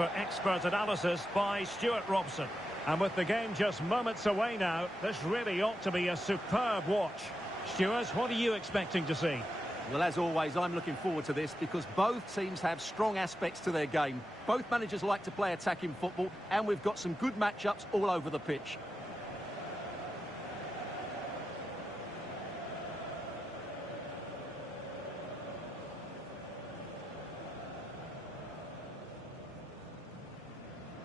for expert analysis by Stuart Robson. And with the game just moments away now, this really ought to be a superb watch. Stuart, what are you expecting to see? Well, as always, I'm looking forward to this because both teams have strong aspects to their game. Both managers like to play attacking football, and we've got some good matchups all over the pitch.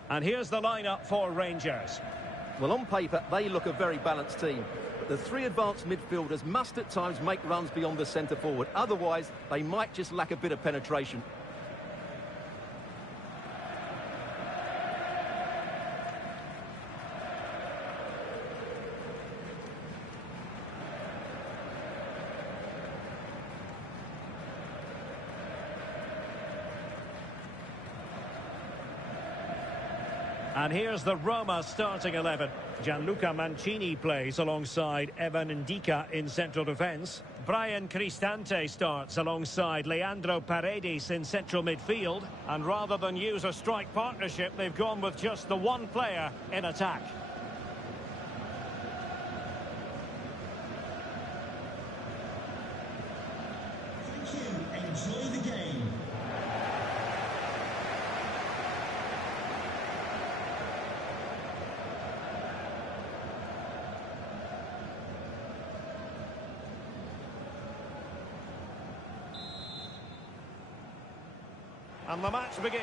And here's the lineup for Rangers. Well, on paper, they look a very balanced team. But the three advanced midfielders must at times make runs beyond the centre forward. Otherwise, they might just lack a bit of penetration. And here's the Roma starting 11. Gianluca Mancini plays alongside Evan Ndika in central defence. Brian Cristante starts alongside Leandro Paredes in central midfield. And rather than use a strike partnership, they've gone with just the one player in attack. Thank you. Enjoy the game. And the match begins.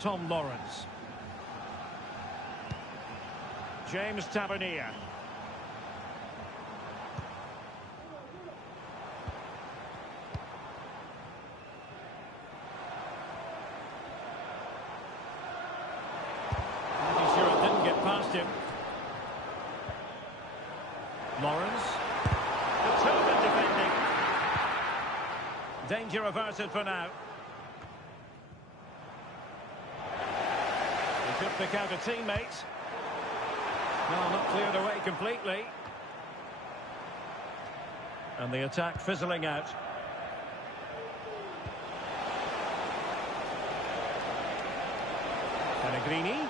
Tom Lawrence. James Tavernier. Him. Lawrence. Determined defending. Danger averted for now. He could pick out a teammate. No, not cleared away completely. And the attack fizzling out. Pellegrini.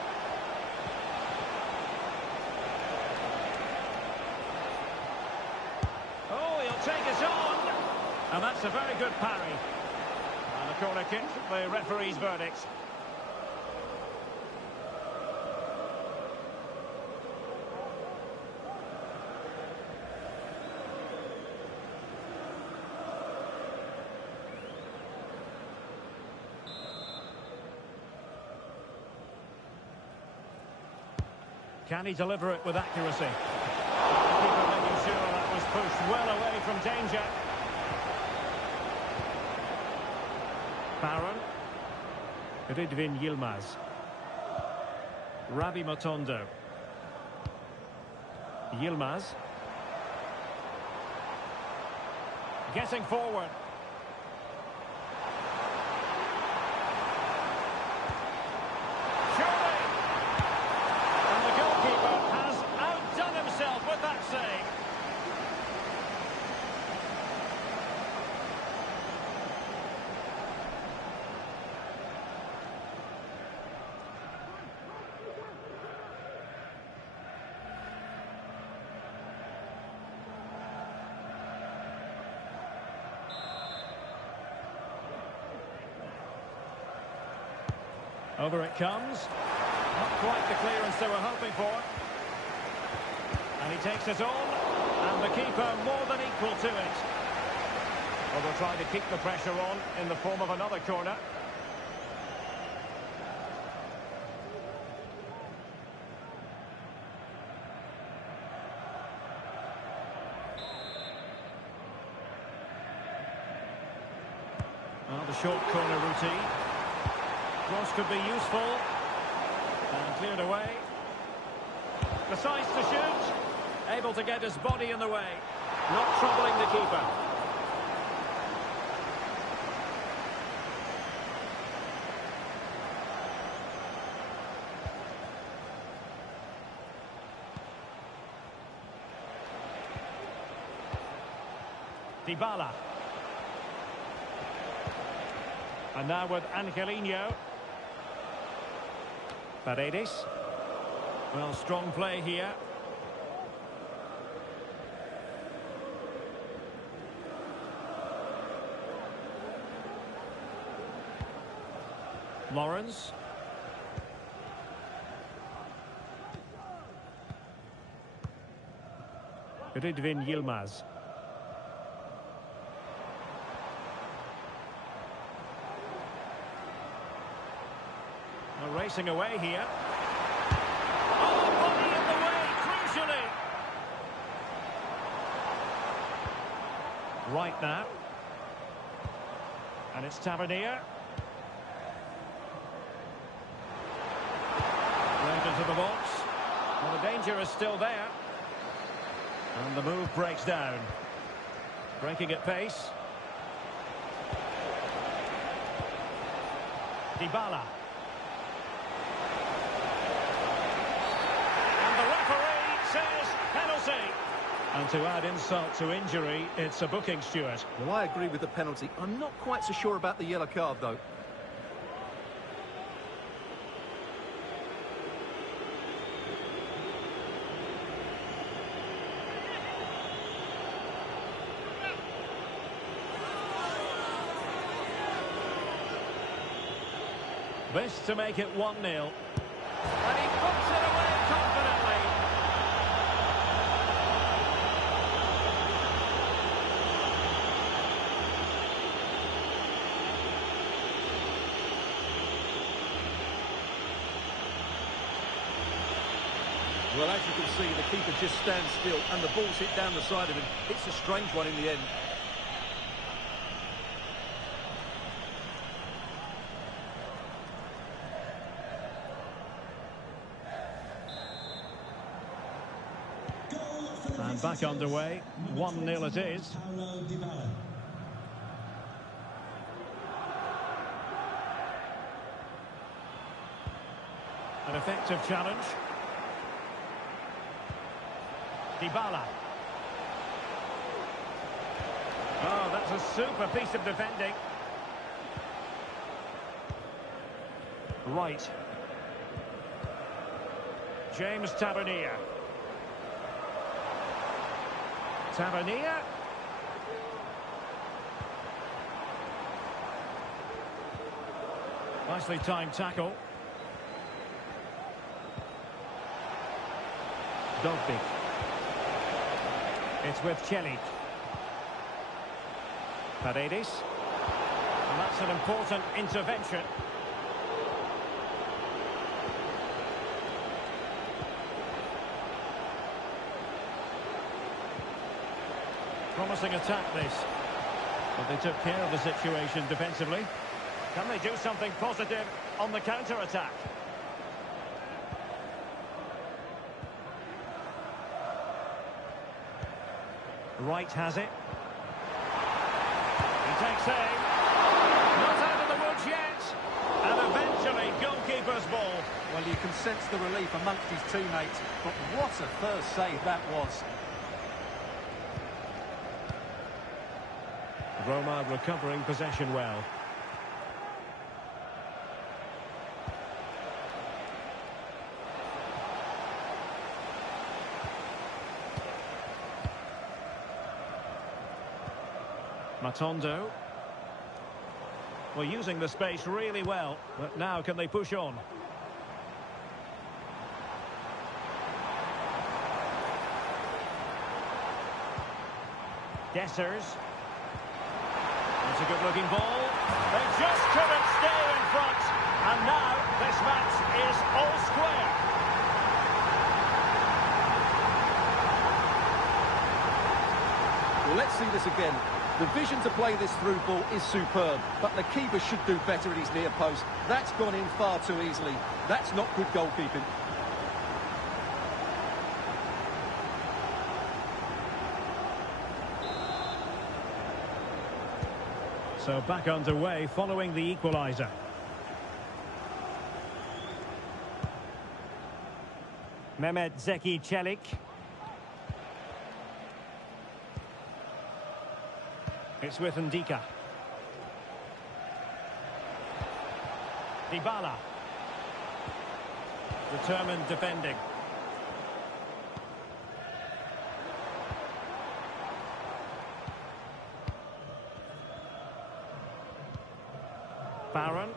Take it on, and that's a very good parry. And a corner kick, the referee's verdict. Can he deliver it with accuracy? Keeper making sure that was pushed well away from danger. Baron. Ridvin Yilmaz. Rabi Matondo. Yilmaz. Getting forward. Surely! And the goalkeeper has outdone himself with that save. Over it comes. Not quite the clearance they were hoping for. And he takes it on. And the keeper more than equal to it. Well, they'll try to keep the pressure on in the form of another corner. Well, the short corner routine. Cross could be useful. And cleared away. Decides to shoot. Able to get his body in the way. Not troubling the keeper. Dybala. And now with Angelino. Paredes. Well, strong play here. Lawrence. Rydvin Yilmaz. Well, racing away here. Oh, body in the way, crucially. Right now. And it's Tavernier. Right into the box. Well, the danger is still there. And the move breaks down. Breaking at pace. Dybala. And the referee says penalty. And to add insult to injury, it's a booking, Stuart. Well, I agree with the penalty. I'm not quite so sure about the yellow card, though. This to make it 1-0. And he puts it away confidently. Well, as you can see, the keeper just stands still and the ball's hit down the side of him. It's a strange one in the end. And back underway, 1-0 it is. An effective challenge. Dybala. Oh, that's a super piece of defending. Right. James Tavernier. Tavernier. Nicely timed tackle. Dogbik. It's with Celik. Paredes. And that's an important intervention. Promising attack this. But they took care of the situation defensively. Can they do something positive on the counter-attack? Wright has it. He takes aim. Not out of the woods yet. And eventually, goalkeeper's ball. Well, you can sense the relief amongst his teammates. But what a first save that was. Roma recovering possession well. Matondo. Well, using the space really well, but now can they push on? Dessers. That's a good-looking ball. They just couldn't stay in front, and now this match is all square. Well, let's see this again. The vision to play this through ball is superb, but the keeper should do better at his near post. That's gone in far too easily. That's not good goalkeeping. So back underway following the equaliser. Mehmet Zeki Celik. It's with Ndika. Dybala. Determined defending. Barron.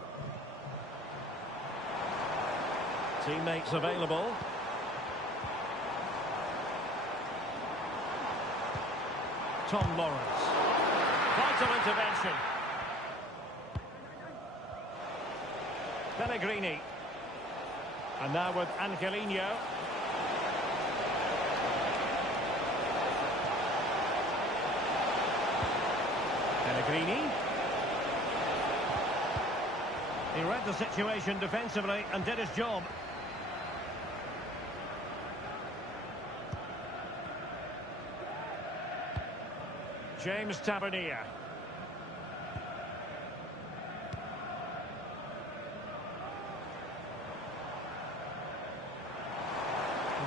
Teammates available. Tom Lawrence. Vital intervention. Pellegrini. And now with Angelino. Pellegrini. He read the situation defensively and did his job. James Tavernier.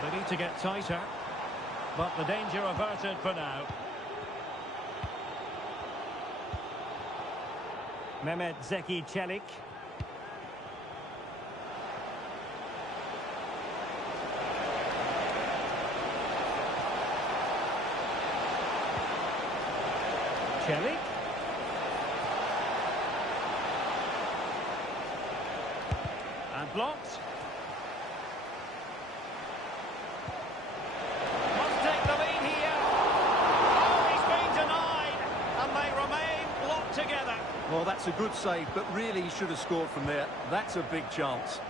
They need to get tighter, but the danger averted for now. Mehmet Zeki Çelik. Çelik. And blocked. Must take the lead here. Oh, he's been denied. And they remain locked together. Well, that's a good save, but really he should have scored from there. That's a big chance.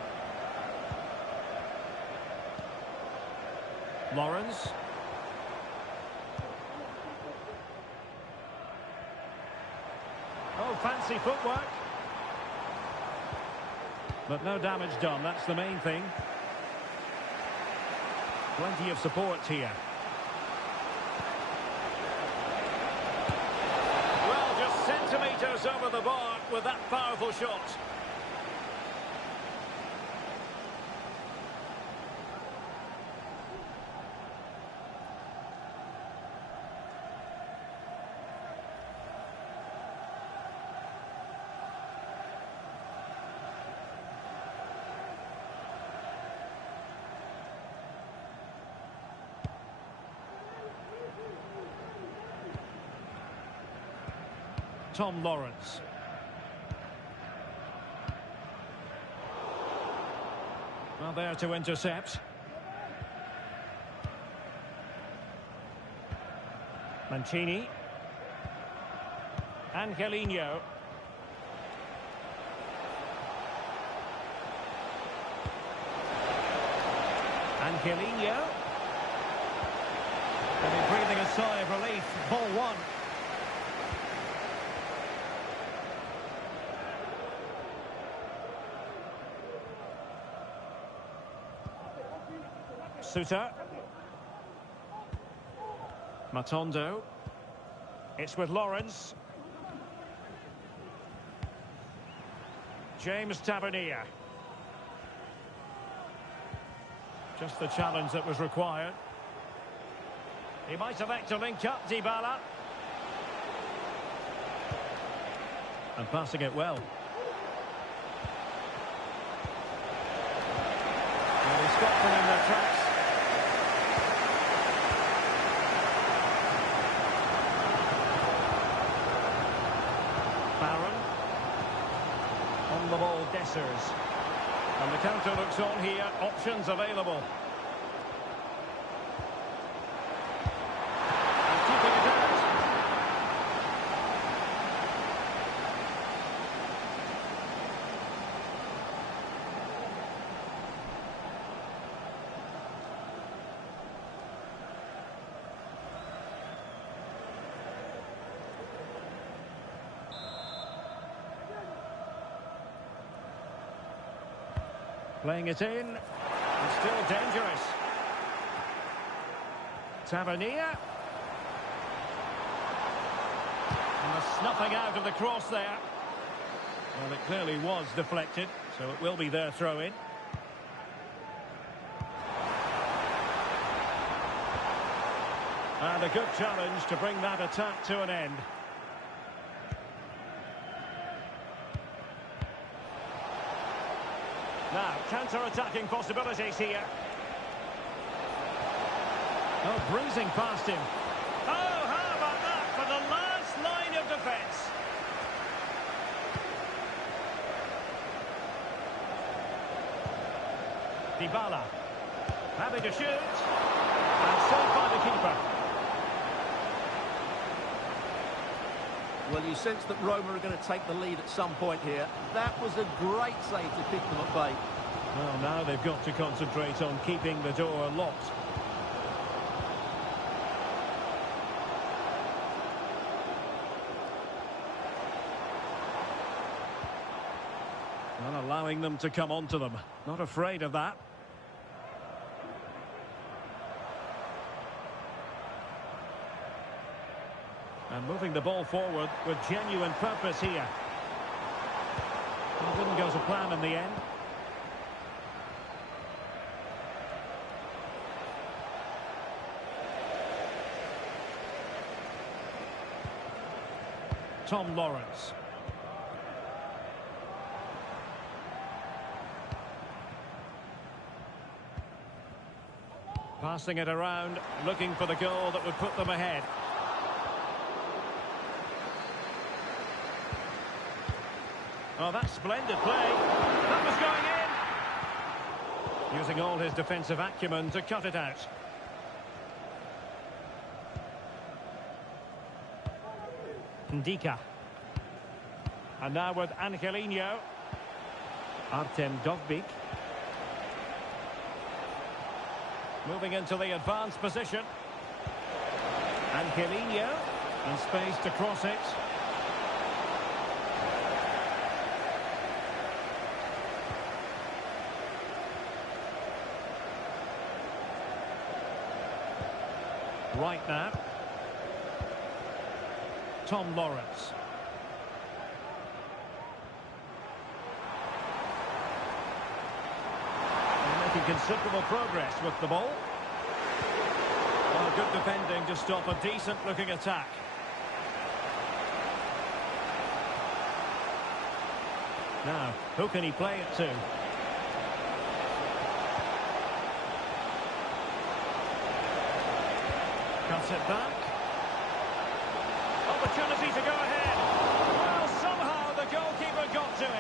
Lawrence. Oh, fancy footwork. But no damage done, that's the main thing. Plenty of support here. Well, just centimetres over the bar with that powerful shot. Tom Lawrence. Well, there to intercept. Mancini. Angelino. Angelino. And breathing a sigh of relief. Ball one. Suter. Matondo. It's with Lawrence. James Tavernier. Just the challenge that was required. He might elect to link up Dybala. And passing it well. And he stopped them in their tracks. Barron. On the ball, Dessers. And the counter looks on here. Options available. And keeping it out. Playing it in, and still dangerous. Tavernier. And the snuffing out of the cross there. Well, it clearly was deflected, so it will be their throw-in. And a good challenge to bring that attack to an end. counter-attacking possibilities here. Oh, breezing past him. Oh, how about that for the last line of defence? Dybala. Happy to shoot. And saved by the keeper. Well, you sense that Roma are going to take the lead at some point here. That was a great save to keep them at bay. Well, now they've got to concentrate on keeping the door locked. Not allowing them to come onto them. Not afraid of that. And moving the ball forward with genuine purpose here. It didn't go to plan in the end. Tom Lawrence. Passing it around, looking for the goal that would put them ahead. Oh, that's splendid play. That was going in. Using all his defensive acumen to cut it out. Ndika. And now with Angelino. Artem Dovbyk. Moving into the advanced position. Angelino. And space to cross it. Right now. Tom Lawrence. Making considerable progress with the ball. Well, good defending to stop a decent-looking attack. Now, who can he play it to? Cuts it back. Opportunity to go ahead. Well, somehow the goalkeeper got to it.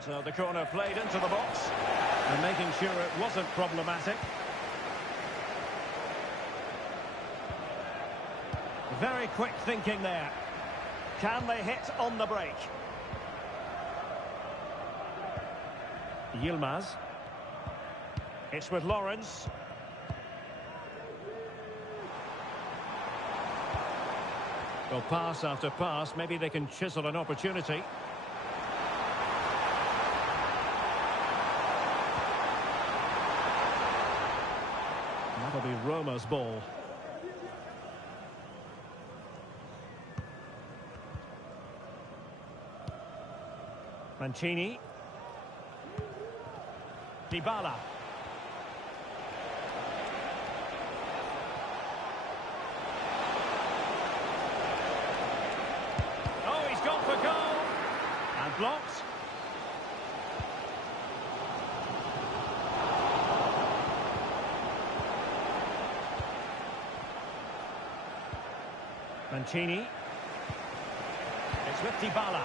So the corner played into the box and making sure it wasn't problematic. Very quick thinking there. Can they hit on the break? Yilmaz. It's with Lawrence. Well, pass after pass. Maybe they can chisel an opportunity. That'll be Roma's ball. Mancini. Dybala. Oh, he's gone for goal. And blocked. Mancini. It's with Dybala.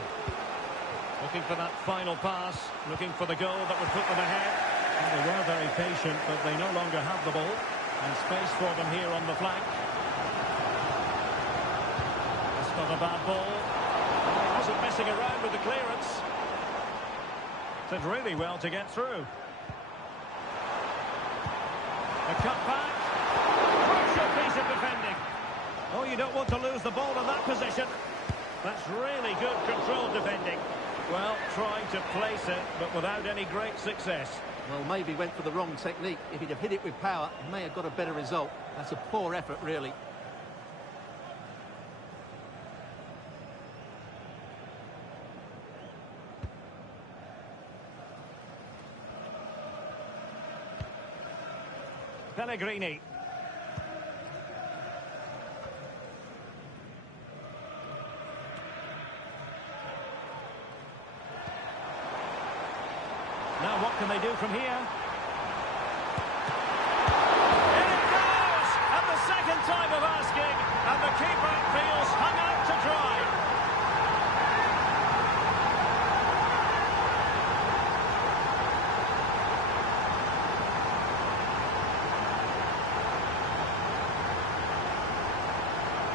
Looking for that final pass, looking for the goal that would put them ahead. And they were very patient, but they no longer have the ball. And space for them here on the flank. That's not a bad ball. He wasn't messing around with the clearance. Did really well to get through. A cut back. Crucial piece of defending. Oh, you don't want to lose the ball in that position. That's really good controlled defending. Well, trying to place it, but without any great success. Well, maybe went for the wrong technique. If he'd have hit it with power, he may have got a better result. That's a poor effort, really. Pellegrini. Now what can they do from here? In it goes! And the second time of asking, and the keeper feels hung out to dry.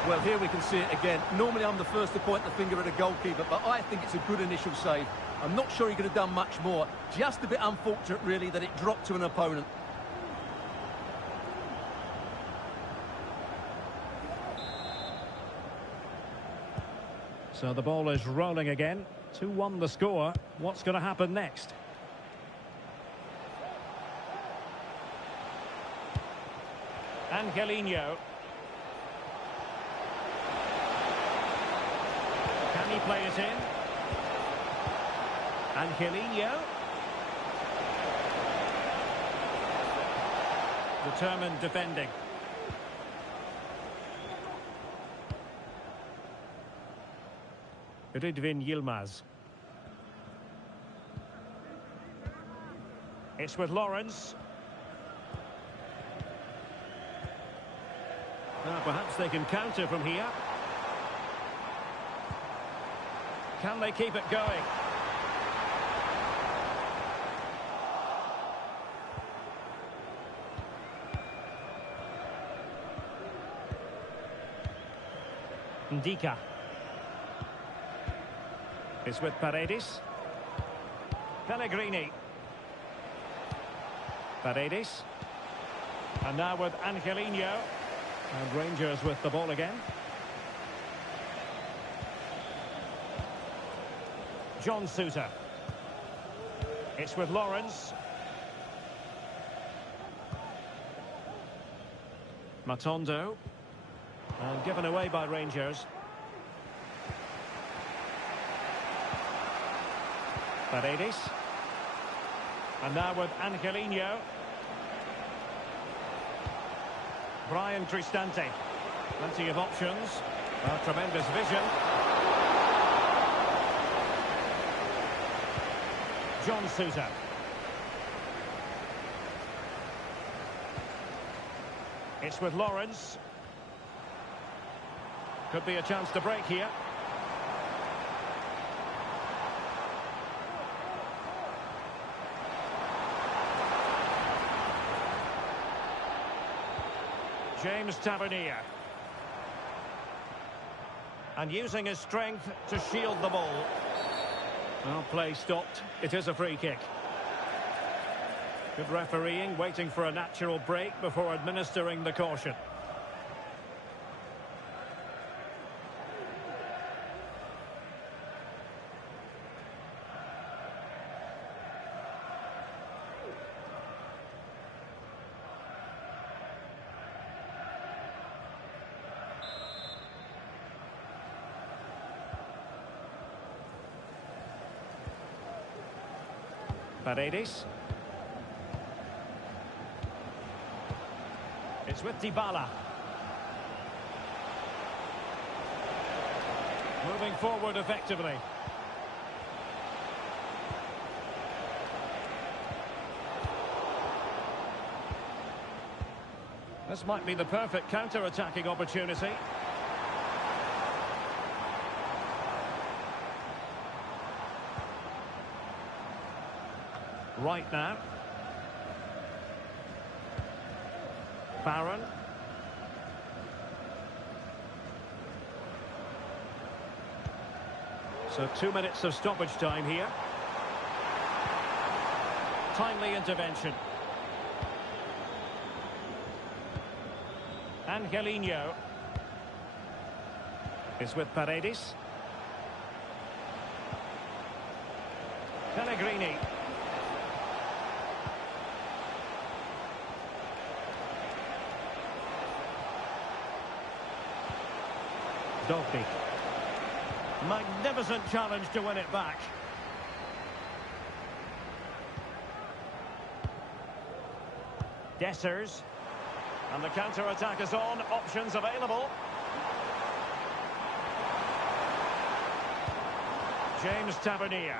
Well, here we can see it again. Normally I'm the first to point the finger at a goalkeeper, but I think it's a good initial save. I'm not sure he could have done much more. Just a bit unfortunate, really, that it dropped to an opponent. So the ball is rolling again. 2-1 the score. What's going to happen next? Angelino. Can he play it in? Angelino. Determined defending. Rydvin Yilmaz. It's with Lawrence. Now perhaps they can counter from here. Can they keep it going? Ndika. It's with Paredes. Pellegrini. Paredes. And now with Angelino. And Rangers with the ball again. John Sousa. It's with Lawrence. Matondo. And given away by Rangers. Paredes. And now with Angelino. Brian Cristante. Plenty of options. A tremendous vision. John Sousa. It's with Lawrence. Could be a chance to break here. James Tavernier. And using his strength to shield the ball. Well, play stopped. It is a free kick. Good refereeing, waiting for a natural break before administering the caution. Paredes. It's with Dybala. Moving forward effectively. This might be the perfect counter-attacking opportunity. Right now. Barron. So 2 minutes of stoppage time here. Timely intervention. Angelino. It's with Paredes. Pellegrini. Dogby. Magnificent challenge to win it back. Dessers. And the counter-attack is on. Options available. James Tavernier.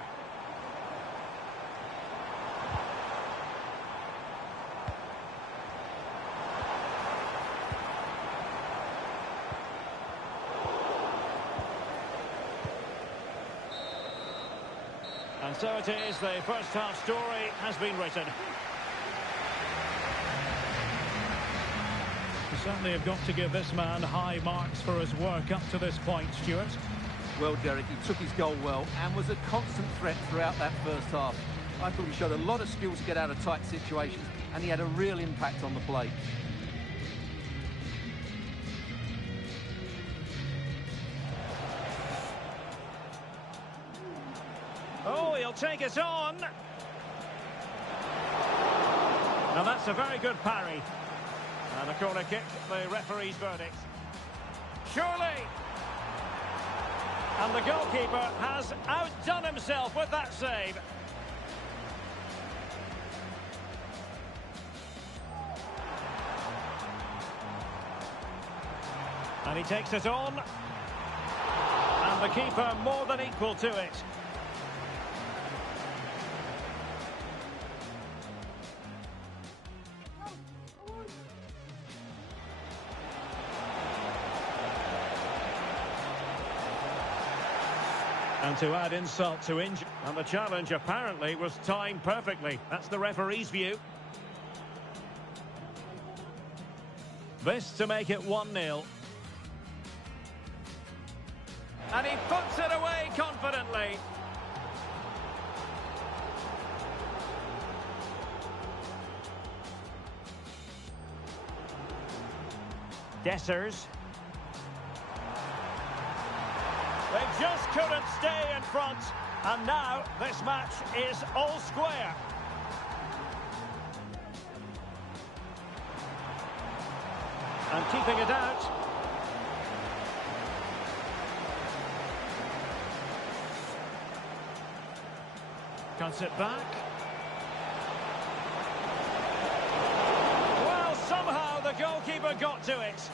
And so it is, the first half story has been written. You certainly have got to give this man high marks for his work up to this point, Stuart. Well, Derek, he took his goal well and was a constant threat throughout that first half. I thought he showed a lot of skill to get out of tight situations, and he had a real impact on the play. Oh, he'll take it on. Now that's a very good parry. And a corner kick, the referee's verdict. Surely! And the goalkeeper has outdone himself with that save. And he takes it on. And the keeper more than equal to it. And to add insult to injury, and the challenge apparently was timed perfectly. That's the referee's view. This to make it 1-0. And he puts it away confidently. Dessers. They just couldn't stay in front, and now this match is all square. And keeping it out. Cuts it back. Well, somehow the goalkeeper got to it.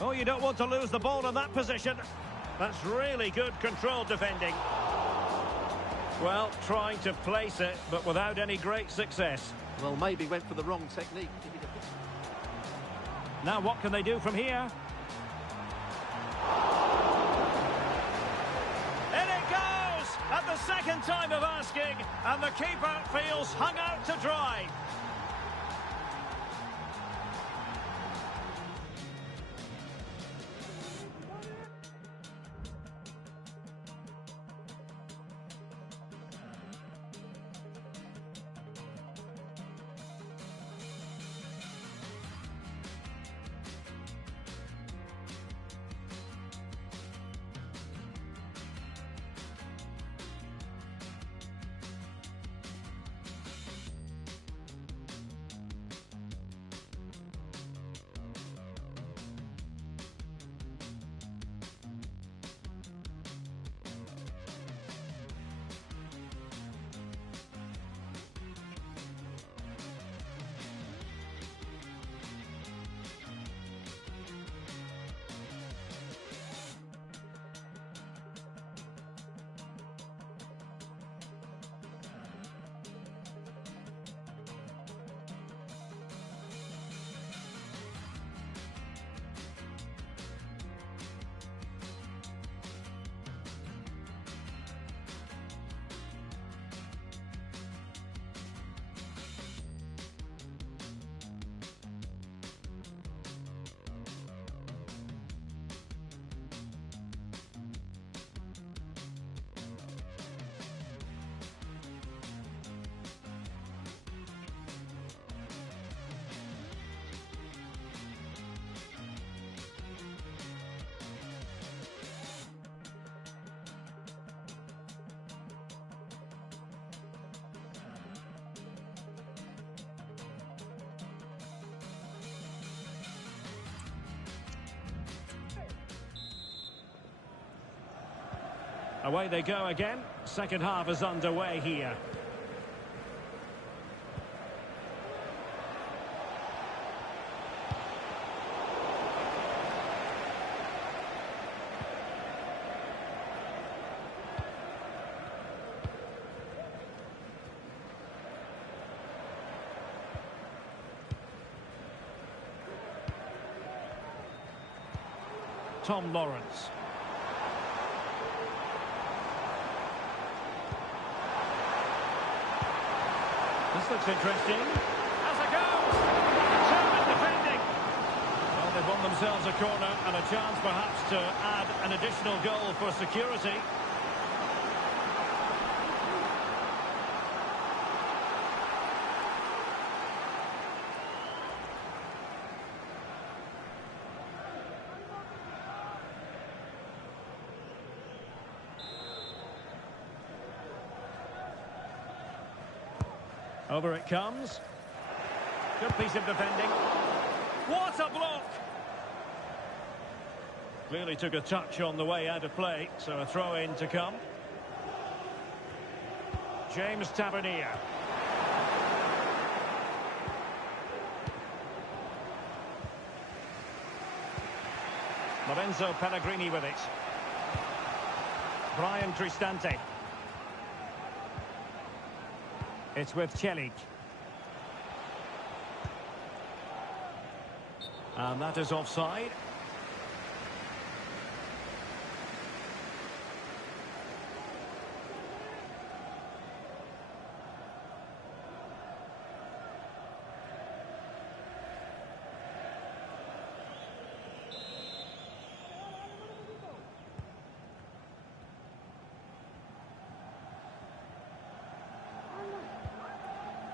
Oh, you don't want to lose the ball in that position. That's really good controlled defending. Well, trying to place it, but without any great success. Well, maybe went for the wrong technique. Now what can they do from here? In it goes! At the second time of asking, and the keeper feels hung out to dry. Away they go again. Second half is underway here. Tom Lawrence. This looks interesting. Has a go! Determined defending. Well, they've won themselves a corner and a chance perhaps to add an additional goal for security. Over it comes. Good piece of defending. What a block! Clearly took a touch on the way out of play, so a throw-in to come. James Tavernier. Lorenzo Pellegrini with it. Brian Cristante. It's with Celik. And that is offside.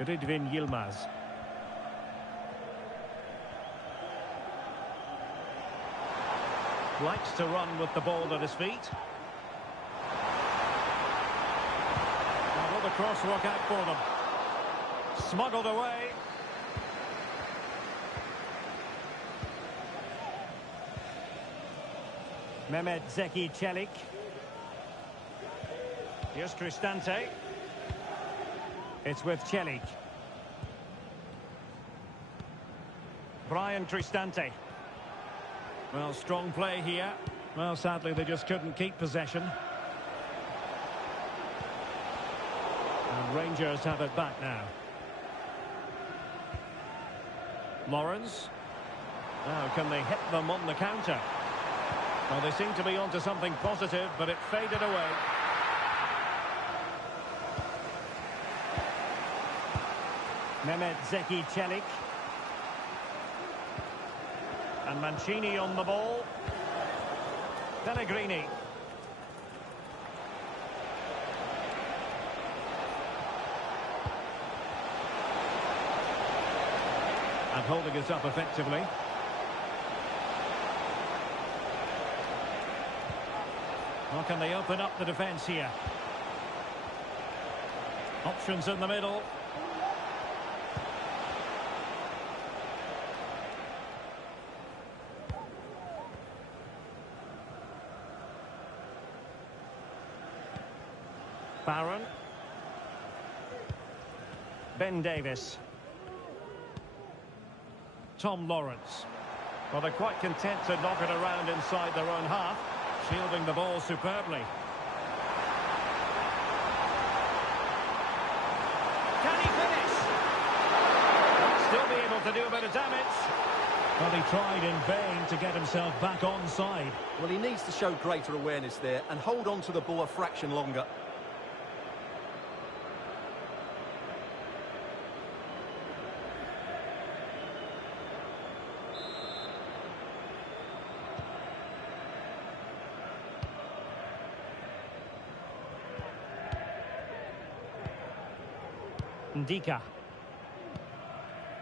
Ridvin Yilmaz. Likes to run with the ball at his feet. Now will the cross work out for them? Smuggled away. Mehmet Zeki Celik. Here's Cristante. It's with Celik. Brian Cristante. Well, strong play here. Well, sadly, they just couldn't keep possession. And Rangers have it back now. Lawrence. Now, can they hit them on the counter? Well, they seem to be onto something positive, but it faded away. Mehmet Zeki Celik. And Mancini on the ball. Pellegrini. And holding it up effectively. How can they open up the defence here? Options in the middle. Barron. Ben Davis. Tom Lawrence. Well, they're quite content to knock it around inside their own half, shielding the ball superbly. Can he finish? Still be able to do a bit of damage. Well, he tried in vain to get himself back onside. Well, he needs to show greater awareness there and hold on to the ball a fraction longer. Ndika.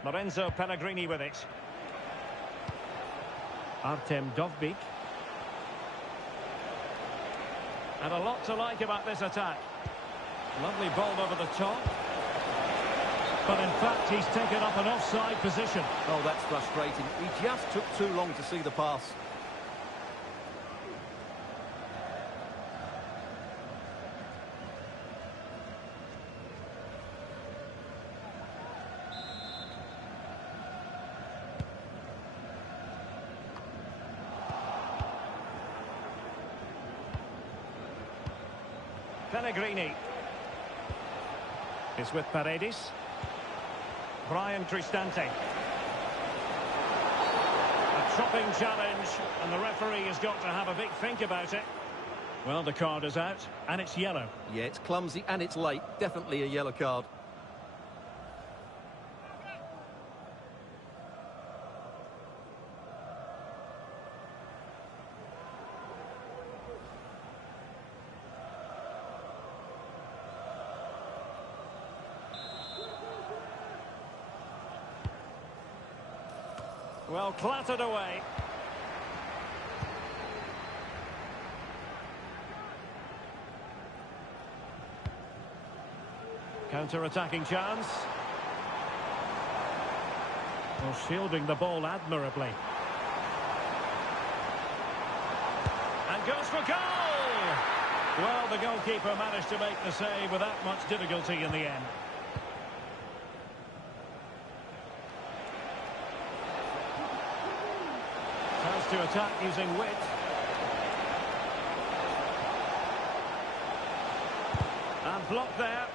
Lorenzo Pellegrini with it. Artem Dovbyk. And a lot to like about this attack. Lovely ball over the top. But in fact, he's taken up an offside position. Oh, that's frustrating. He just took too long to see the pass. Pellegrini is with Paredes. Brian Cristante. A chopping challenge, and the referee has got to have a big think about it. Well, the card is out, and it's yellow. Yeah, it's clumsy and it's late. Definitely a yellow card. Well, clattered away. Counter-attacking chance. Well, shielding the ball admirably. And goes for goal! Well, the goalkeeper managed to make the save without much difficulty in the end. Chance to attack using wit. And blocked there.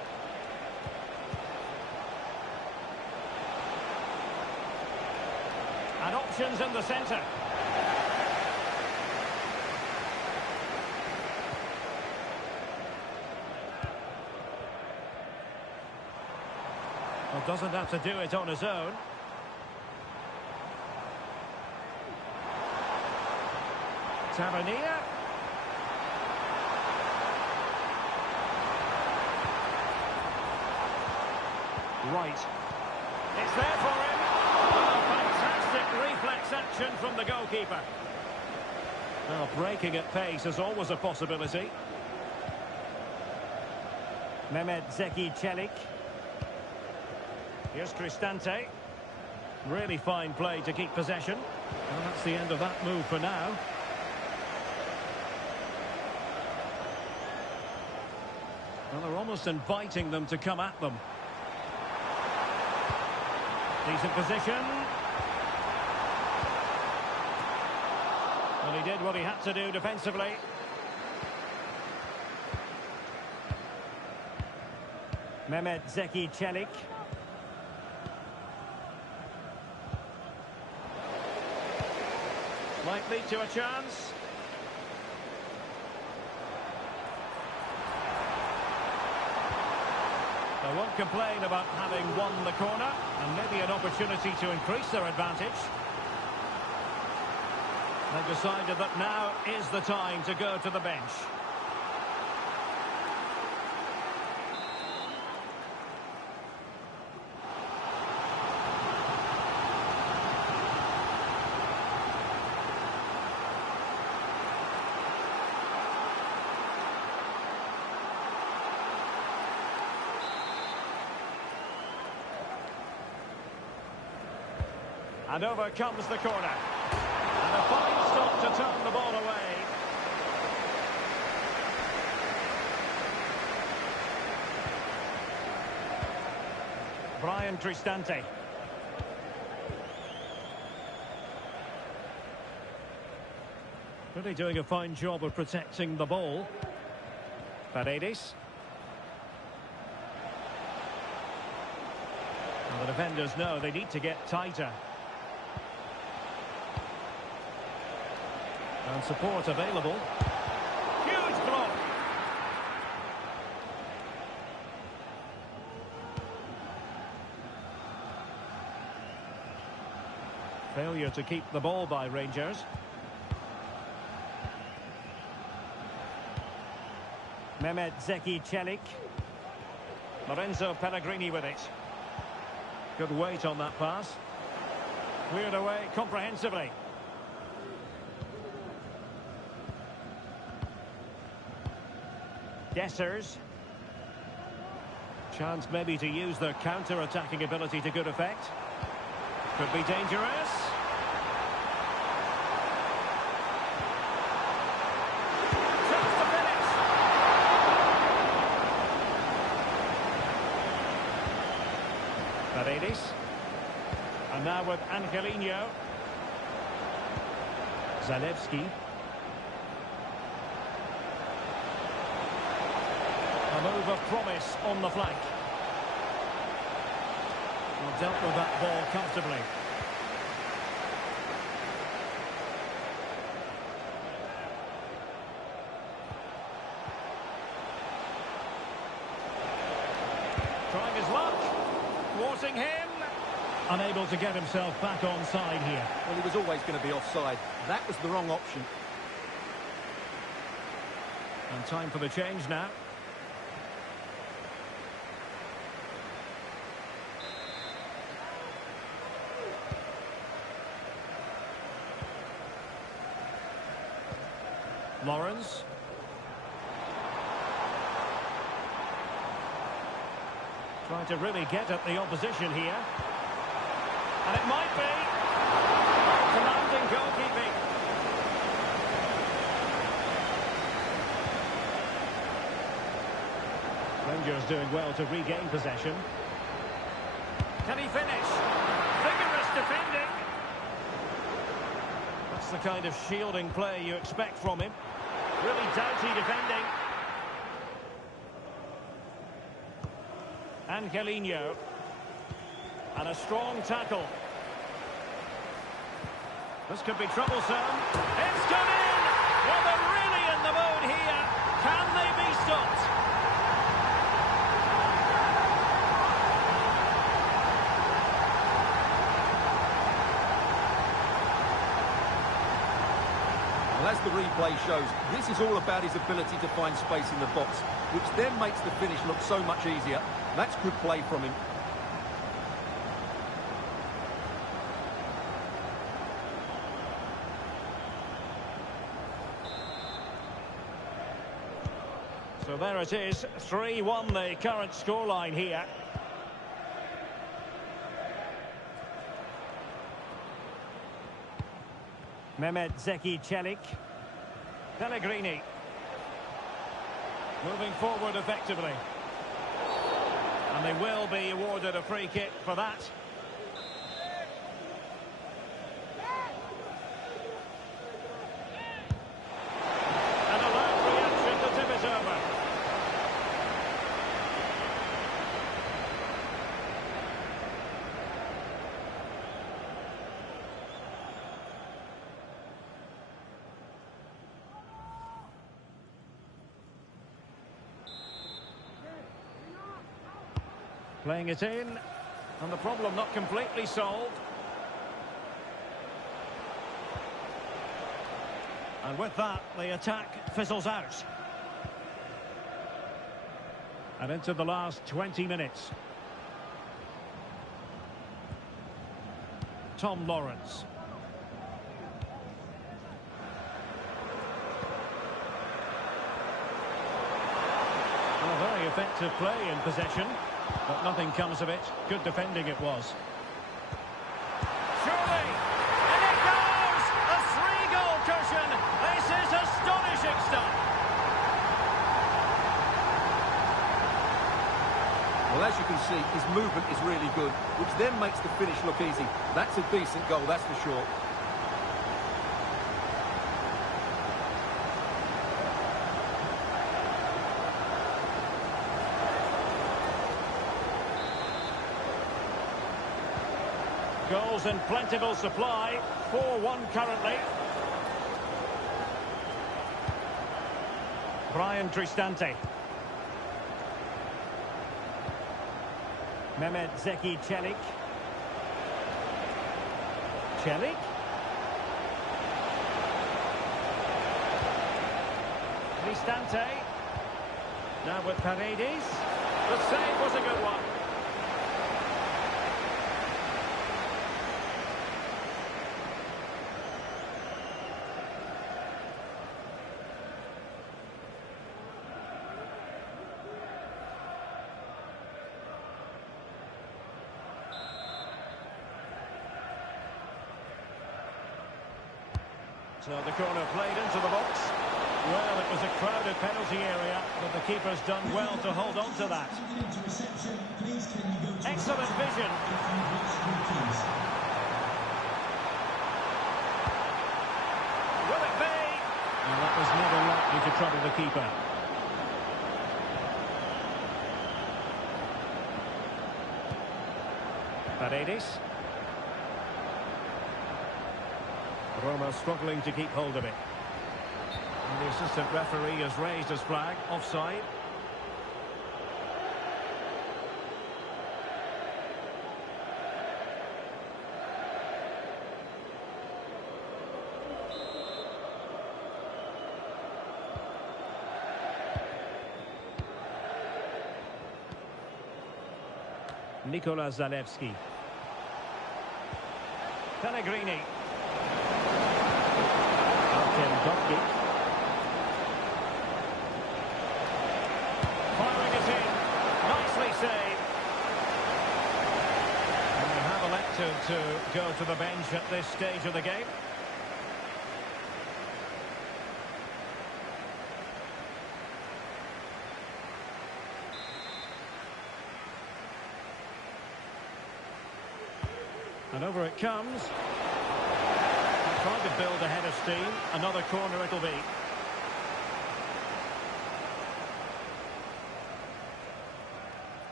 And options in the centre. Well, doesn't have to do it on his own. Tavernier. Right. It's there for him. Oh, fantastic reflex action from the goalkeeper. Well, breaking at pace is always a possibility. Mehmet Zeki Çelik. Here's Cristante. Really fine play to keep possession. Well, that's the end of that move for now. Well, they're almost inviting them to come at them. Decent position. Well, he did what he had to do defensively. Mehmet Zeki Çelik. Might lead to a chance. They won't complain about having won the corner, and maybe an opportunity to increase their advantage. They've decided that now is the time to go to the bench. And over comes the corner. And a fine stop to turn the ball away. Brian Cristante. Really doing a fine job of protecting the ball. Paredes. Well, the defenders know they need to get tighter. And support available. Huge block. Failure to keep the ball by Rangers. Mehmet Zeki Çelik. Lorenzo Pellegrini with it. Good weight on that pass. Cleared away comprehensively. Dessers. Chance maybe to use their counter-attacking ability to good effect. Could be dangerous. Chance to finish. Paredes. And now with Angelino. Zalewski. A move of promise on the flank. Well, dealt with that ball comfortably. Trying his luck. Thwarting him. Unable to get himself back on side here. Well, he was always going to be offside. That was the wrong option. And time for the change now. Lawrence. Trying to really get at the opposition here. And it might be. Commanding goalkeeping. Rangers doing well to regain possession. Can he finish? Vigorous defending. That's the kind of shielding play you expect from him. Really doughty defending. Angelino. And a strong tackle. This could be troublesome. It's gone in! Well, they're really in the mood here. Can they be stopped? Well, as the replay shows, this is all about his ability to find space in the box, which then makes the finish look so much easier. That's good play from him. So there it is, 3-1 the current scoreline here. Mehmet Zeki Çelik. Pellegrini. Moving forward effectively. And they will be awarded a free kick for that. An alert reaction to tip it over. Playing it in, and the problem not completely solved. And with that, the attack fizzles out. And into the last 20 minutes. Tom Lawrence. Well, very effective play in possession. But nothing comes of it. Good defending it was. Surely! And it goes! A 3-goal cushion! This is astonishing stuff! Well, as you can see, his movement is really good, which then makes the finish look easy. That's a decent goal, that's for sure. Goals in plentiful supply. 4-1 currently. Brian Cristante. Mehmet Zeki Çelik. Çelik. Cristante. Now with Paredes. The save was a good one. So the corner played into the box. Well, it was a crowded penalty area, but the keeper's done well to hold on to that. Excellent vision. Will it be? Well, that was never likely to trouble the keeper. Paredes. Roma struggling to keep hold of it. And the assistant referee has raised his flag, offside. Nicola Zalewski. Pellegrini. Dovbyk. Firing it in. Nicely saved. And they have elected to go to the bench at this stage of the game. And over it comes. Trying to build a head of steam. Another corner it'll be.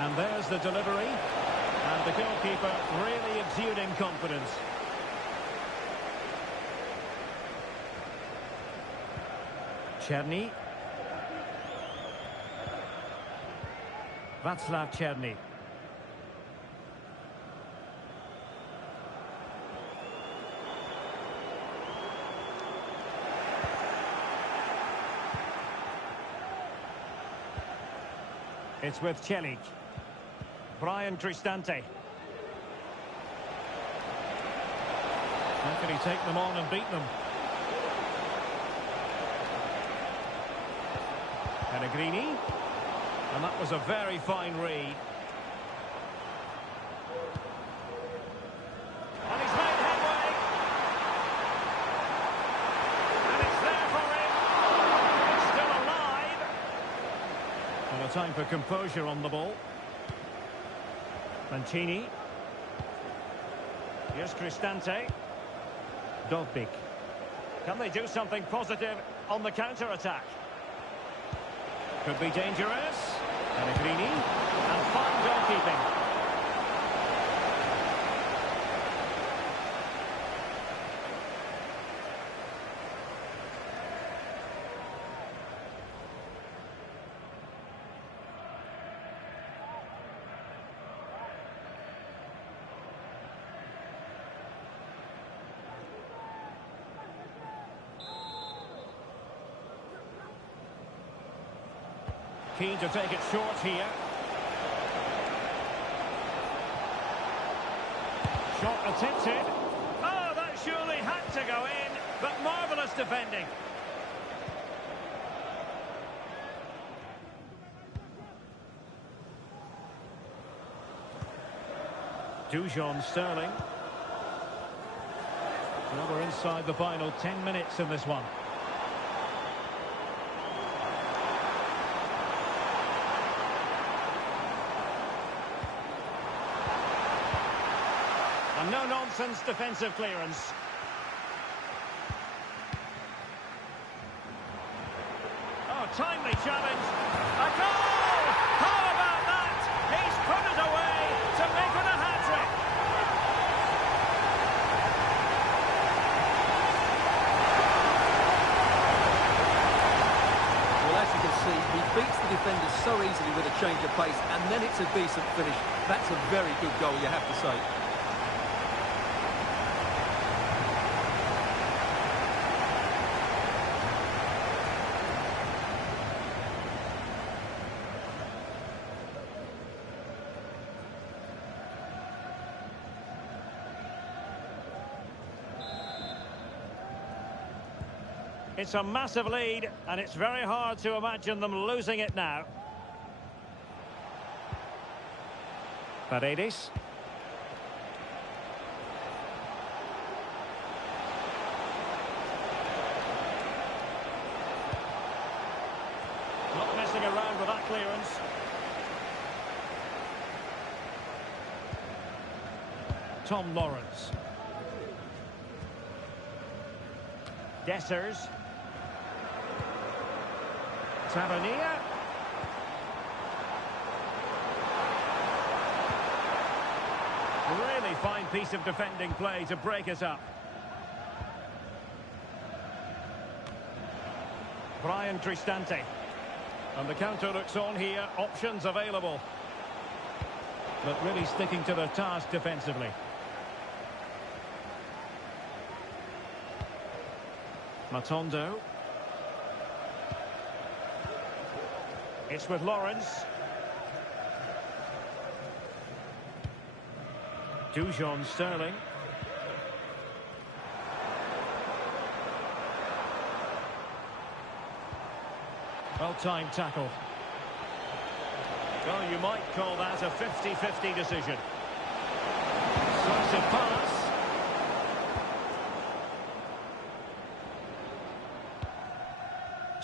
And there's the delivery. And the goalkeeper really exuding confidence. Czerny. Václav Czerny. It's with Celik. Brian Cristante. How can he take them on and beat them? Pellegrini. And that was a very fine read. And he's made headway. And it's there for him. It's still alive. And a time for composure on the ball. Mancini. Here's Cristante. Dovbyk. Can they do something positive on the counter-attack? Could be dangerous. Pellegrini. And fine goalkeeping. Keen to take it short here. Shot attempted. Oh, that surely had to go in, but marvellous defending. Dujon Sterling. Well, we're inside the final 10 minutes in this one. And no-nonsense defensive clearance. Oh, timely challenge. A goal! How about that? He's put it away to make it a hat-trick. Well, as you can see, he beats the defenders so easily with a change of pace, and then it's a decent finish. That's a very good goal, you have to say. It's a massive lead, and it's very hard to imagine them losing it now. Paredes. Not messing around with that clearance. Tom Lawrence. Dessers. Tavernier. Really fine piece of defending play to break us up. Brian Cristante. And the counter looks on here. Options available. But really sticking to their task defensively. Matondo. It's with Lawrence. Dujon Sterling. Well-timed tackle. Well, you might call that a 50-50 decision. Decisive pass.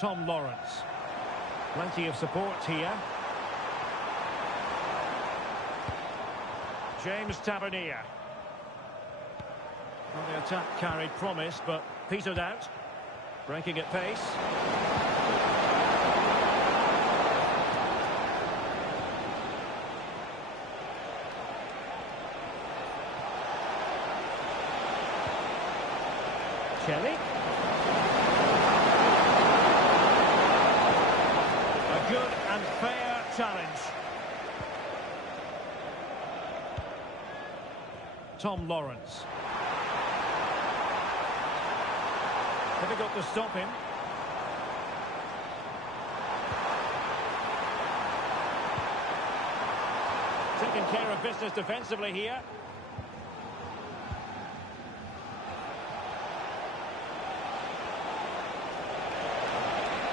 Tom Lawrence. Plenty of support here. James Tavernier. Well, the attack carried promise, but petered out. Breaking at pace. Chelik. A good and fair challenge. Tom Lawrence. Difficult to stop him. Taking care of business defensively here.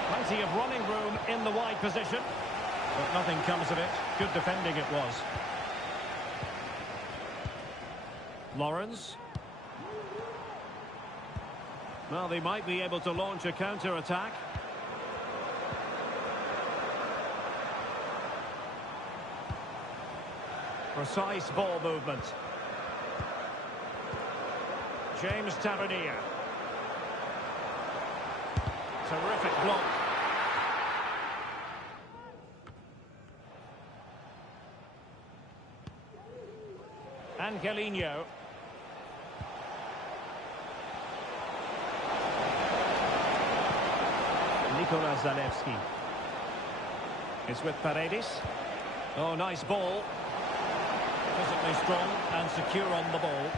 Plenty of running room in the wide position. But nothing comes of it. Good defending it was. Lawrence. Well, they might be able to launch a counter-attack. Precise ball movement. James Tavernier. Terrific block. Angelino. Nicola Zalewski. It's with Paredes. Oh, nice ball. Physically strong and secure on the ball.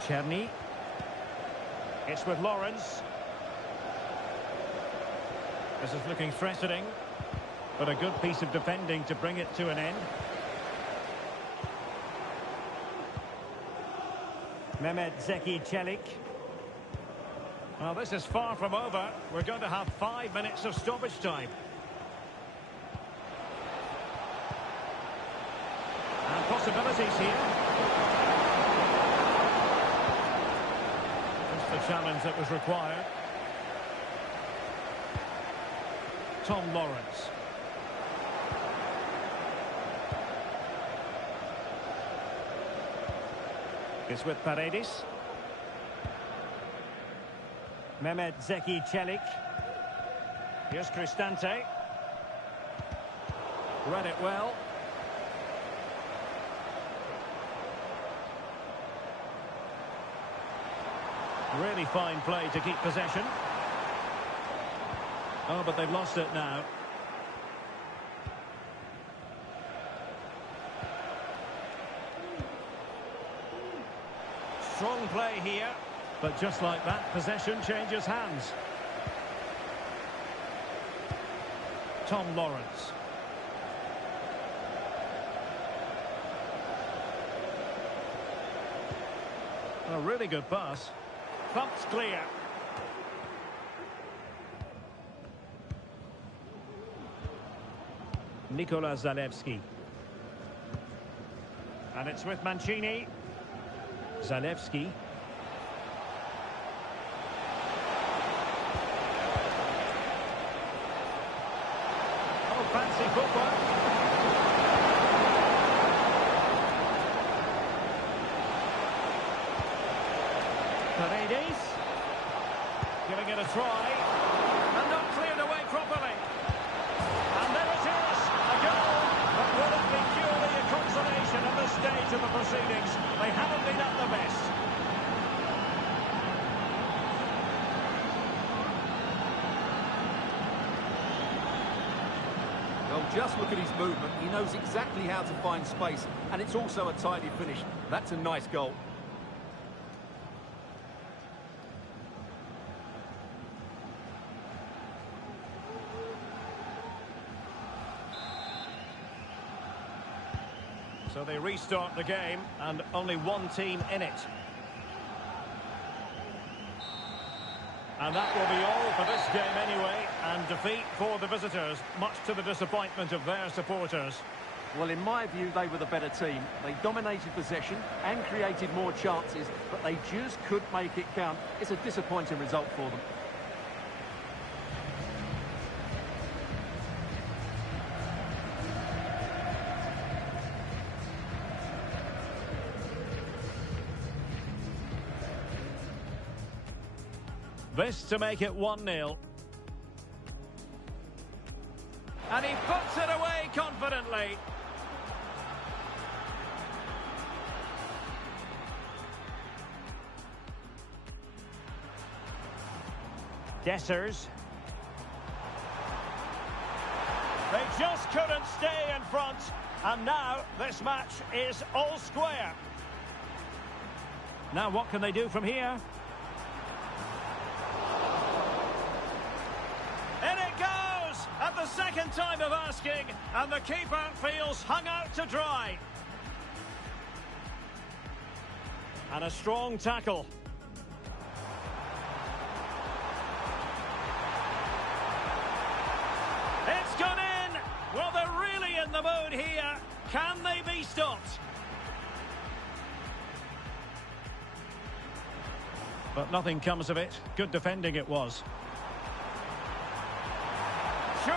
Czerny. It's with Lawrence. This is looking threatening, but a good piece of defending to bring it to an end. Mehmet Zeki Çelik. Well, this is far from over. We're going to have 5 minutes of stoppage time. And possibilities here. Just the challenge that was required. Tom Lawrence. It's with Paredes. Mehmet Zeki Çelik. Here's Cristante. Read it well. Really fine play to keep possession. Oh, but they've lost it now. Strong play here, but just like that, possession changes hands. Tom Lawrence. A really good pass. Thumped clear. Nicola Zalewski. And it's with Mancini. Zalewski. Oh, fancy footwork. Paredes. Giving it a try. And not cleared away properly. And there it is. A goal. But will it be purely a consolation at this stage of the proceedings? They haven't been at their best. Just look at his movement. He knows exactly how to find space, and it's also a tidy finish. That's a nice goal. So they restart the game, and only one team in it. And that will be all for this game anyway, and defeat for the visitors, much to the disappointment of their supporters. Well, in my view, they were the better team. They dominated possession and created more chances, but they just couldn't make it count. It's a disappointing result for them. This to make it 1-0. And he puts it away confidently. Dessers. They just couldn't stay in front. And now this match is all square. Now what can they do from here? At the second time of asking, and the keeper feels hung out to dry. And a strong tackle. It's gone in! Well, they're really in the mood here. Can they be stopped? But nothing comes of it. Good defending it was. Surely.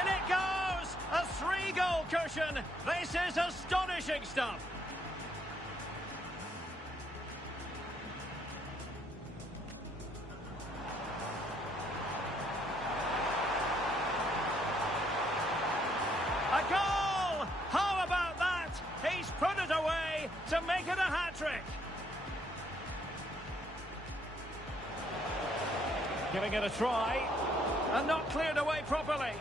In it goes! A 3-goal cushion. This is astonishing stuff. A goal! How about that? He's put it away to make it a hat-trick. Giving it a try, and not cleared away properly.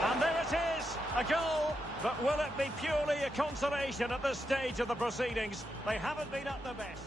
And there it is, a goal, but will it be purely a consolation at this stage of the proceedings? They haven't been at their best.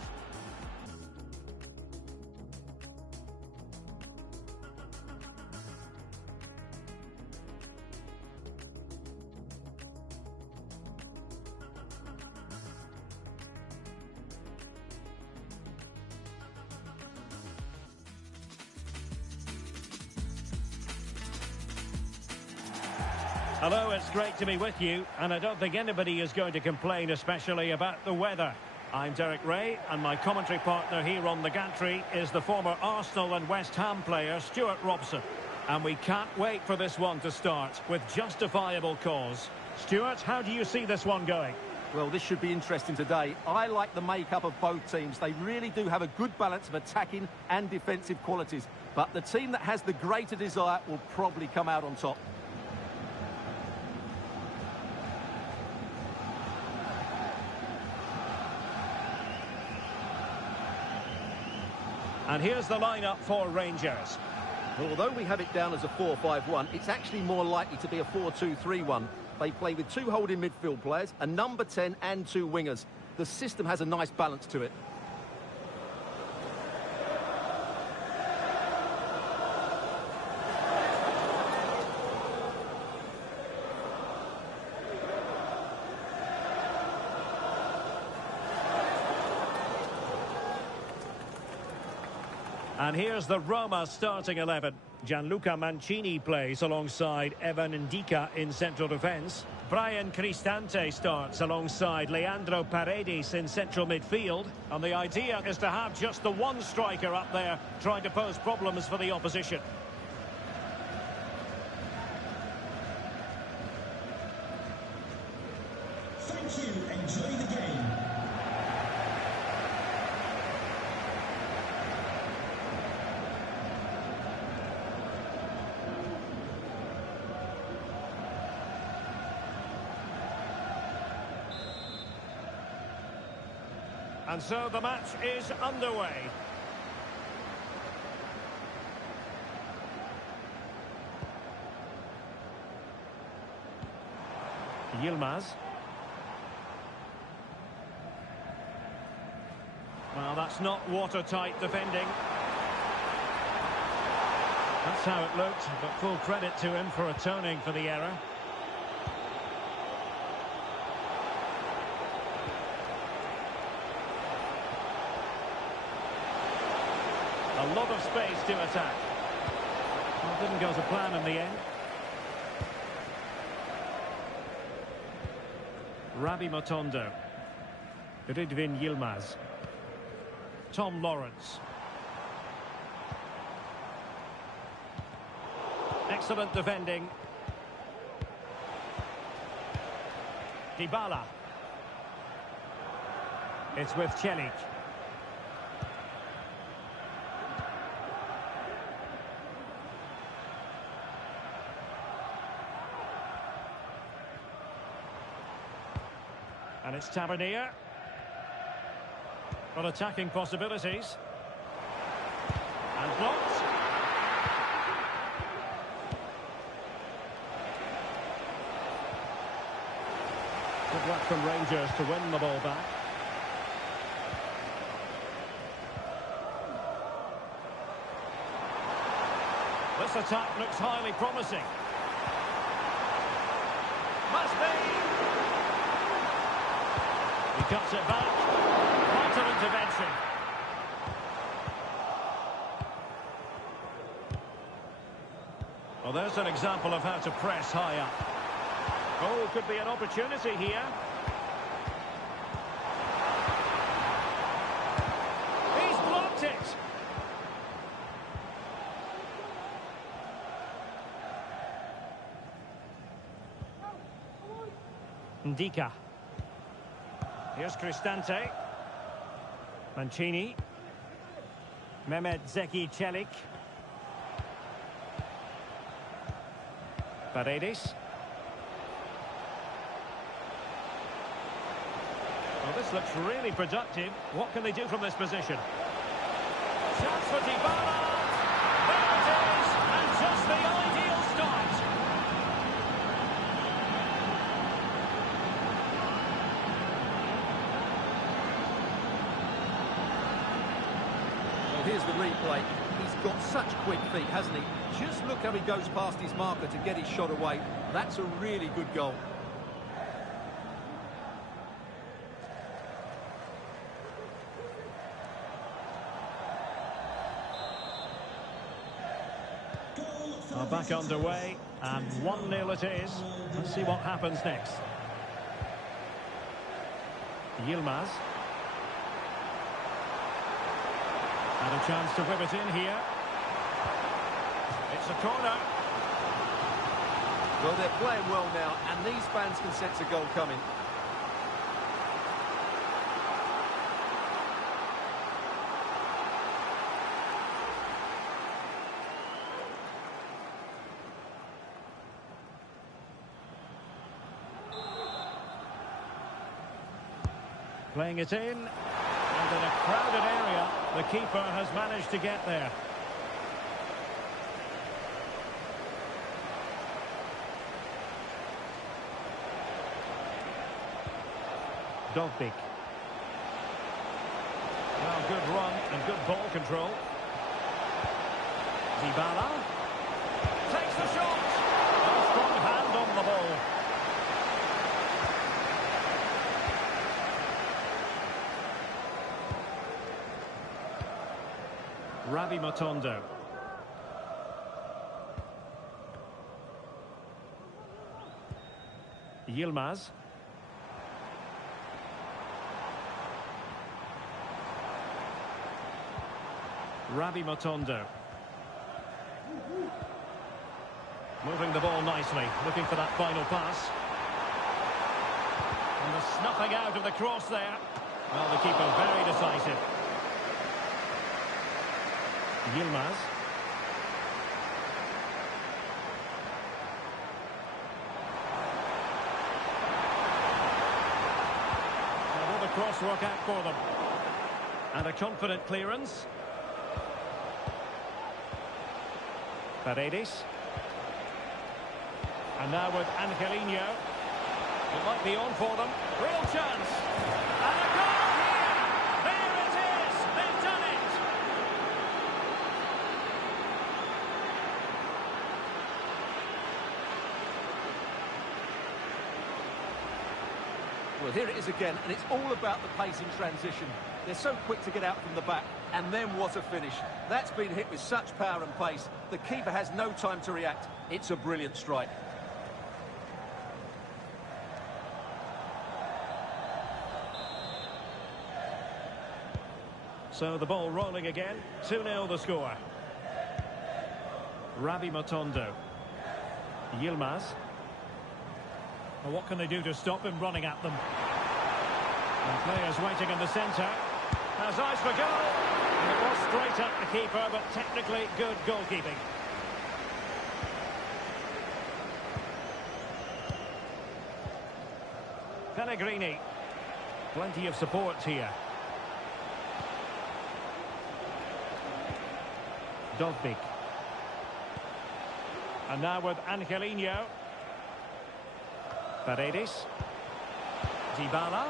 Hello, it's great to be with you, and I don't think anybody is going to complain especially about the weather. I'm Derek Ray, and my commentary partner here on the gantry is the former Arsenal and West Ham player Stuart Robson. And we can't wait for this one to start with justifiable cause. Stuart, how do you see this one going? Well, this should be interesting today. I like the makeup of both teams. They really do have a good balance of attacking and defensive qualities. But the team that has the greater desire will probably come out on top. And here's the lineup for Rangers. Although we have it down as a 4-5-1, it's actually more likely to be a 4-2-3-1. They play with 2 holding midfield players, a number 10 and 2 wingers. The system has a nice balance to it. And here's the Roma starting 11. Gianluca Mancini plays alongside Evan Ndika in central defence. Brian Cristante starts alongside Leandro Paredes in central midfield. And the idea is to have just the one striker up there trying to pose problems for the opposition. Thank you. Enjoy the game. And so the match is underway. Yilmaz. Well, that's not watertight defending. That's how it looked, but full credit to him for atoning for the error. A lot of space to attack. Well, didn't go to plan in the end. Rabi Matondo. Ridvin Yilmaz. Tom Lawrence. Excellent defending. Dybala. It's with Celik. And it's Tavernier. Got attacking possibilities. And blocked. Good work from Rangers to win the ball back. This attack looks highly promising. Must be. He cuts it back. Vital intervention. Well, there's an example of how to press high up. Oh, could be an opportunity here. He's blocked it. Ndika. Here's Cristante. Mancini. Mehmet Zeki Celik. Paredes. Well, this looks really productive. What can they do from this position? Chance for Dybala. There it is. And just the ideal start. Well, here's the replay. He's got such quick feet, hasn't he? Just look how he goes past his marker to get his shot away. That's a really good goal. Well, back underway, and 1-0 it is. Let's see what happens next. Yilmaz. And a chance to whip it in here. It's a corner. Well, they're playing well now, and these fans can sense a goal coming. Playing it in, and in a crowded area, the keeper has managed to get there. Dovbik. Well, good run and good ball control. Dybala takes the shot. A strong hand on the ball. Rabi Matondo. Yilmaz. Rabi Matondo. Moving the ball nicely, looking for that final pass. And the snuffing out of the cross there. Well, the keeper very decisive. Yilmaz. Now will the cross work out for them? And a confident clearance. Paredes. And now with Angelino. It might be on for them. Real chance. And a goal here. There it is. They've done it. Well, here it is again, and it's all about the pace in transition. They're so quick to get out from the back, and then what a finish. That's been hit with such power and pace. The keeper has no time to react. It's a brilliant strike. So the ball rolling again. 2-0 the score. Ravi Matondo. Yilmaz. Well, what can they do to stop him running at them? And players waiting in the centre. Has eyes for goal. And it was straight at the keeper, but technically good goalkeeping. Pellegrini. Plenty of support here. Dovbik. And now with Angelino. Paredes. Dybala.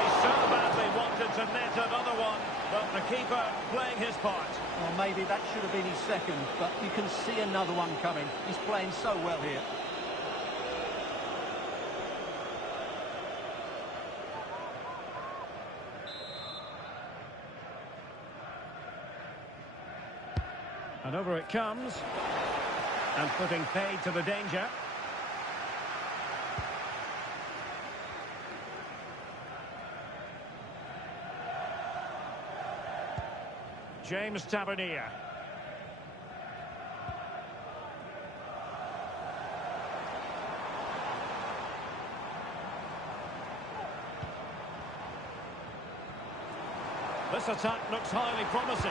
He so badly wanted to net another one, but the keeper playing his part. Well, maybe that should have been his second, but you can see another one coming. He's playing so well here. And over it comes. And putting paid to the danger. James Tavernier. This attack looks highly promising.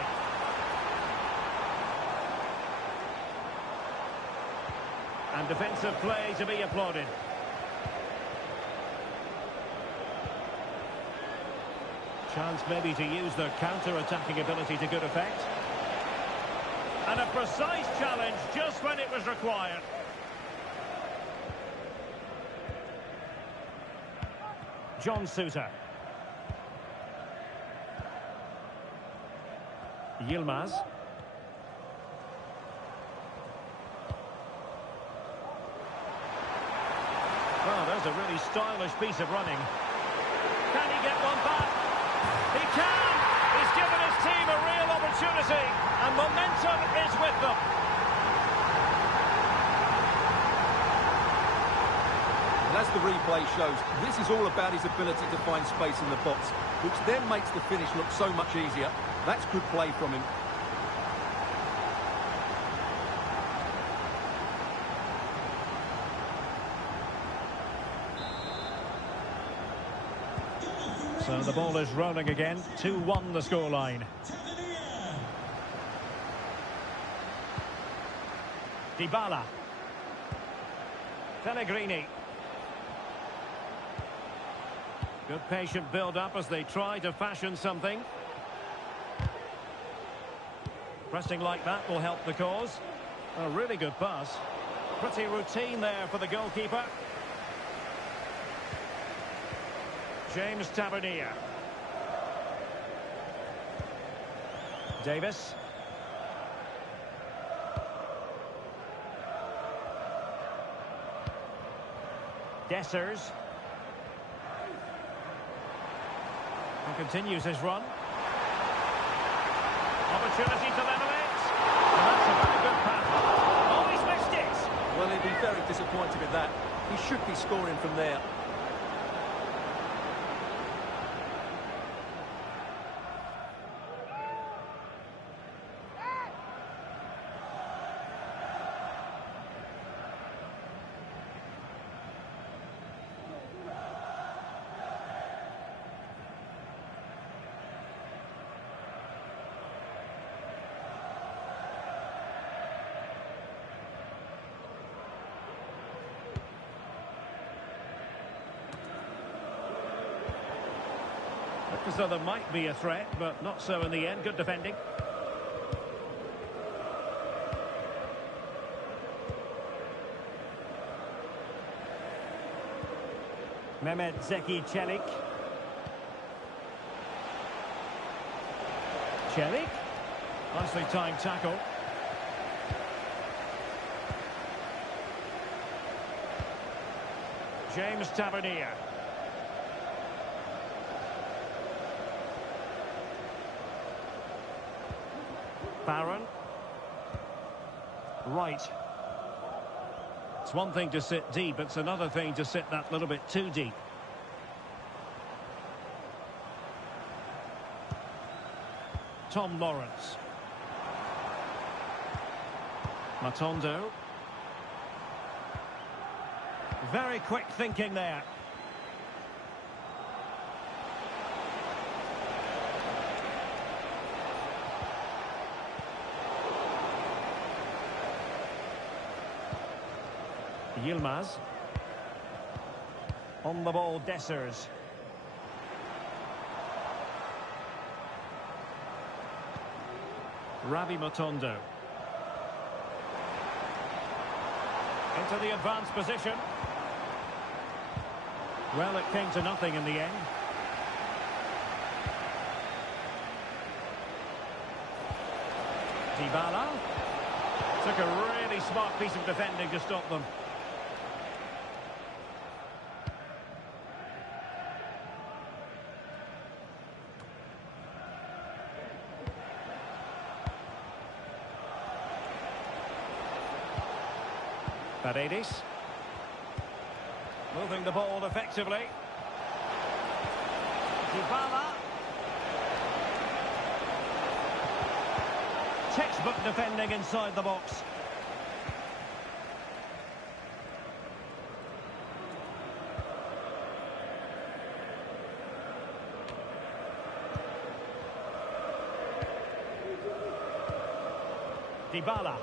And defensive play to be applauded. Chance maybe to use their counter-attacking ability to good effect. And a precise challenge just when it was required. John Sousa. Yilmaz. Well, there's a really stylish piece of running. Can he get one back? He can! He's given his team a real opportunity, and momentum is with them. And as the replay shows, this is all about his ability to find space in the box, which then makes the finish look so much easier. That's good play from him. So the ball is rolling again. 2-1 the scoreline. Dybala. Pellegrini. Good patient build-up as they try to fashion something. Pressing like that will help the cause. A really good pass. Pretty routine there for the goalkeeper. James Tavernier. Davis. Dessers. And continues his run. Opportunity to level it. And that's a very good pass. Oh, he's missed it. Well, he'd be very disappointed with that. He should be scoring from there. As though there might be a threat, but not so in the end. Good defending. Mehmet Zeki Çelik. Çelik. Nicely timed tackle. James Tavernier. Barron. Right. It's one thing to sit deep, it's another thing to sit that little bit too deep. Tom Lawrence. Matondo. Very quick thinking there. Yilmaz. On the ball, Dessers. Ravi Matondo. Into the advanced position. Well, it came to nothing in the end. Dybala. Took a really smart piece of defending to stop them. Paredes. Moving the ball effectively. Dybala. Textbook defending inside the box. Dybala.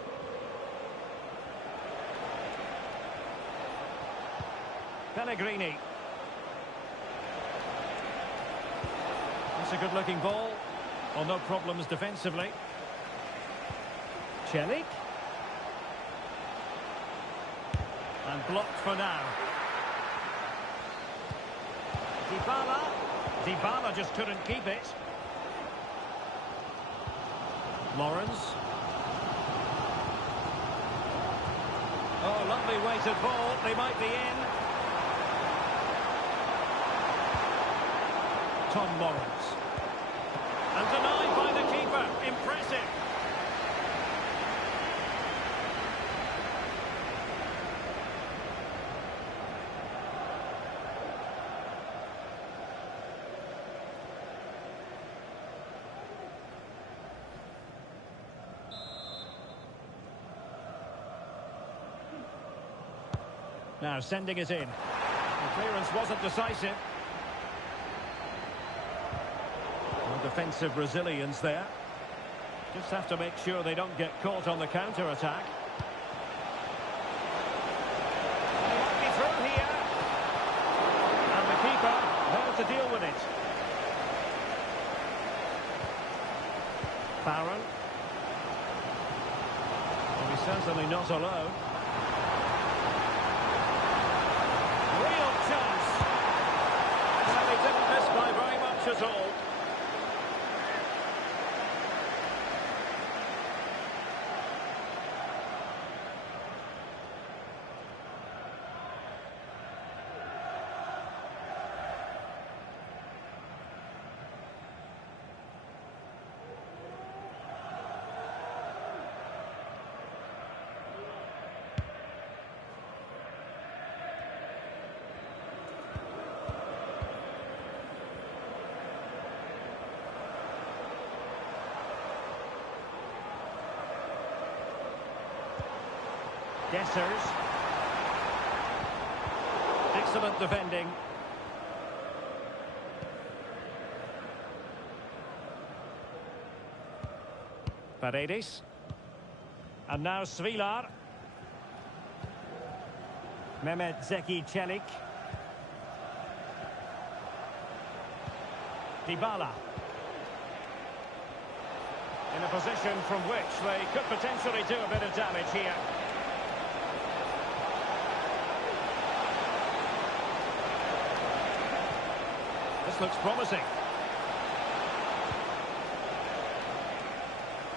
Pellegrini. That's a good-looking ball. Well, no problems defensively. Çelik. And blocked for now. Dybala. Dybala just couldn't keep it. Lawrence. Oh, lovely weighted ball. They might be in. Tom Lawrence. And denied by the keeper. Impressive. Now sending it in. The clearance wasn't decisive. Well, defensive resilience there. Just have to make sure they don't get caught on the counter-attack. They might be through here. And the keeper there to deal with it. Barron. Well, he's certainly not alone. Real chance. Well, he didn't miss by very much at all. Dessers. Excellent defending. Paredes. And now Svilar. Mehmet Zeki Çelik. Dybala. In a position from which they could potentially do a bit of damage here. This looks promising.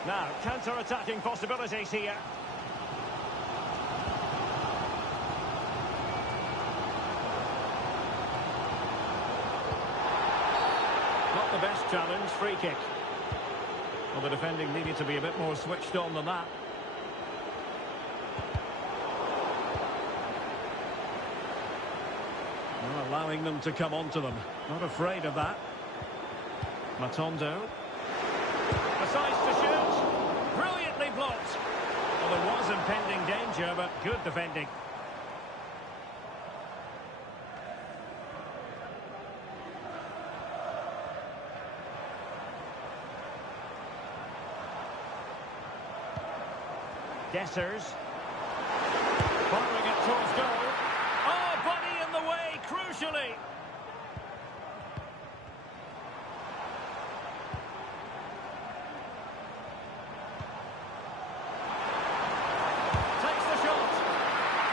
Now, counter-attacking possibilities here. Not the best challenge, free kick. Well, the defending needed to be a bit more switched on than that. Well, allowing them to come onto them. Not afraid of that. Matondo. Decides to shoot. Brilliantly blocked. Well, there was impending danger, but good defending. Dessers. Firing it towards goal. Oh, body in the way, crucially. Takes the shot.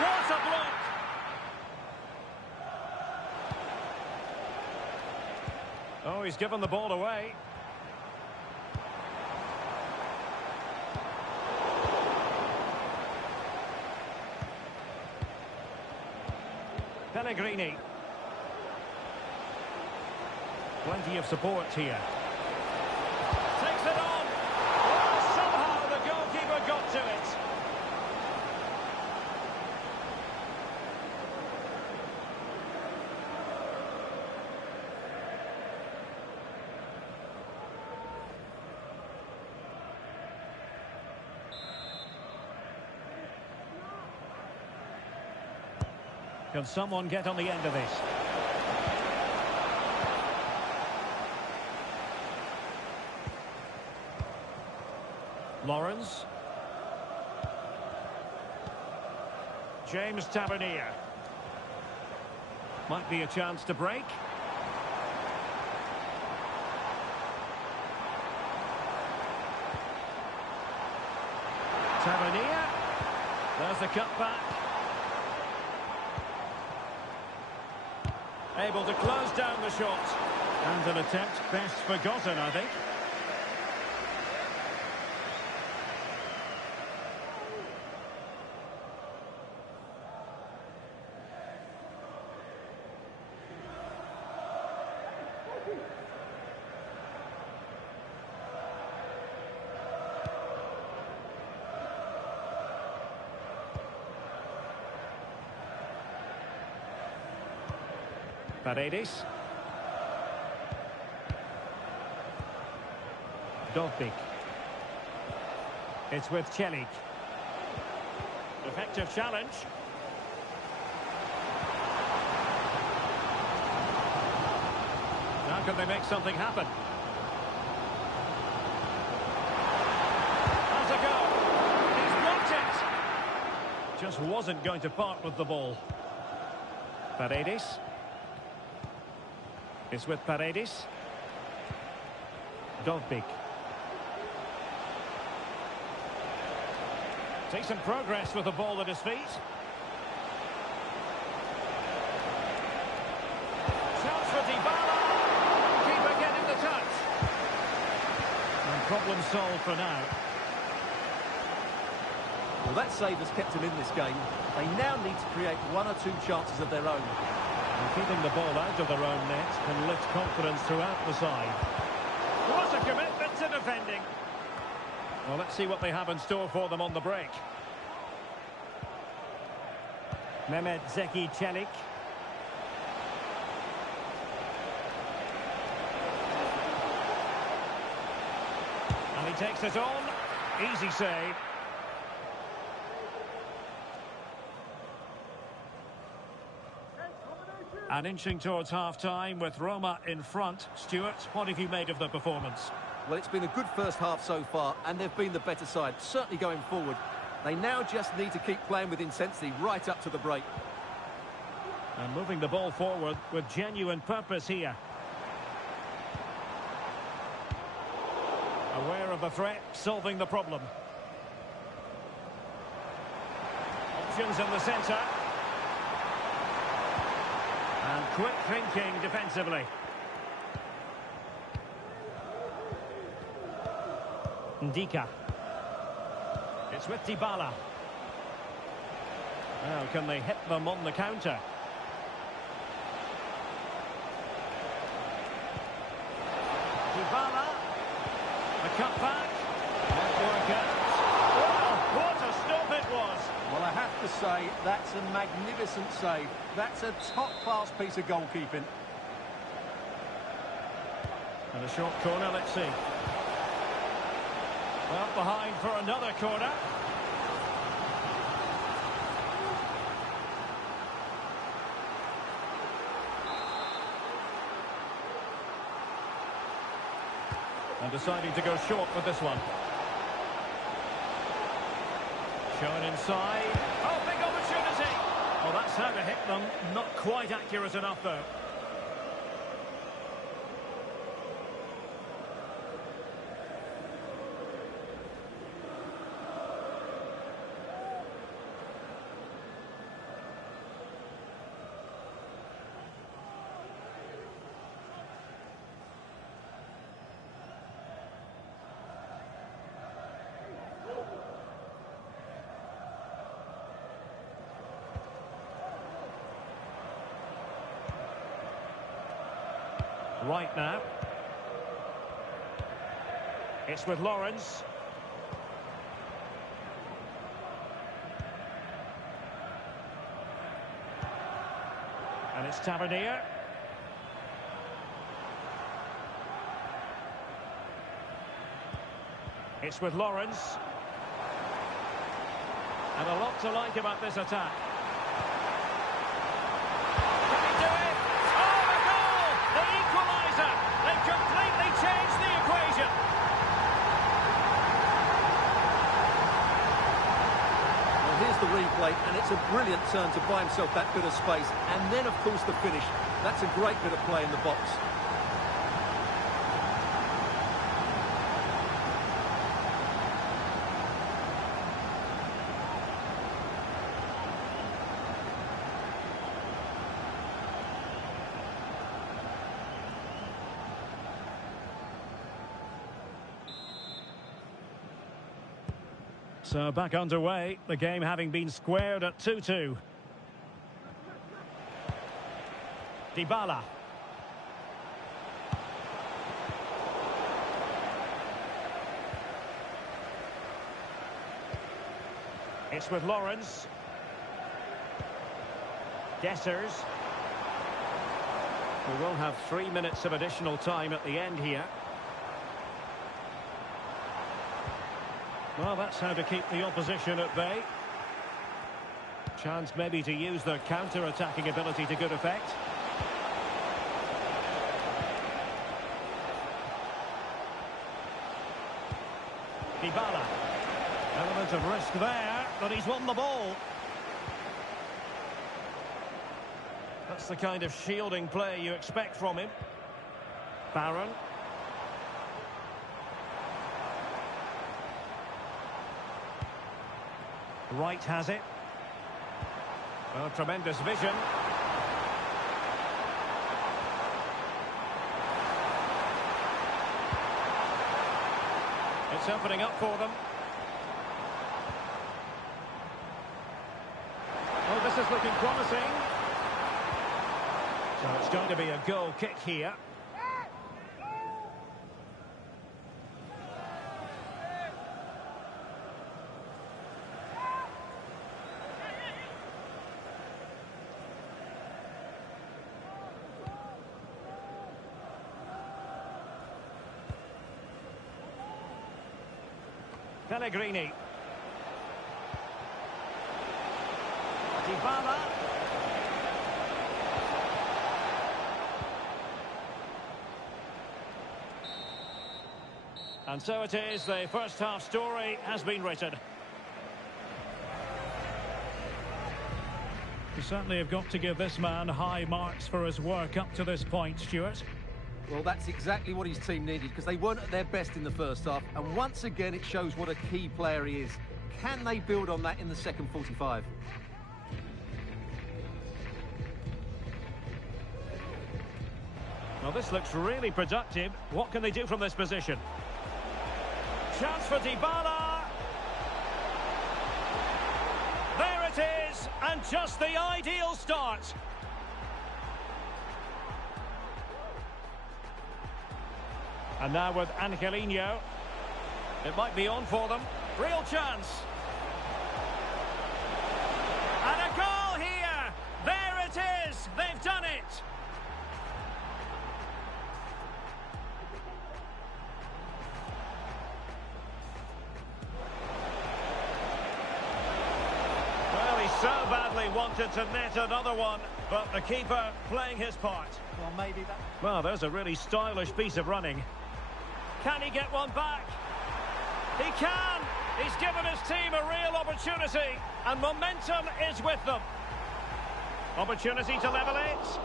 What a block. Oh, he's given the ball away. Pellegrini. Plenty of support here. Takes it on. Oh, somehow the goalkeeper got to it. Can someone get on the end of this? Lawrence. James Tavernier. Might be a chance to break. Tavernier. There's the cutback. Able to close down the shot. And an attempt best forgotten, I think. Paredes. Dovbik. It's with Celik. Effective challenge. Now can they make something happen? Has a go. He's blocked it. Just wasn't going to part with the ball. Paredes. It's with Paredes. Dovbik. Decent progress with the ball at his feet. Chance for Dybala. Keeper getting the touch. And problem solved for now. Well, that save has kept him in this game. They now need to create one or two chances of their own. And keeping the ball out of their own net can lift confidence throughout the side. What a commitment to defending. Well, let's see what they have in store for them on the break. Mehmet Zeki Celik. And he takes it on. Easy save. And inching towards half-time with Roma in front. Stuart, what have you made of the performance? Well, it's been a good first half so far, and they've been the better side, certainly going forward. They now just need to keep playing with intensity right up to the break. And moving the ball forward with genuine purpose here. Aware of the threat, solving the problem. Options in the centre. And quick thinking defensively. Ndika. It's with Dybala. Now, can they hit them on the counter? Dybala. A cutback. Won't work out. Oh, what a stop it was. Well, I have to say, that's a magnificent save. That's a top-class piece of goalkeeping. And a short corner, let's see. Well, behind for another corner. And deciding to go short with this one. Shown inside. Oh, big opportunity! Well, that's how to hit them. Not quite accurate enough, though. Right now. It's with Lawrence. And it's Tavernier. It's with Lawrence. And a lot to like about this attack. They've completely changed the equation. Well, here's the replay, and it's a brilliant turn to buy himself that bit of space. And then, of course, the finish. That's a great bit of play in the box. So back underway, the game having been squared at 2-2. Dybala. It's with Lawrence. Dessers. We will have 3 minutes of additional time at the end here. Well, that's how to keep the opposition at bay. Chance maybe to use their counter-attacking ability to good effect. Dybala. Element of risk there, but he's won the ball. That's the kind of shielding play you expect from him. Barron. Wright has it. Oh, tremendous vision. It's opening up for them. Oh, this is looking promising. So it's going to be a goal kick here. Pellegrini. Dybala. And so it is, the first half story has been written. You certainly have got to give this man high marks for his work up to this point, Stuart. Well, that's exactly what his team needed, because they weren't at their best in the first half. And once again, it shows what a key player he is. Can they build on that in the second 45? Well, this looks really productive. What can they do from this position? Chance for Dybala. There it is, and just the ideal start. And now with Angelino. It might be on for them. Real chance. And a goal here. There it is. They've done it. Well, he so badly wanted to net another one, but the keeper playing his part. Well, maybe that... Well, there's a really stylish piece of running. Can he get one back? He can! He's given his team a real opportunity, and momentum is with them. Opportunity to level it.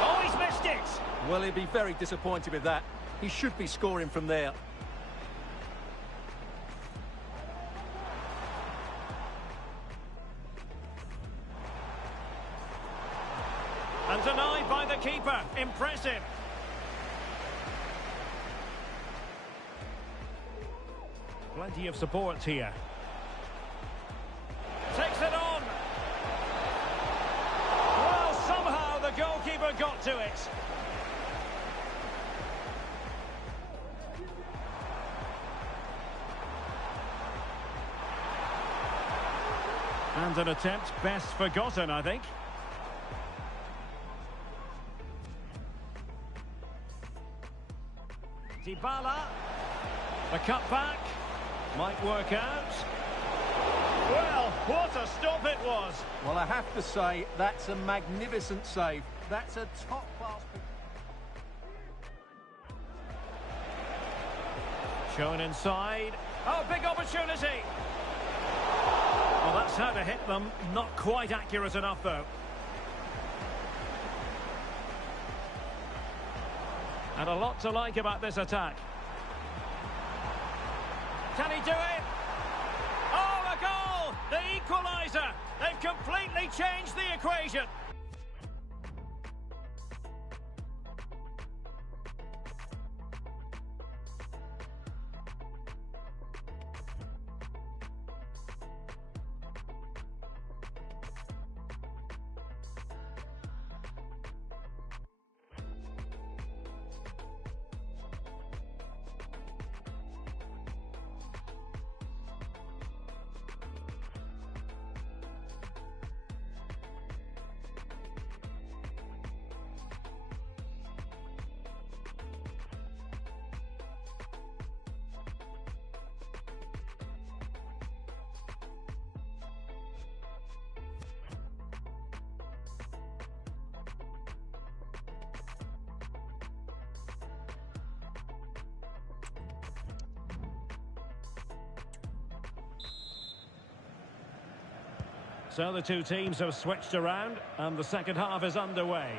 Oh, he's missed it! Well, he'd be very disappointed with that. He should be scoring from there. And denied by the keeper. Impressive. Plenty of support here. Takes it on. Well, somehow the goalkeeper got to it. And an attempt best forgotten, I think. Dybala. The cutback. Might work out. Well, what a stop it was. Well, I have to say, that's a magnificent save. That's a top-class... Shown inside. Oh, big opportunity. Well, that's how to hit them. Not quite accurate enough, though. And a lot to like about this attack. Can he do it? Oh, a goal! The equaliser! They've completely changed the equation. So the two teams have switched around and the second half is underway.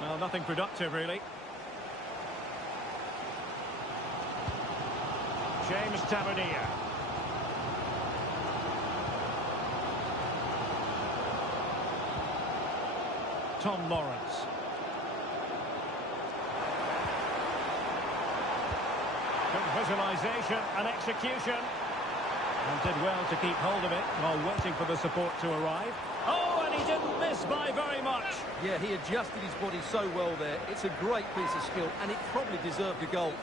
Well, nothing productive, really. James Tavernier. Tom Lawrence. Good visualisation and execution. And did well to keep hold of it while waiting for the support to arrive. Oh, and he didn't miss by very much. Yeah, he adjusted his body so well there. It's a great piece of skill, and it probably deserved a goal.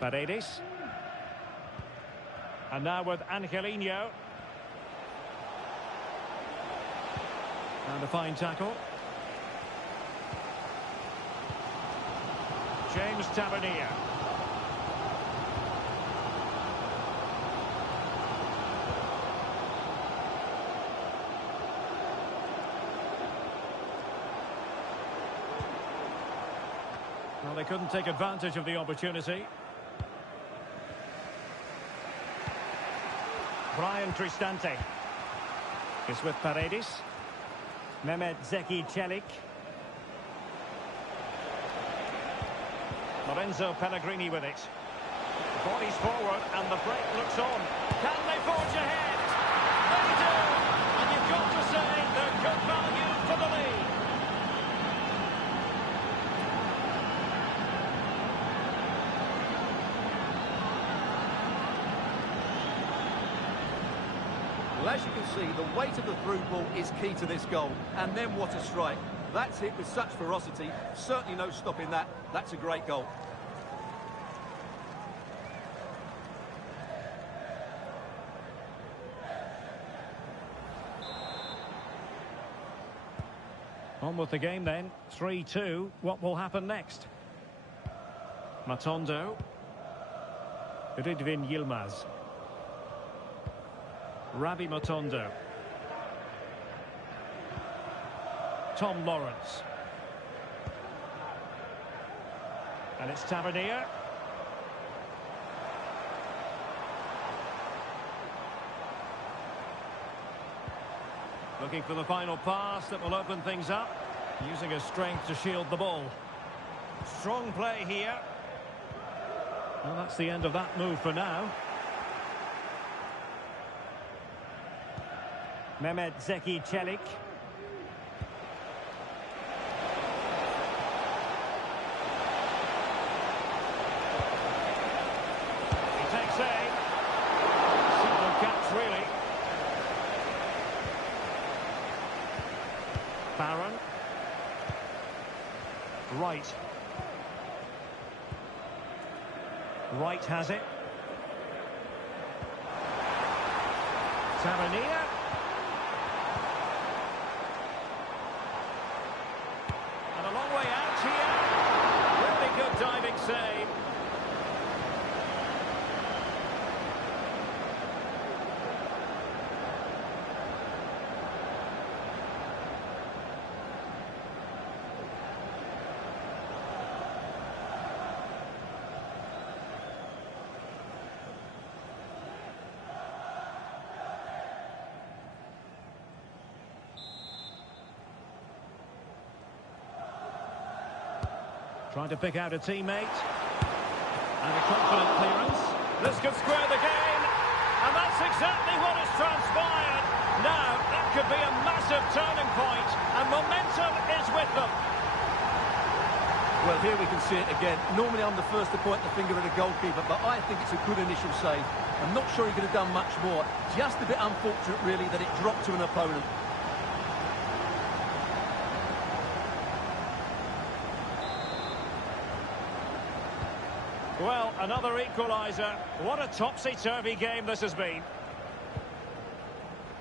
Paredes. And now with Angelino. And a fine tackle. James Tavernier. Well, they couldn't take advantage of the opportunity. Brian Cristante is with Paredes. Mehmet Zeki Çelik. Lorenzo Pellegrini with it. Bodies forward and the break looks on. Can they forge ahead? They do! And you've got to say they're good value for the lead. Well, as you can see, the weight of the through ball is key to this goal. And then what a strike. That's hit with such ferocity. Certainly no stopping that. That's a great goal. On with the game then. 3-2. What will happen next? Matondo. Ridvin Yilmaz. Rabi Matondo. Tom Lawrence. And it's Tavernier. Looking for the final pass that will open things up. Using his strength to shield the ball. Strong play here. Well, that's the end of that move for now. Mehmet Zeki Çelik. He takes aim. Simple catch, really. Barron. Wright. Wright has it. Tavernier. And a long way out here. Really good diving save. Trying to pick out a teammate. And a confident clearance. This could square the game. And that's exactly what has transpired. Now, that could be a massive turning point. And momentum is with them. Well, here we can see it again. Normally I'm the first to point the finger at a goalkeeper, but I think it's a good initial save. I'm not sure he could have done much more. Just a bit unfortunate, really, that it dropped to an opponent. Well, another equaliser. What a topsy-turvy game this has been.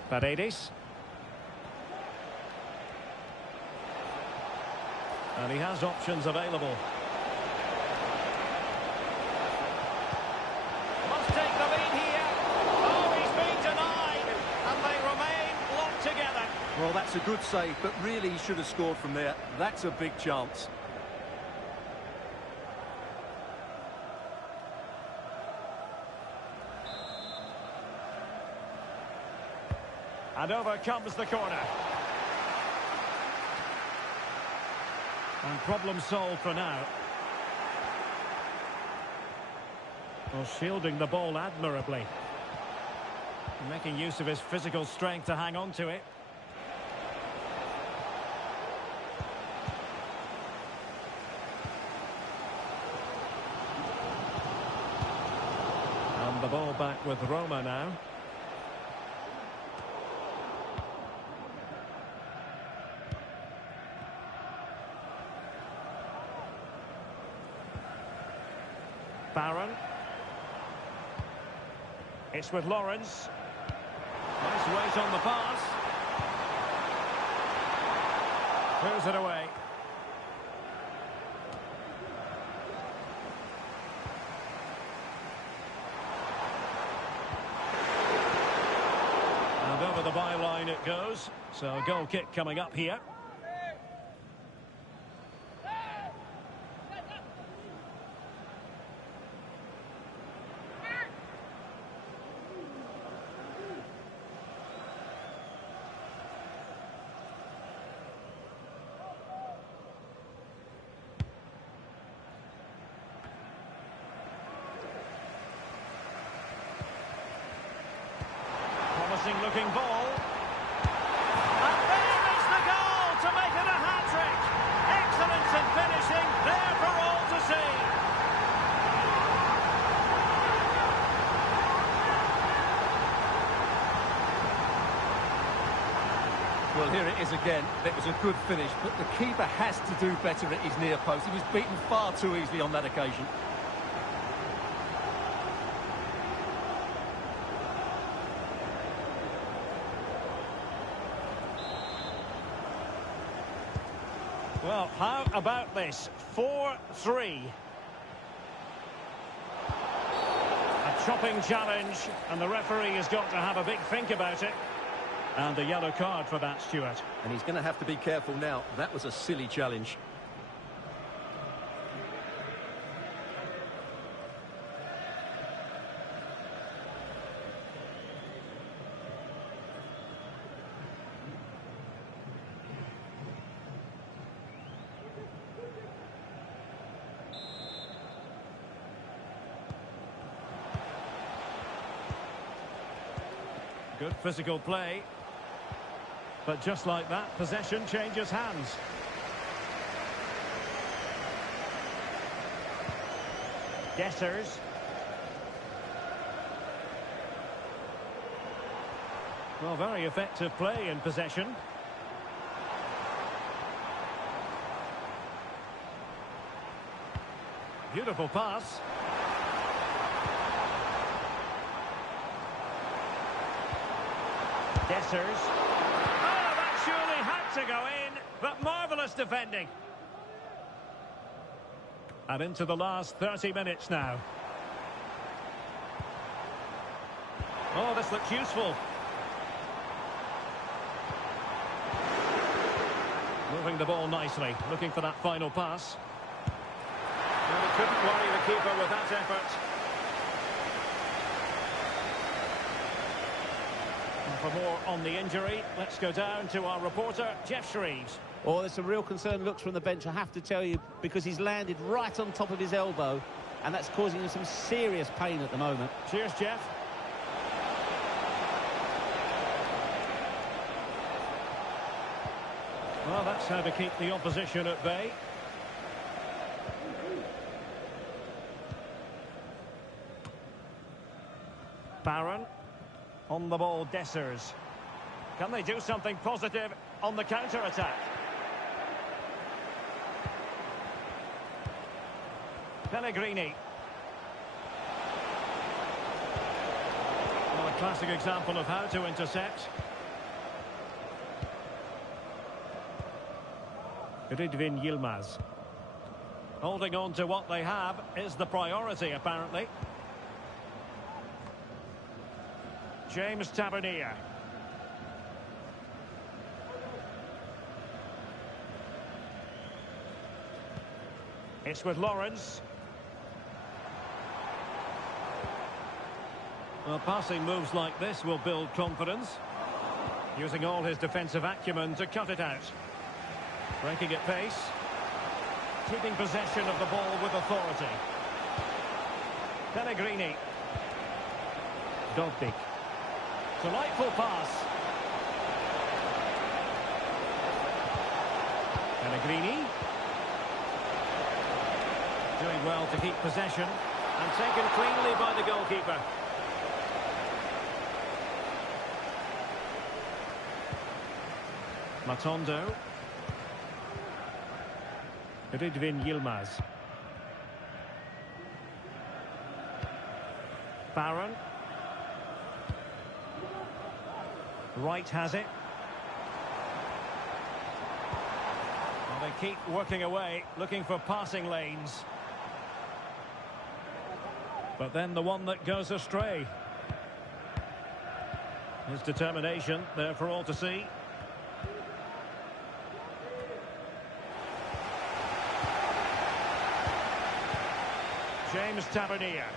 Paredes. And he has options available. Must take the lead here. Oh, he's been denied. And they remain locked together. Well, that's a good save, but really he should have scored from there. That's a big chance. And over comes the corner. And problem solved for now. Well, shielding the ball admirably. Making use of his physical strength to hang on to it. And the ball back with Roma now. Barron. It's with Lawrence. Nice weight on the pass. Throws it away. And over the byline it goes. So a goal kick coming up here. looking ball. And there is the goal to make it a hat-trick. Excellence in finishing, there for all to see. Well, here it is again. It was a good finish, but the keeper has to do better at his near post. He was beaten far too easily on that occasion. Well, how about this? 4-3. A chopping challenge, and the referee has got to have a big think about it. And a yellow card for that, Stuart. And he's going to have to be careful now. That was a silly challenge. Good physical play. But just like that, possession changes hands. Dessers. Well, very effective play in possession. Beautiful pass. Dessers. Surely had to go in, but marvellous defending. And into the last 30 minutes now. Oh, this looks useful. Moving the ball nicely, looking for that final pass. Well, he couldn't worry the keeper with that effort. For more on the injury, let's go down to our reporter, Jeff Shreves. Oh, there's some real concerned looks from the bench, I have to tell you, because he's landed right on top of his elbow, and that's causing him some serious pain at the moment. Cheers, Jeff. Well, that's how to keep the opposition at bay. Barron. On the ball, Dessers. Can they do something positive on the counter-attack? Pellegrini. Well, a classic example of how to intercept. Rydvin Yilmaz. Holding on to what they have is the priority, apparently. James Tavernier. It's with Lawrence. Well, passing moves like this will build confidence. Using all his defensive acumen to cut it out. Breaking at pace. Keeping possession of the ball with authority. Pellegrini. Dogbik. Delightful pass. Pellegrini. Doing well to keep possession. And taken cleanly by the goalkeeper. Matondo. Rydvin Yilmaz. Barron. Wright has it. Well, they keep working away, looking for passing lanes. But then the one that goes astray. His determination there for all to see. James Tavernier.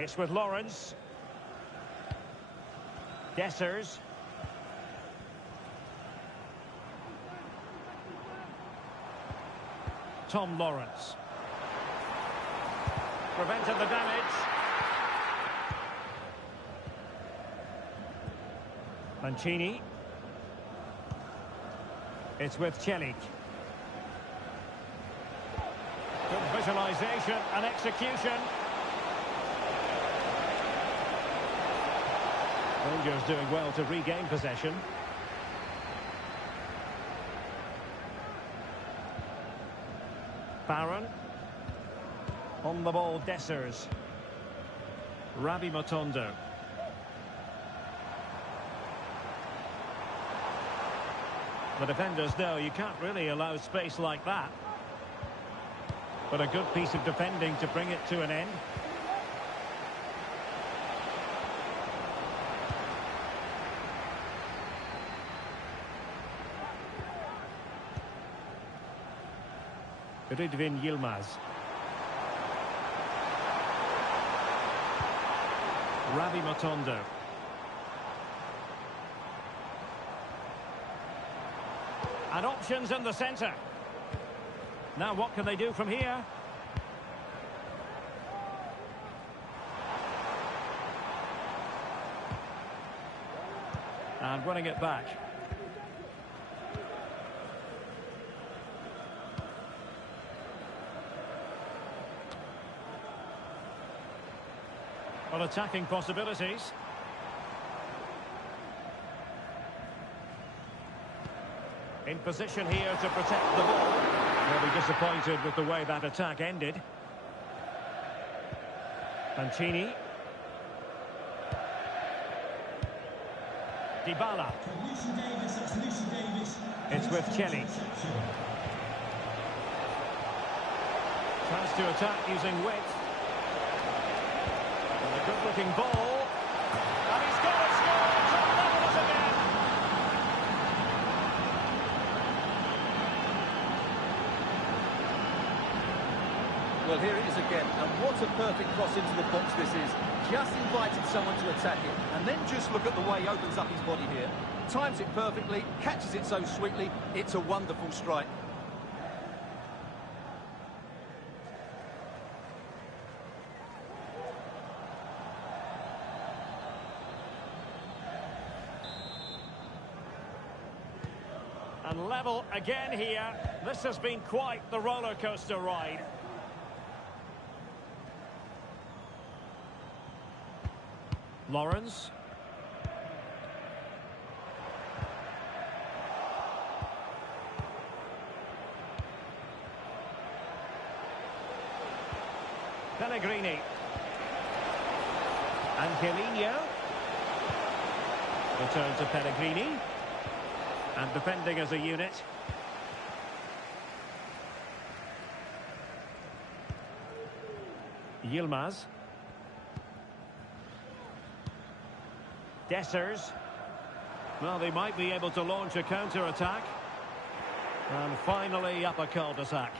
It's with Lawrence. Dessers. Tom Lawrence. Prevented the damage. Mancini. It's with Celik. Good visualisation and execution. Rangers doing well to regain possession. Barron. On the ball, Dessers. Rabi Matondo. The defenders know you can't really allow space like that. But a good piece of defending to bring it to an end. Ridvin Yilmaz. Rabi Matondo. And options in the centre. Now what can they do from here? And running it back. Well, attacking possibilities. In position here to protect the ball. They'll be disappointed with the way that attack ended. Mancini. Dybala. It's with Celik. Chance to attack using width. And a good-looking ball. And he's got a score to level it again. Well, here it is again, and what a perfect cross into the box this is. Just invited someone to attack it, and then just look at the way he opens up his body here. Times it perfectly, catches it so sweetly, it's a wonderful strike. And level again here. This has been quite the roller coaster ride. Lawrence. Pellegrini. Angelino. Return to Pellegrini. And defending as a unit. Yilmaz. Dessers. Well, they might be able to launch a counter-attack. And finally up a cul-de-sac.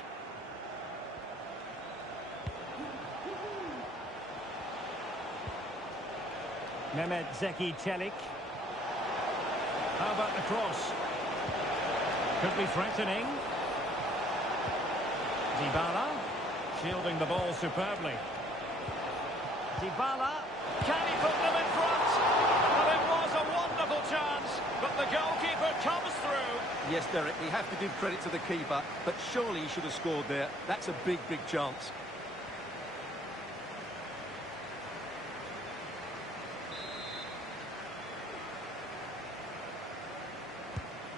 Mehmet Zeki Celik. How about the cross? Could be threatening. Dybala. Shielding the ball superbly. Dybala. Can he put them in front? Well, it was a wonderful chance, but the goalkeeper comes through. Yes, Derek, we have to give credit to the keeper, but surely he should have scored there. That's a big, big chance.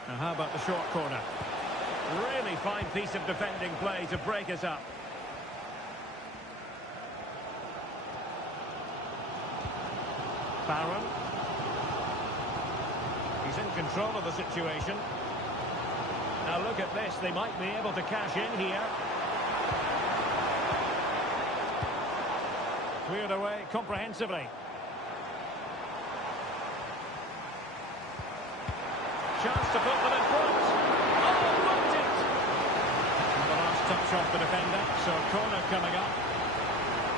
Now, how about the short corner? Really fine piece of defending play to break us up. Barron. He's in control of the situation. Now look at this, they might be able to cash in here. Cleared away comprehensively. Chance to put them in front. Oh, blocked it! And the last touch off the defender, so corner coming up.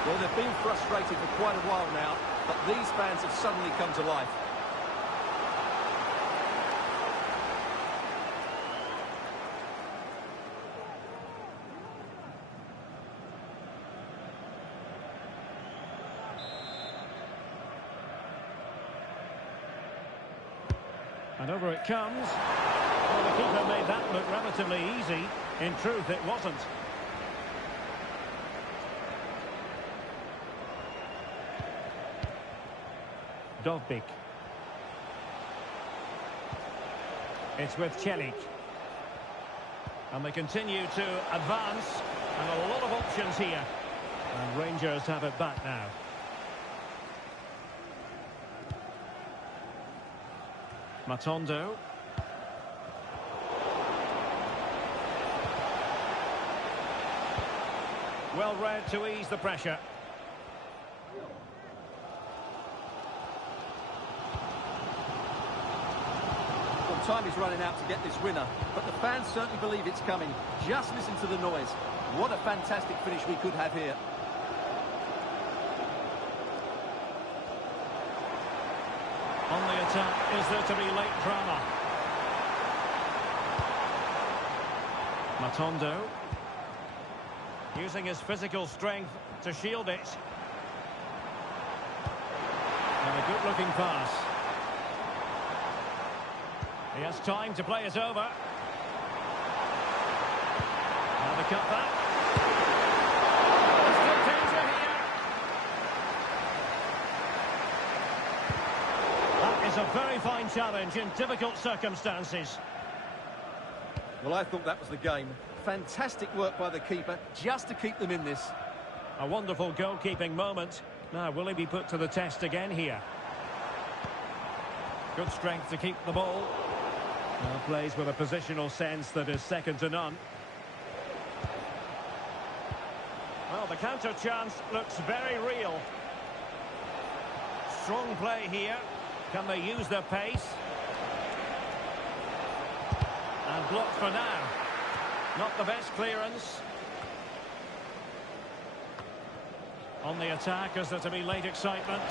Well, they've been frustrated for quite a while now, but these fans have suddenly come to life. And over it comes. Well, the keeper made that look relatively easy. In truth, it wasn't. Dovbik. It's with Celik. And they continue to advance. And a lot of options here. And Rangers have it back now. Matondo. Well read to ease the pressure. Well, time is running out to get this winner, but the fans certainly believe it's coming. Just listen to the noise. What a fantastic finish we could have here. On the attack, is there to be late drama? Matondo. Using his physical strength to shield it. And a good-looking pass. He has time to play it over. Now the cutback. There's still danger here. That is a very fine challenge in difficult circumstances. Well, I thought that was the game. Fantastic work by the keeper, just to keep them in this. A wonderful goalkeeping moment. Now, will he be put to the test again here? Good strength to keep the ball. Well, plays with a positional sense that is second to none. Well, the counter chance looks very real. Strong play here. Can they use their pace? And blocked for now. Not the best clearance. On the attack, is there to be late excitement?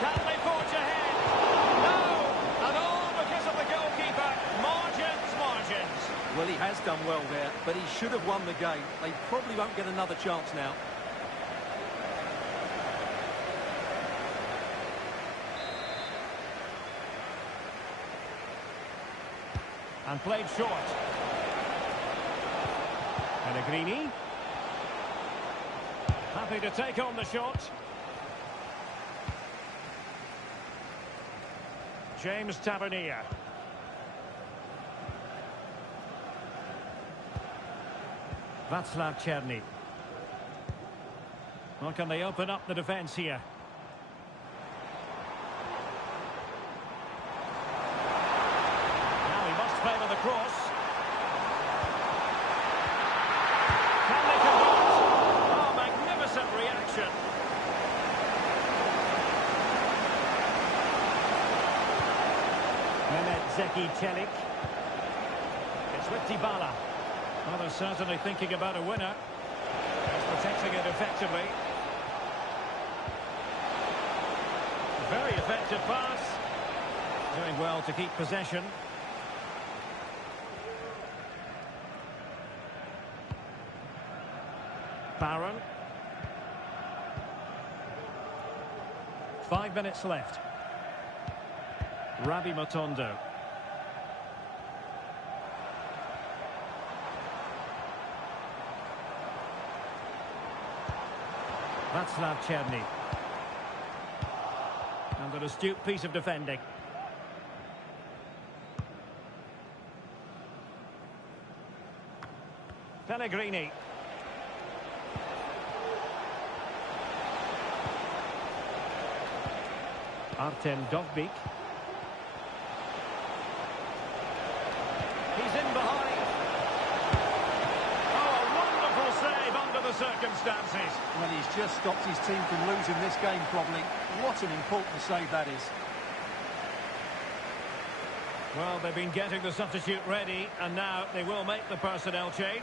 Can they forge ahead? No! And all because of the goalkeeper. Margins. Well, he has done well there, but he should have won the game. They probably won't get another chance now. And played short. Pellegrini. Happy to take on the shot. James Tavernier. Václav Černý. Well, can they open up the defence here? Now he must favour the cross. Can they convert? Oh, magnificent reaction. Mehmet Zeki Celik. It's with Dybala. Well, they're certainly thinking about a winner. He's protecting it effectively. Very effective pass. Doing well to keep possession. Barron. 5 minutes left. Rabi Matondo. Václav Černý. And an astute piece of defending. Pellegrini. Artem Dovbik. He's in behind. Oh, a wonderful save under the circumstances. Well, he's just stopped his team from losing this game probably. What an important save that is. Well, they've been getting the substitute ready, and now they will make the personnel change.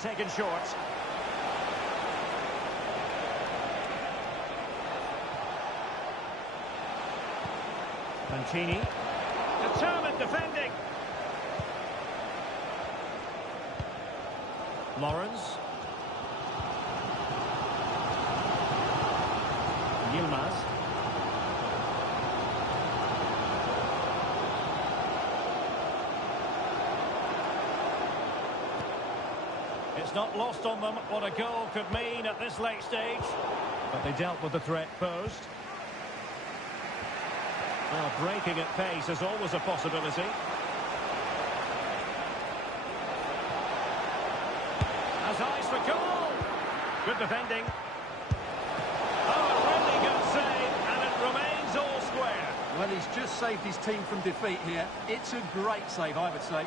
Taken short. Mancini. Determined defending. Lawrence. Yilmaz. it's not lost on them what a goal could mean at this late stage. But they dealt with the threat posed. Well, breaking at pace is always a possibility. Has eyes for goal. Good defending. Oh, a really good save, and it remains all square. Well, he's just saved his team from defeat here. It's a great save, I would say.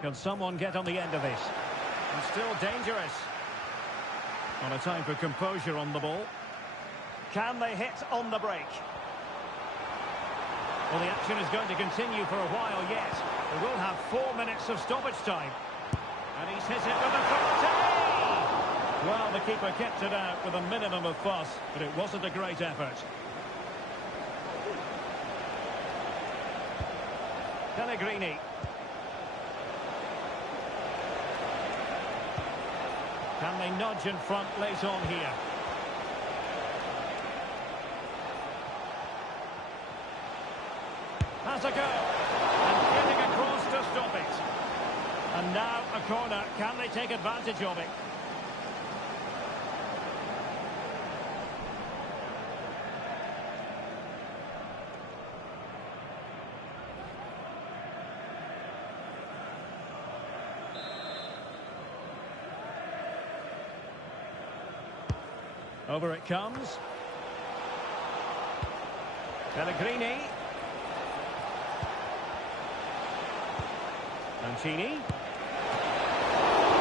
Can someone get on the end of this? And still dangerous. On a time for composure on the ball. Can they hit on the break? Well, the action is going to continue for a while yet. We will have 4 minutes of stoppage time. And he's hit it with authority! Well, the keeper kept it out with a minimum of fuss, but it wasn't a great effort. Pellegrini. Can they nudge in front late on here? Has a go. And getting across to stop it. And now a corner. Can they take advantage of it? Over it comes. Pellegrini. Mancini.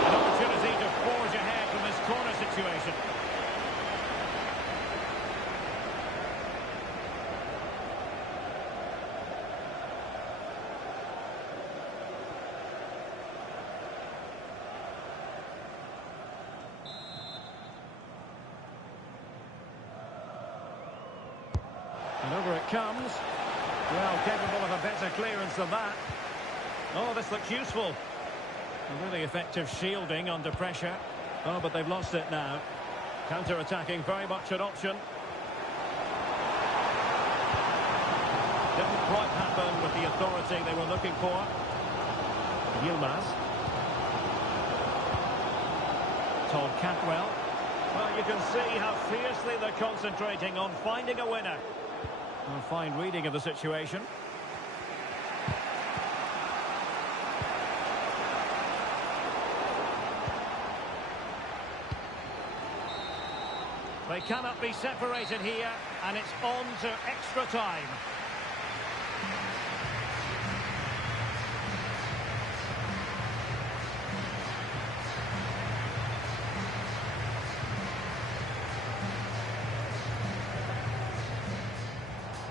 An opportunity to forge ahead from this corner situation. And over it comes. Well, capable of a better clearance than that. Oh, this looks useful. A really effective shielding under pressure. Oh, but they've lost it now. Counter-attacking, very much an option. Didn't quite happen with the authority they were looking for. Yilmaz. Todd Cantwell. Well, you can see how fiercely they're concentrating on finding a winner. A fine reading of the situation. They cannot be separated here, and it's on to extra time.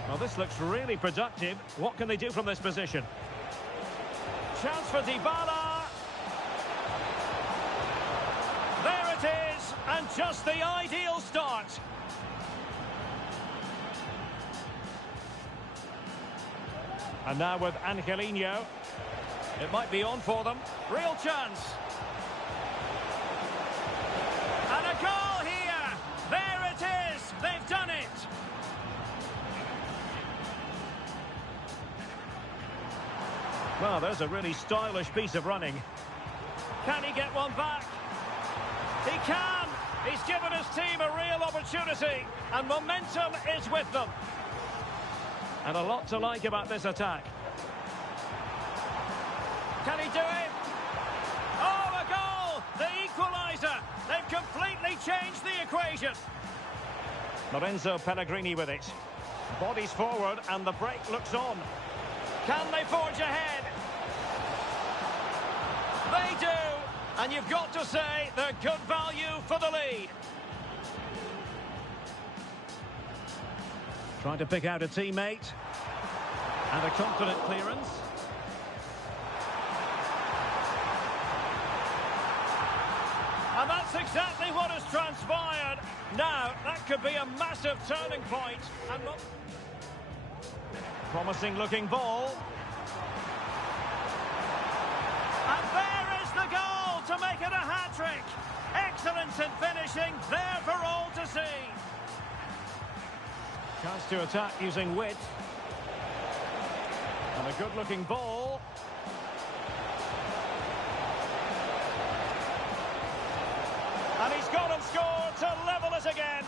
Well, this looks really productive. What can they do from this position? Chance for Dybala. There it is, and just the ideal start. And now with Angelino. It might be on for them. Real chance. And a goal here. There it is. They've done it. Well, there's a really stylish piece of running. Can he get one back? He can! He's given his team a real opportunity, and momentum is with them. And a lot to like about this attack. Can he do it? Oh, a goal! The equaliser! They've completely changed the equation. Lorenzo Pellegrini with it. Bodies forward, and the break looks on. Can they forge ahead? They do! And you've got to say they're good value for the lead. Trying to pick out a teammate. And a confident clearance. And that's exactly what has transpired. Now, that could be a massive turning point. And promising looking ball. the goal to make it a hat-trick. Excellence in finishing, there for all to see. Chance to attack using wit. And a good-looking ball. And he's gone and scored to level it again.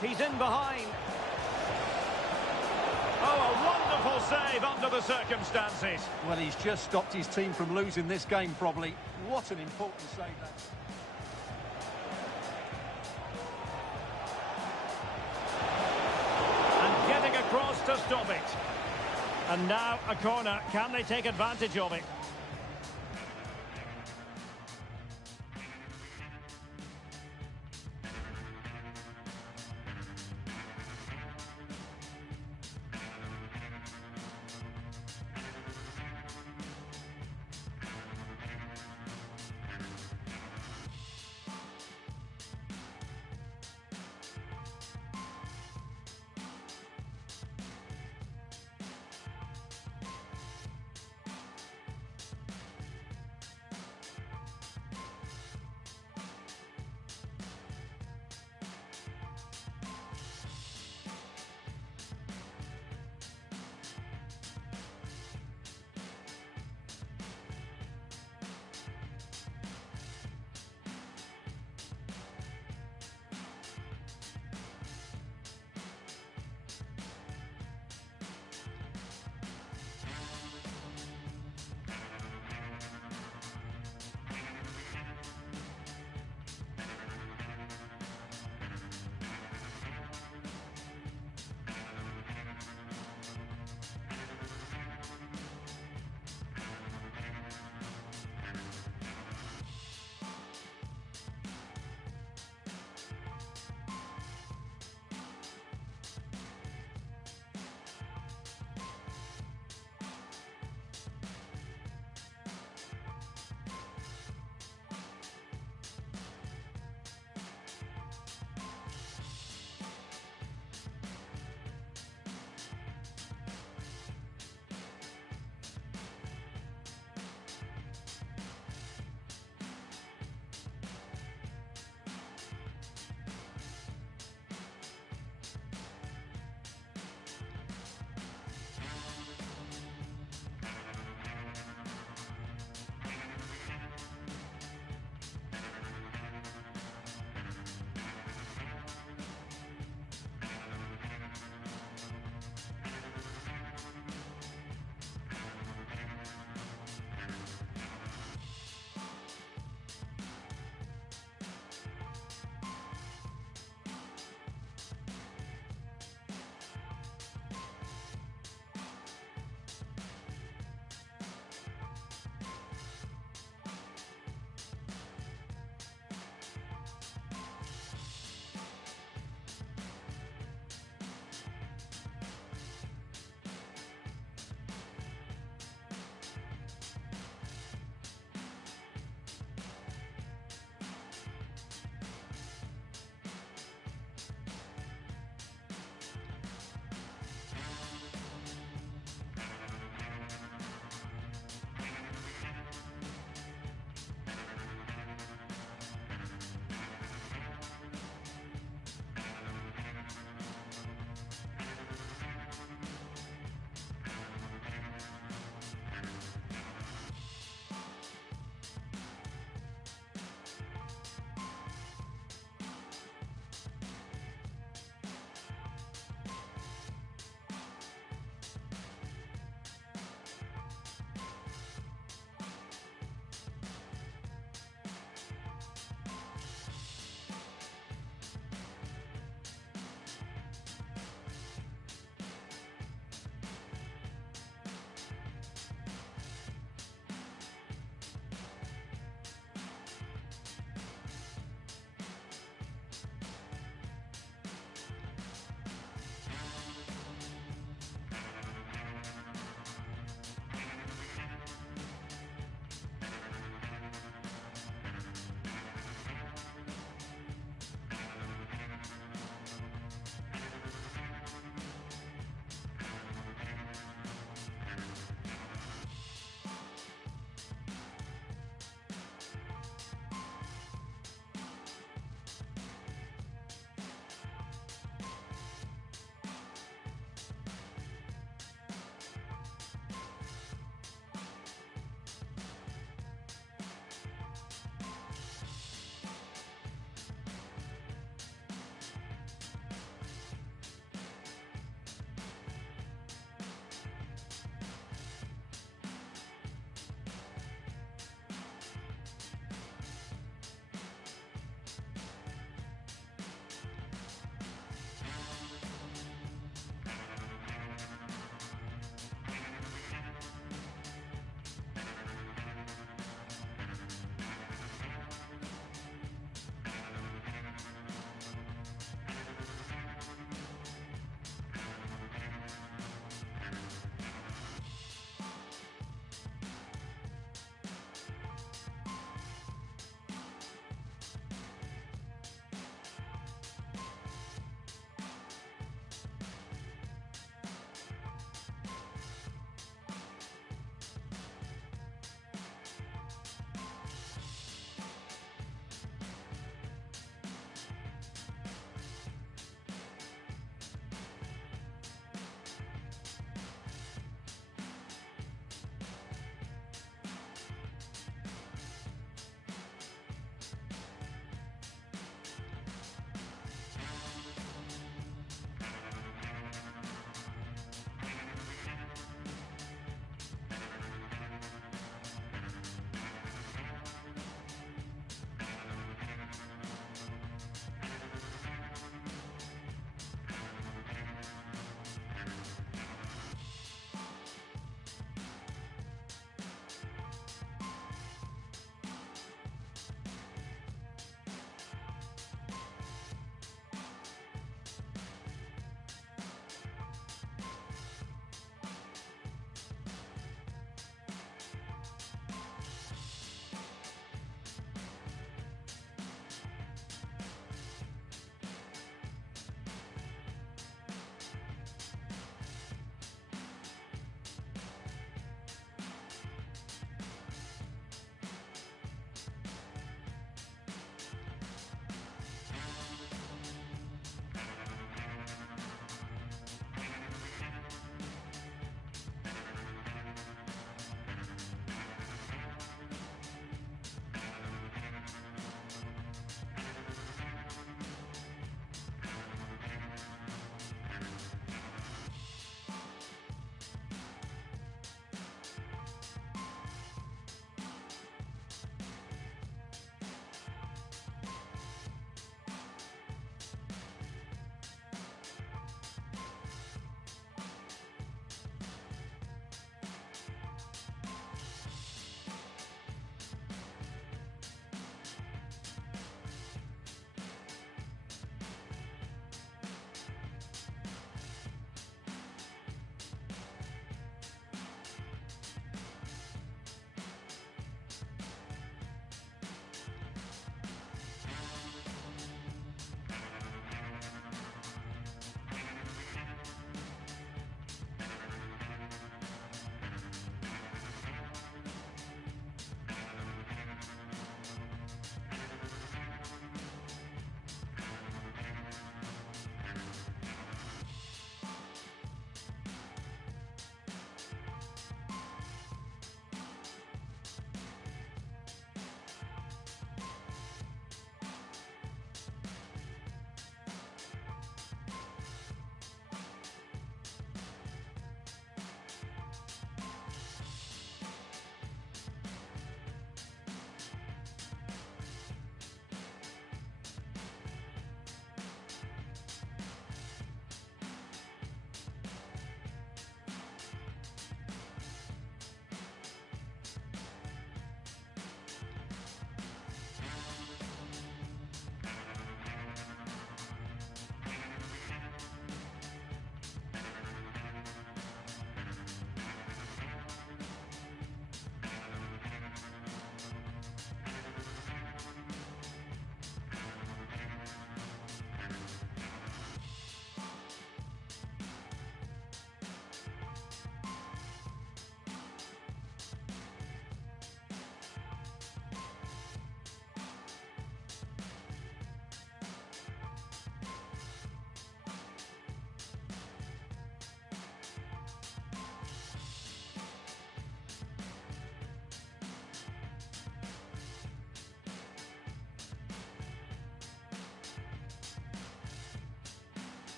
He's in behind. Oh, a wonderful save under the circumstances. Well, he's just stopped his team from losing this game, probably. What an important save that. And getting across to stop it. And now a corner. Can they take advantage of it?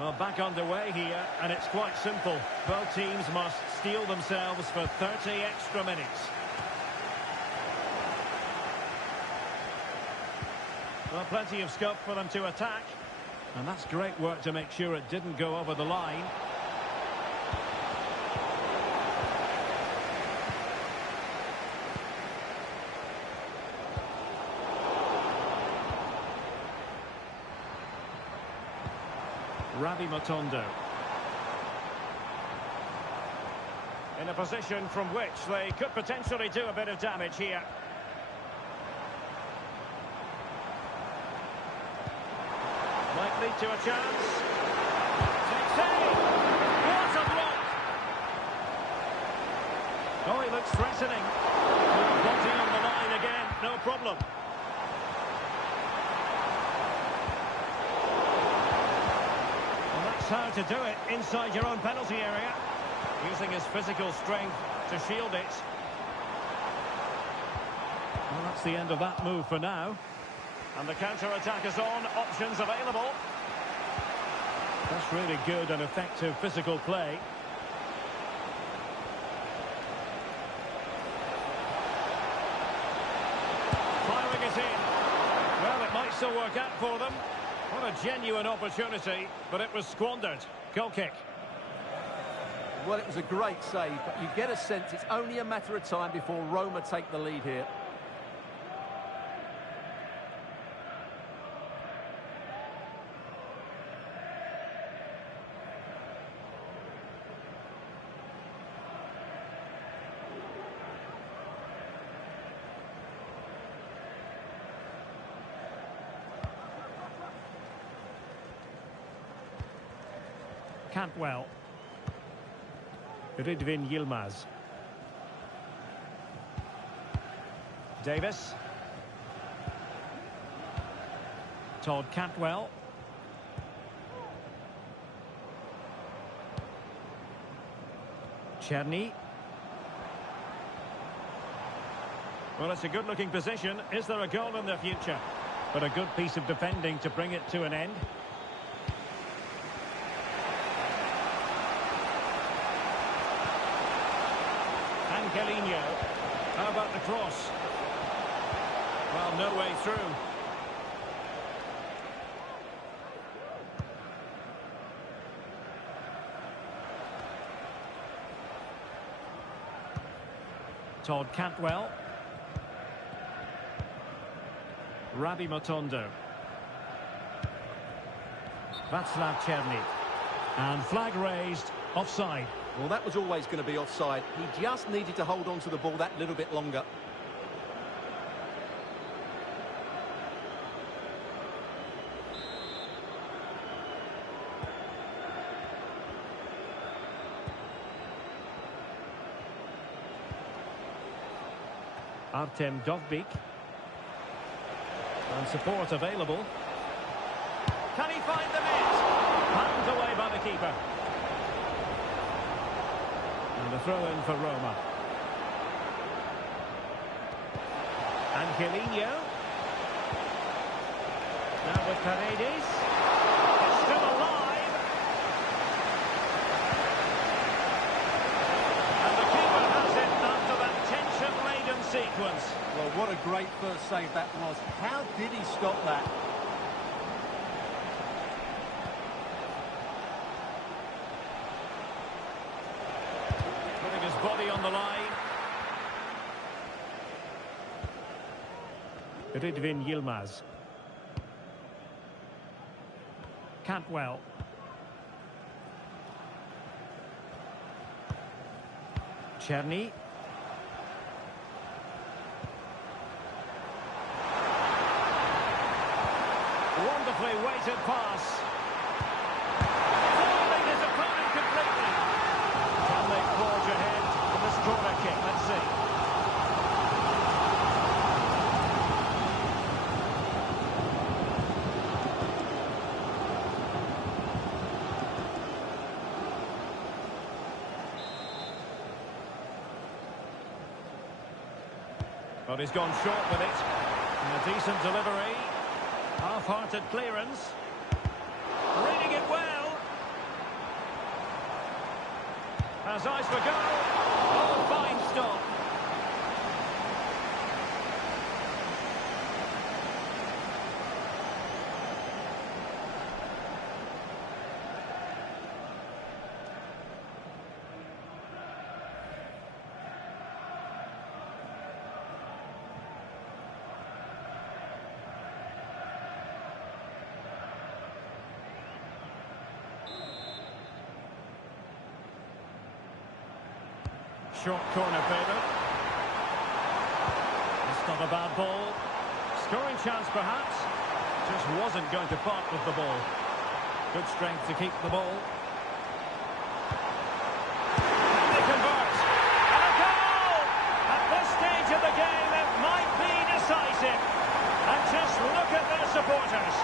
Well, back underway here, and it's quite simple. Both teams must steel themselves for 30 extra minutes. Well, plenty of scope for them to attack. And that's great work to make sure it didn't go over the line. Ravi Matondo. In a position from which they could potentially do a bit of damage here. Might lead to a chance. Takes aim. What a block! Oh, he looks threatening. Body on the line again, no problem. Well, that's how to do it inside your own penalty area. Using his physical strength to shield it. Well, that's the end of that move for now. And the counter-attack is on, options available. That's really good and effective physical play. Firing it in. Well, it might still work out for them. What a genuine opportunity, but it was squandered. Goal kick. Well, it was a great save, but you get a sense it's only a matter of time before Roma take the lead here. Cantwell. Rydvin Yilmaz. Davis. Todd Cantwell. Czerny. Well, it's a good-looking position. Is there a goal in the future? But a good piece of defending to bring it to an end. Angelino. How about the cross? Well, no way through. Todd Cantwell. Ravi Matondo. Václav Czerny. And flag raised, offside. Well, that was always going to be offside. He just needed to hold on to the ball that little bit longer. Artem Dovbyk. And support available. Can he find the net? Handed away by the keeper. And a throw-in for Roma. Angelino. Now with Paredes. It's still alive. And the keeper has it after that tension-laden sequence. Well, what a great first save that was. How did he stop that? Putting his body on the line. Rydvin Yilmaz. Cantwell. Czerny. Wonderfully weighted pass. Foiling his opponent completely. Can they forge ahead in this corner kick? Let's see. But he's gone short with it. And a decent delivery. Half-hearted clearance. Reading it well. Has eyes for goal. Oh, fine stop. Short corner favour. It's not a bad ball. Scoring chance perhaps. Just wasn't going to part with the ball. Good strength to keep the ball. And they convert. And a goal! At this stage of the game it might be decisive. And just look at their supporters.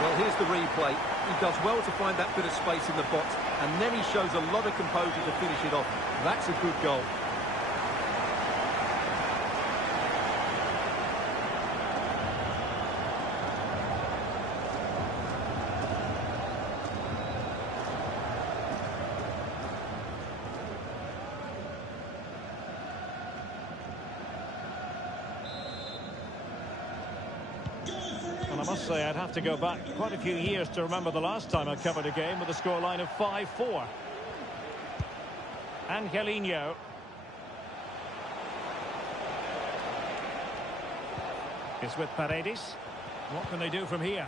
Well, here's the replay. He does well to find that bit of space in the box, and then he shows a lot of composure to finish it off. That's a good goal. Well, I must say I'd have to go back quite a few years to remember the last time I covered a game with a scoreline of 5-4. Angelino. It's with Paredes. What can they do from here?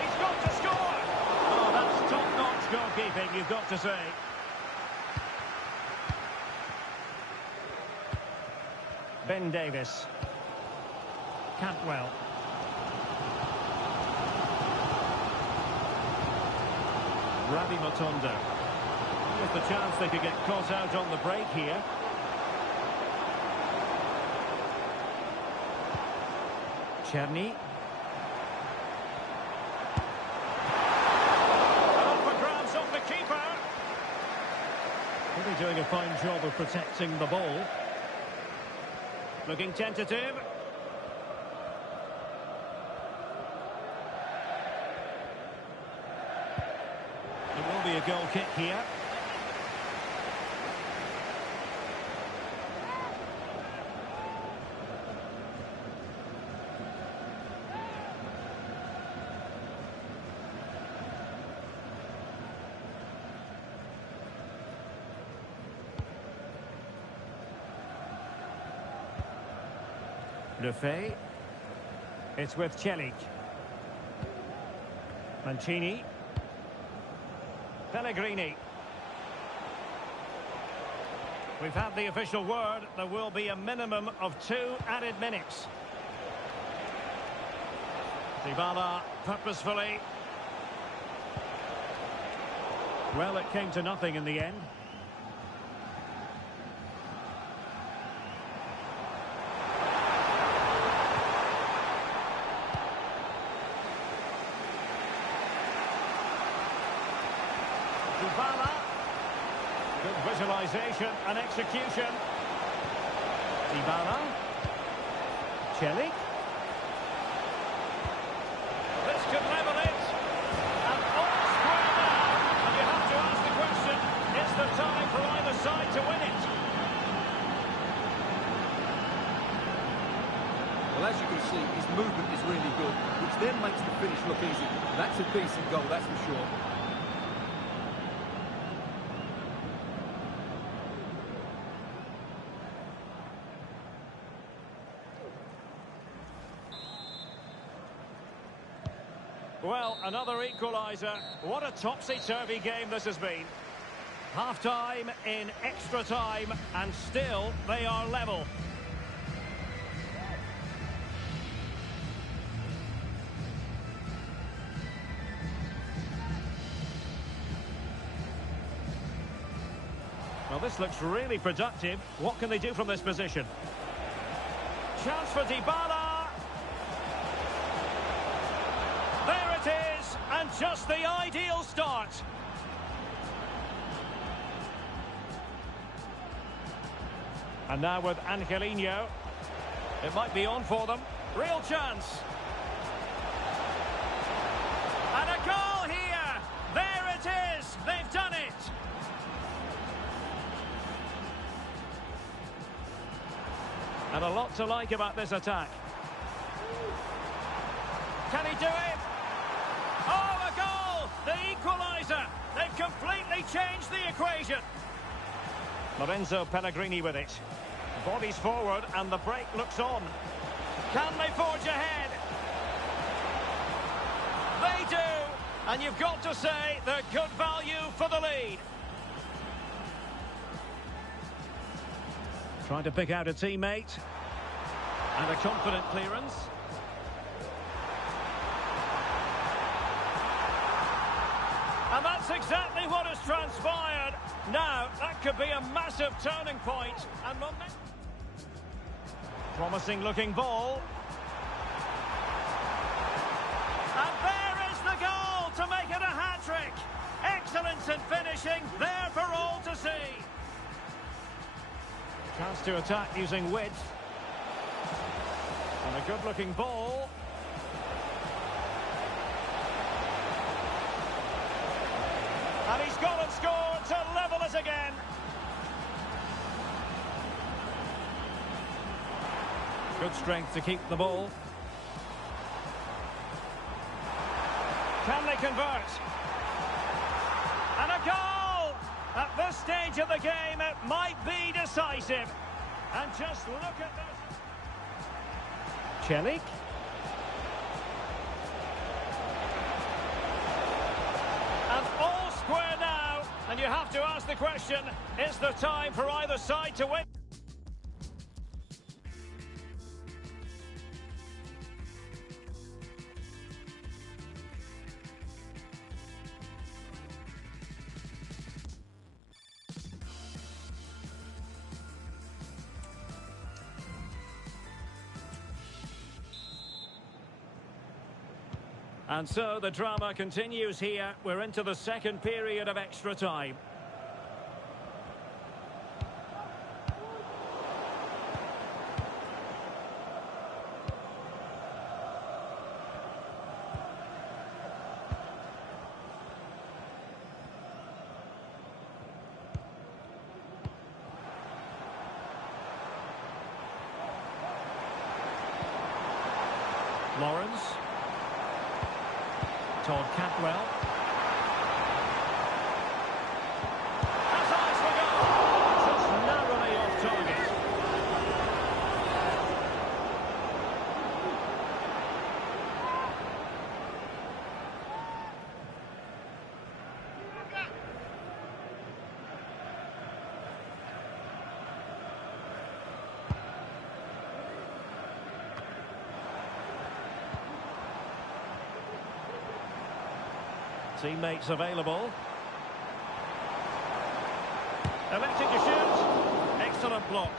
He's got to score! Oh, that's top-notch goalkeeping, you've got to say. Ben Davis. Cantwell. Ravi Matondo. With the chance they could get caught out on the break here. Cherny. Up for grabs off the keeper. Really doing a fine job of protecting the ball. Looking tentative. There will be a goal kick here. Lefebvre. It's with Celik. Mancini. Pellegrini. We've had the official word. There will be a minimum of 2 added minutes. Dybala purposefully. Well, it came to nothing in the end. Dybala. Good visualization and execution. Dybala. Celik. This could level it. And all square now. And you have to ask the question, is there time for either side to win it? Well, as you can see, his movement is really good, which then makes the finish look easy. That's a decent goal, that's for sure. Well, another equaliser. What a topsy-turvy game this has been. Half-time in extra time, and still they are level. Well, this looks really productive. What can they do from this position? Chance for Dybala. There it is, and just the ideal start. And now with Angelino. It might be on for them. Real chance. And a lot to like about this attack. Can he do it? Oh, a goal! The equaliser! They've completely changed the equation. Lorenzo Pellegrini with it. Bodies forward and the break looks on. Can they forge ahead? They do! And you've got to say they're good value for the lead. Trying to pick out a teammate. And a confident clearance. And that's exactly what has transpired. Now, that could be a massive turning point. And promising looking ball. And there is the goal to make it a hat-trick. Excellence in finishing, there for all to see. Chance to attack using width. And a good-looking ball. And he's gone and scored to level it again. Good strength to keep the ball. Can they convert? And a goal! At this stage of the game, it might be decisive. And just look at this. Celik. And all square now. And you have to ask the question, is there time for either side to win? And so the drama continues here. We're into the second period of extra time. Lawrence. Todd Cantwell. Has eyes for goal. Just narrowly off target. Teammates available. Elected to shoot. Excellent block.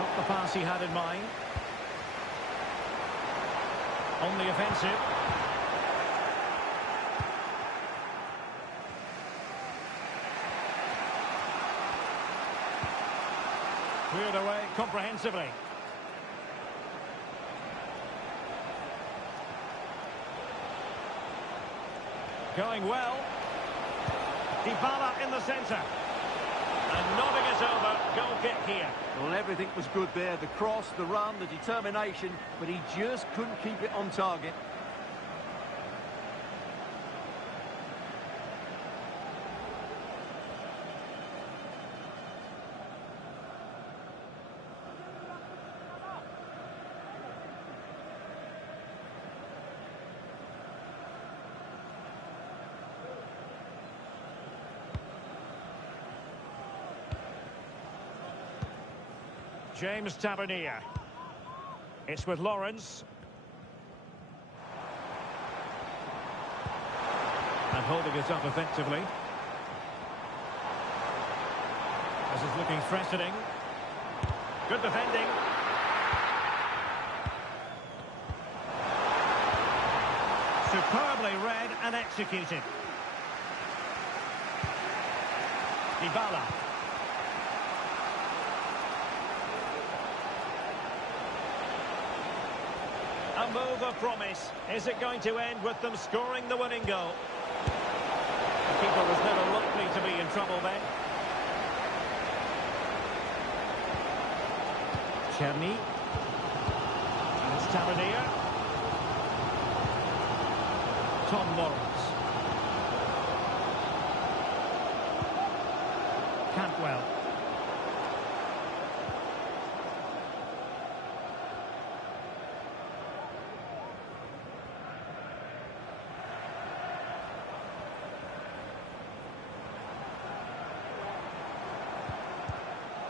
Not the pass he had in mind. On the offensive. Cleared away comprehensively. Going well. Dybala in the centre. And nodding it over. Goal kick here. Well, everything was good there. The cross, the run, the determination. But he just couldn't keep it on target. James Tavernier. It's with Lawrence. And holding it up effectively. This is looking threatening. Good defending. Superbly read and executed. Dybala. A move of promise. Is it going to end with them scoring the winning goal? The keeper was never likely to trouble then. Czerny. And it's Tavernier. Tom Lawrence. Cantwell.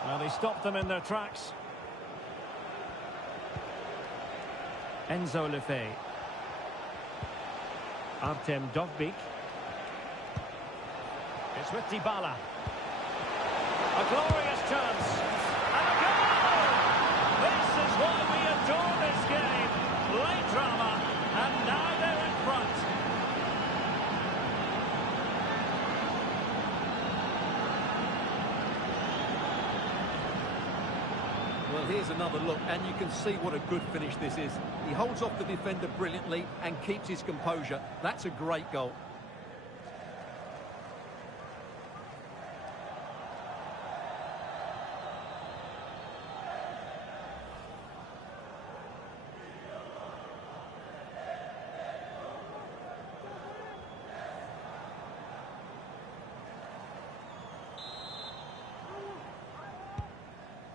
Well, they stopped them in their tracks. Enzo Lefebvre. Artem Dovbyk. It's with Dybala. A glorious chance. And a goal! This is why we adore this game. Late drama. And now they're in front. Well, here's another look, and you can see what a good finish this is. He holds off the defender brilliantly and keeps his composure. That's a great goal.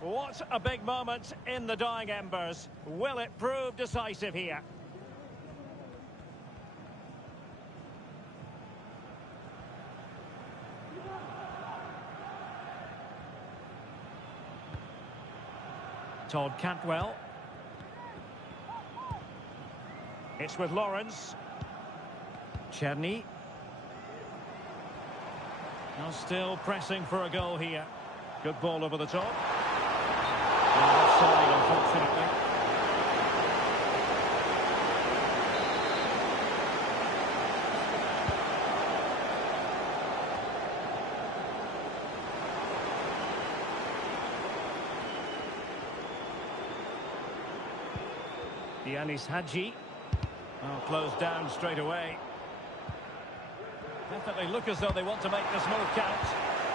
What a big moment in the dying embers. Will it prove decisive here? Todd Cantwell. It's with Lawrence. Czerny. Now still pressing for a goal here. Good ball over the top. Offside, unfortunately. Yanis Hadji. Oh, closed down straight away. Definitely look as though they want to make this move count,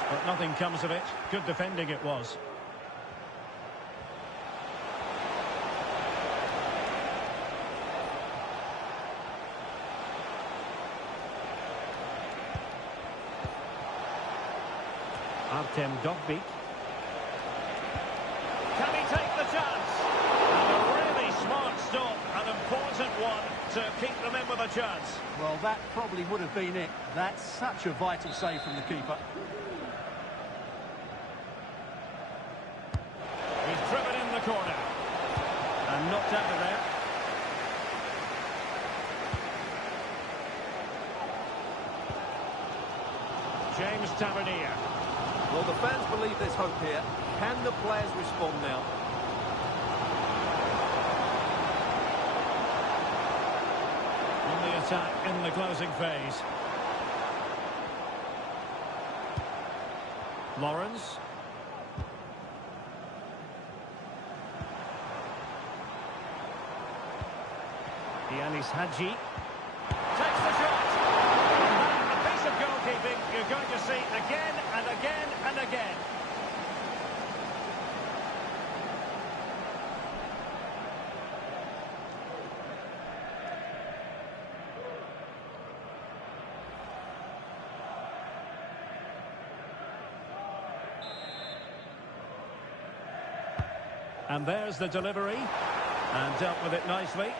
but nothing comes of it. Good defending it was. Artem Dovbyk. Can he take the chance? And a really smart stop, an important one to keep them in with a chance. Well, that probably would have been it. That's such a vital save from the keeper. He's driven in the corner. And knocked out of there. James Tavernier. Well, the fans believe there's hope here. Can the players respond now? On the attack in the closing phase. Lawrence. Yanis Hadji. Takes the shot. A piece of goalkeeping you're going to see again and again and again. And there's the delivery. And dealt with it nicely.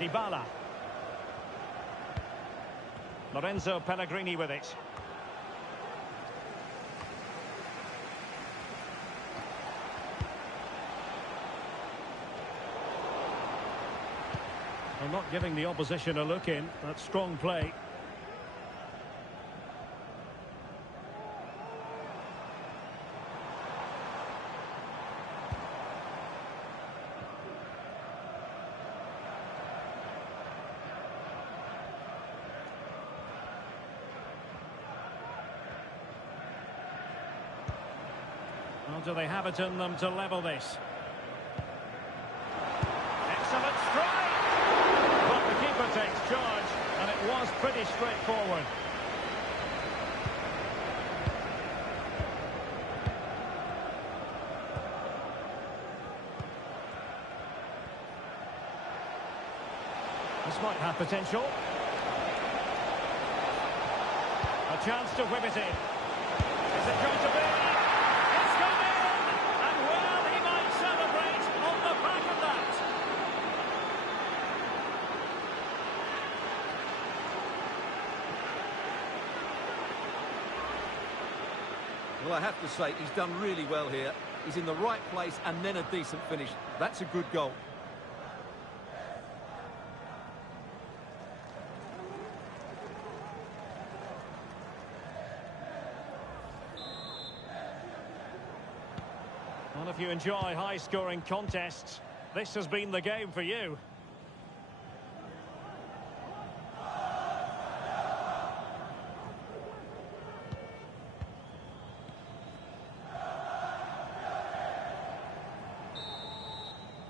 Dybala. Lorenzo Pellegrini with it. Well, not giving the opposition a look in. That's strong play. Well, do they have it in them to level this? Excellent strike! But the keeper takes charge, and it was pretty straightforward. This might have potential. A chance to whip it in. Is it going to be? It's gone in! And well, he might celebrate on the back of that. Well, I have to say, he's done really well here. He's in the right place and then a decent finish. That's a good goal. Well, if you enjoy high-scoring contests, this has been the game for you.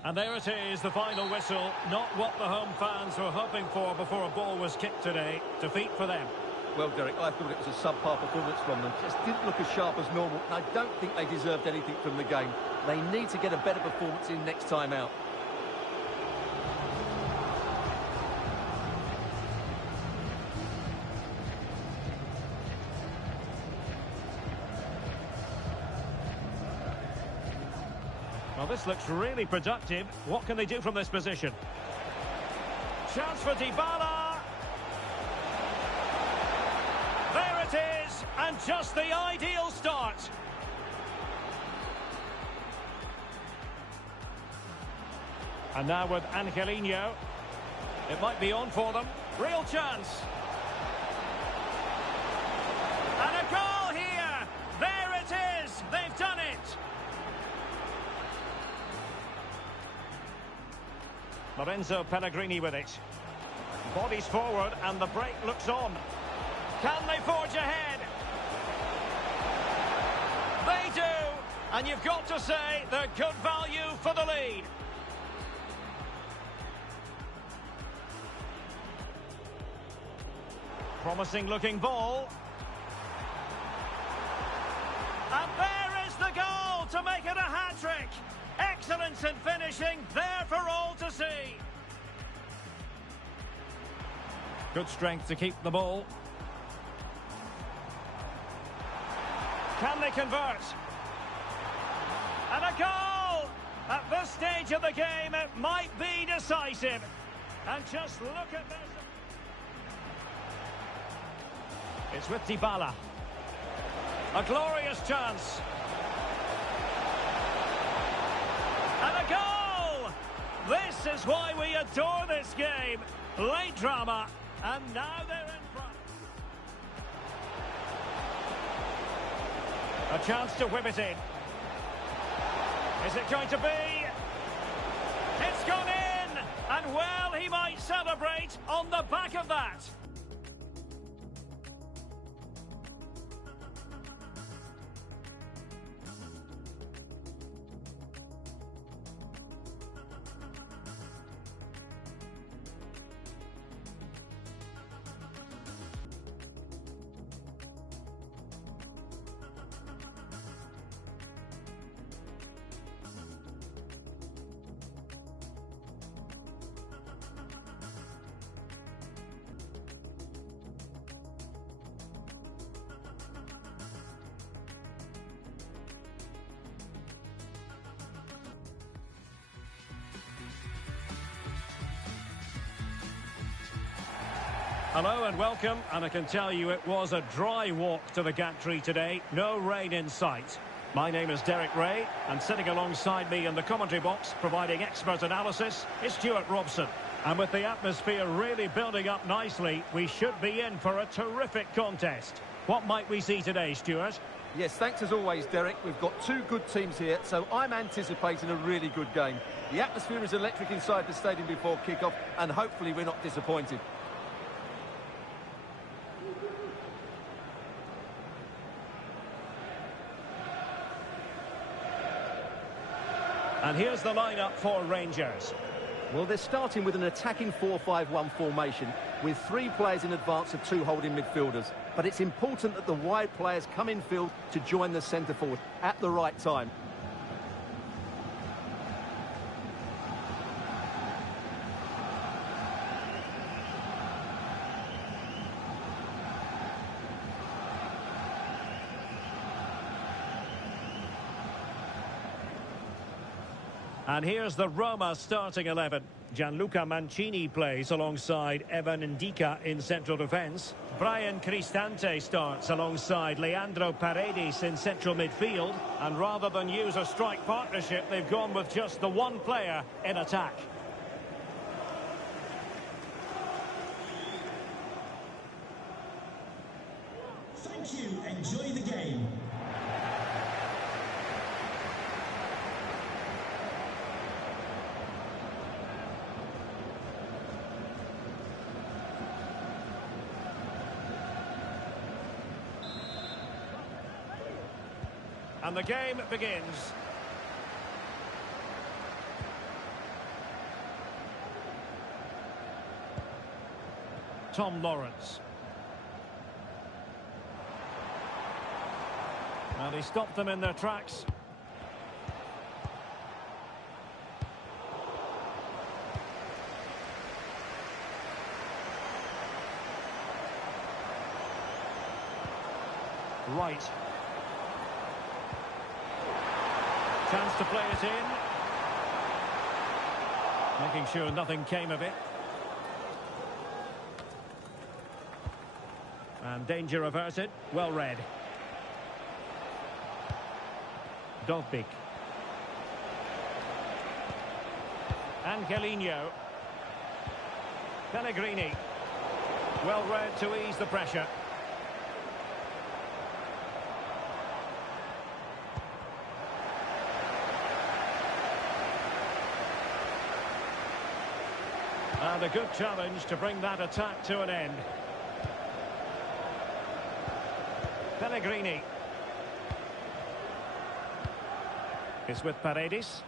And there it is, the final whistle. Not what the home fans were hoping for before a ball was kicked today. Defeat for them. Well, Derek, I thought it was a subpar performance from them. Just didn't look as sharp as normal, and I don't think they deserved anything from the game. They need to get a better performance in next time out. Well, this looks really productive. What can they do from this position? Chance for Dybala. There it is, and just the ideal start. And now with Angelino. It might be on for them. Real chance. And a goal here. There it is. They've done it. Lorenzo Pellegrini with it. Bodies forward and the break looks on. Can they forge ahead? They do. And you've got to say they're good value for the lead. Promising looking ball. And there is the goal to make it a hat-trick. Excellence in finishing, there for all to see. Good strength to keep the ball. Can they convert? And a goal! At this stage of the game, it might be decisive. And just look at this. It's with Dybala. A glorious chance. And a goal! This is why we adore this game. Late drama, and now they're in front. A chance to whip it in. Is it going to be? It's gone in! And well, he might celebrate on the back of that. Hello and welcome, and I can tell you it was a dry walk to the gantry today, no rain in sight. My name is Derek Ray, and sitting alongside me in the commentary box, providing expert analysis, is Stuart Robson. And with the atmosphere really building up nicely, we should be in for a terrific contest. What might we see today, Stuart? Yes, thanks as always, Derek. We've got two good teams here, so I'm anticipating a really good game. The atmosphere is electric inside the stadium before kick-off, and hopefully we're not disappointed. And here's the lineup for Rangers. Well, they're starting with an attacking 4-5-1 formation with 3 players in advance of 2 holding midfielders. But it's important that the wide players come in field to join the centre forward at the right time. And here's the Roma starting 11. Gianluca Mancini plays alongside Evan Ndika in central defence. Brian Cristante starts alongside Leandro Paredes in central midfield. And rather than use a strike partnership, they've gone with just the one player in attack. Thank you. Enjoy the game. And the game begins. Tom Lawrence. And he stopped them in their tracks. Right. Chance to play it in. Making sure nothing came of it. And danger averted. Well read. Dovbik. Angelino. Pellegrini. Well read to ease the pressure. And a good challenge to bring that attack to an end. Pellegrini. It's with Paredes.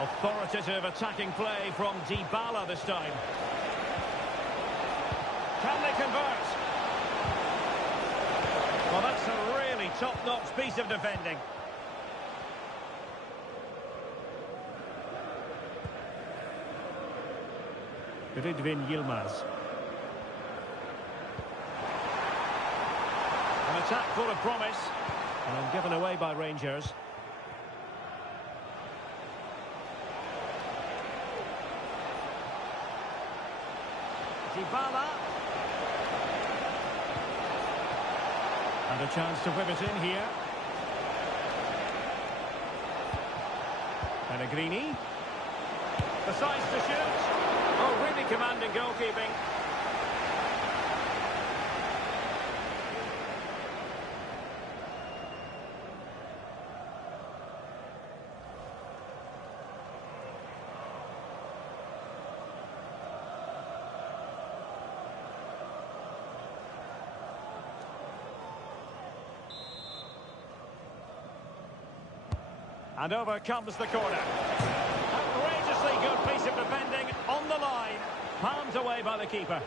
Authoritative attacking play from Dybala this time. Can they convert? Well, that's a really top-notch piece of defending. Ridvin Yilmaz. An attack full of promise and given away by Rangers. Dybala. And a chance to whip it in here. Pellegrini. Decides to shoot. Oh, really commanding goalkeeping. And over comes the corner. Outrageously good piece of defending on the line. Palmed away by the keeper.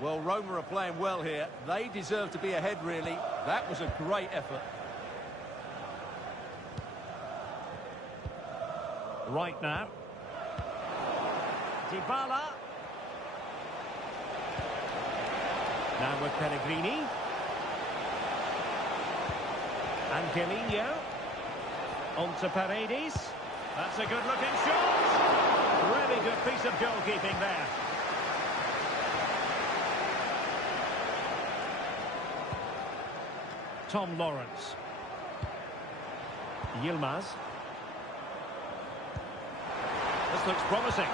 Well, Roma are playing well here. They deserve to be ahead, really. That was a great effort. Right now. Dybala. Now with Pellegrini. Angelino. On to Paredes. That's a good-looking shot. Really good piece of goalkeeping there. Tom Lawrence. Yilmaz. This looks promising.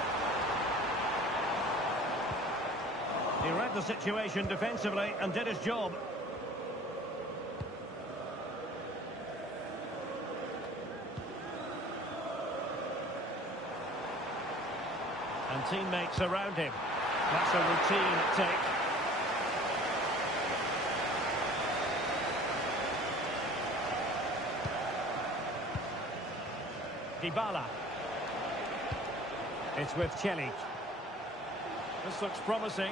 He read the situation defensively and did his job. And teammates around him. That's a routine take. Dybala. It's with Celik. This looks promising.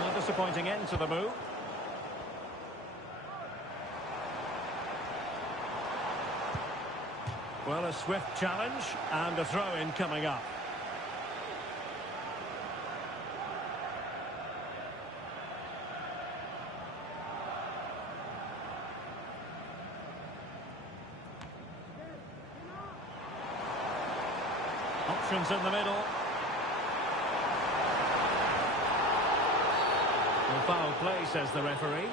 A disappointing end to the move. Well, a swift challenge and a throw-in coming up. Options in the middle. Well, foul play, says the referee.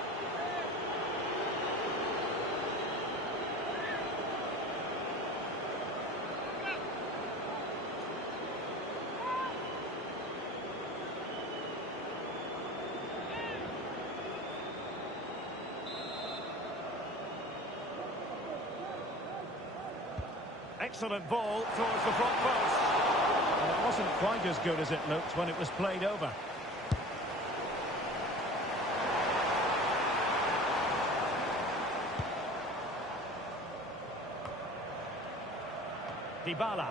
Excellent ball towards the front post. Well, it wasn't quite as good as it looked when it was played over. Dybala.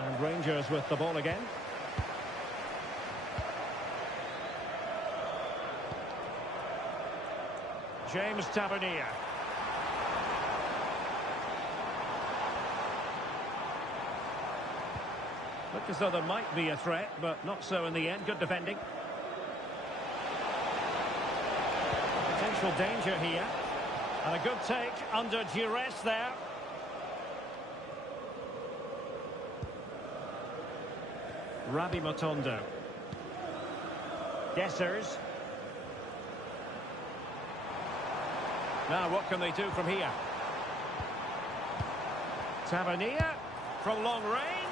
And Rangers with the ball again. James Tavernier. Looked as though there might be a threat, but not so in the end. Good defending. Potential danger here. And a good take under duress there. Rabi Matondo. Dessers. Now what can they do from here? Tavernier from long range.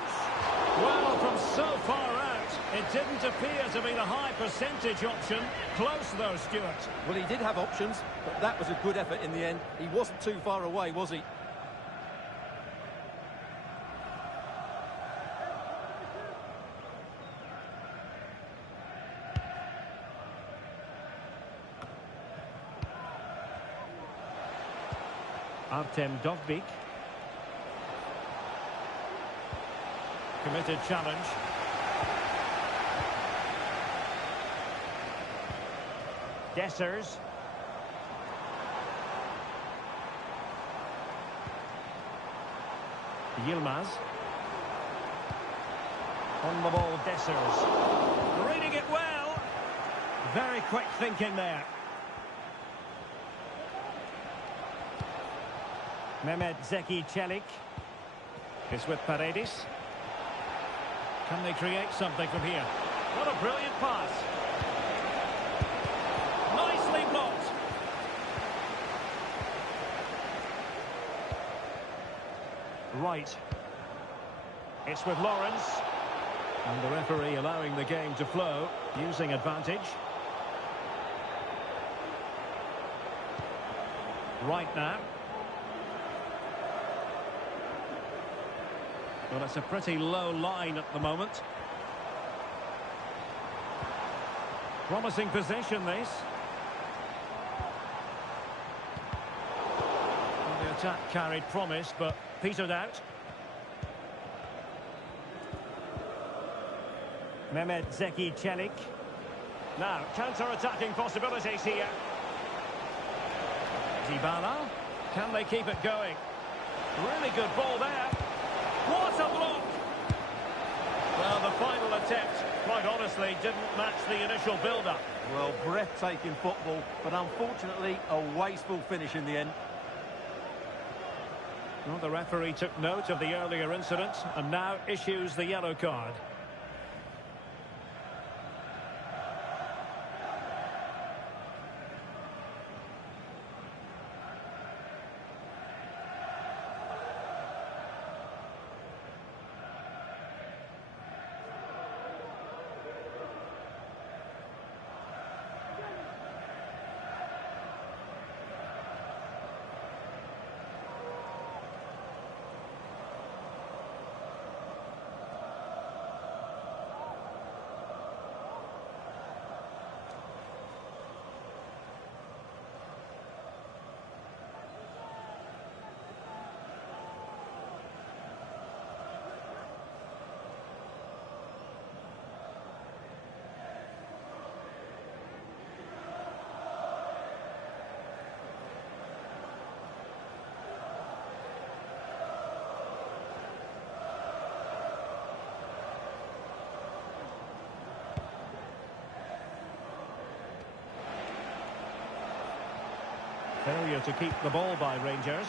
Well, from so far out, it didn't appear to be the high percentage option. Close though, Stuart. Well, he did have options, but that was a good effort in the end. He wasn't too far away, was he? Artem Dovbyk. Committed challenge. Dessers. Yilmaz. On the ball, Dessers. Reading it well. Very quick thinking there. Mehmet Zeki Celik. It's with Paredes. Can they create something from here? What a brilliant pass. Nicely blocked. Right. It's with Lawrence. And the referee allowing the game to flow, using advantage. Right now. Well, it's a pretty low line at the moment. Promising possession, this. Well, the attack carried promise, but petered out. Mehmet Zeki Celik. Now, counter-attacking possibilities here. Dybala. Can they keep it going? Really good ball there. What a block! Well, the final attempt, quite honestly, didn't match the initial build-up. Well, breathtaking football, but unfortunately a wasteful finish in the end. Well, the referee took note of the earlier incident and now issues the yellow card. Failure to keep the ball by Rangers.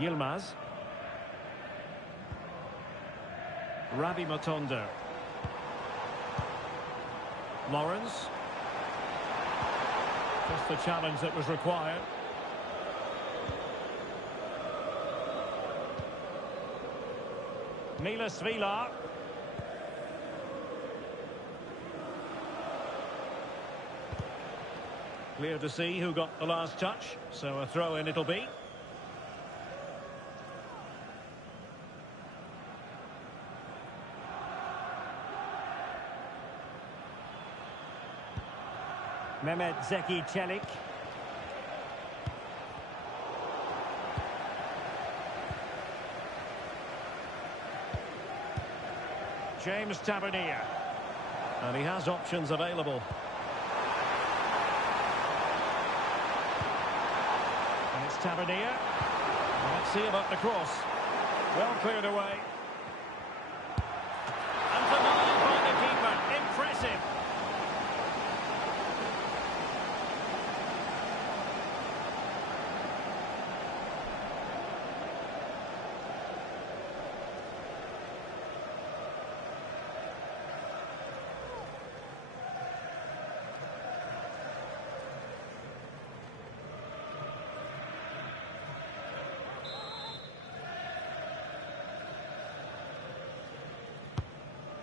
Yilmaz. Rabi Matondo. Lawrence. Just the challenge that was required. Milas Vila. Clear to see who got the last touch, so a throw-in it'll be. Mehmet Zeki Çelik. James Tavernier. And he has options available. And it's Tavernier. Let's see about the cross. Well cleared away. And denied by the keeper. Impressive.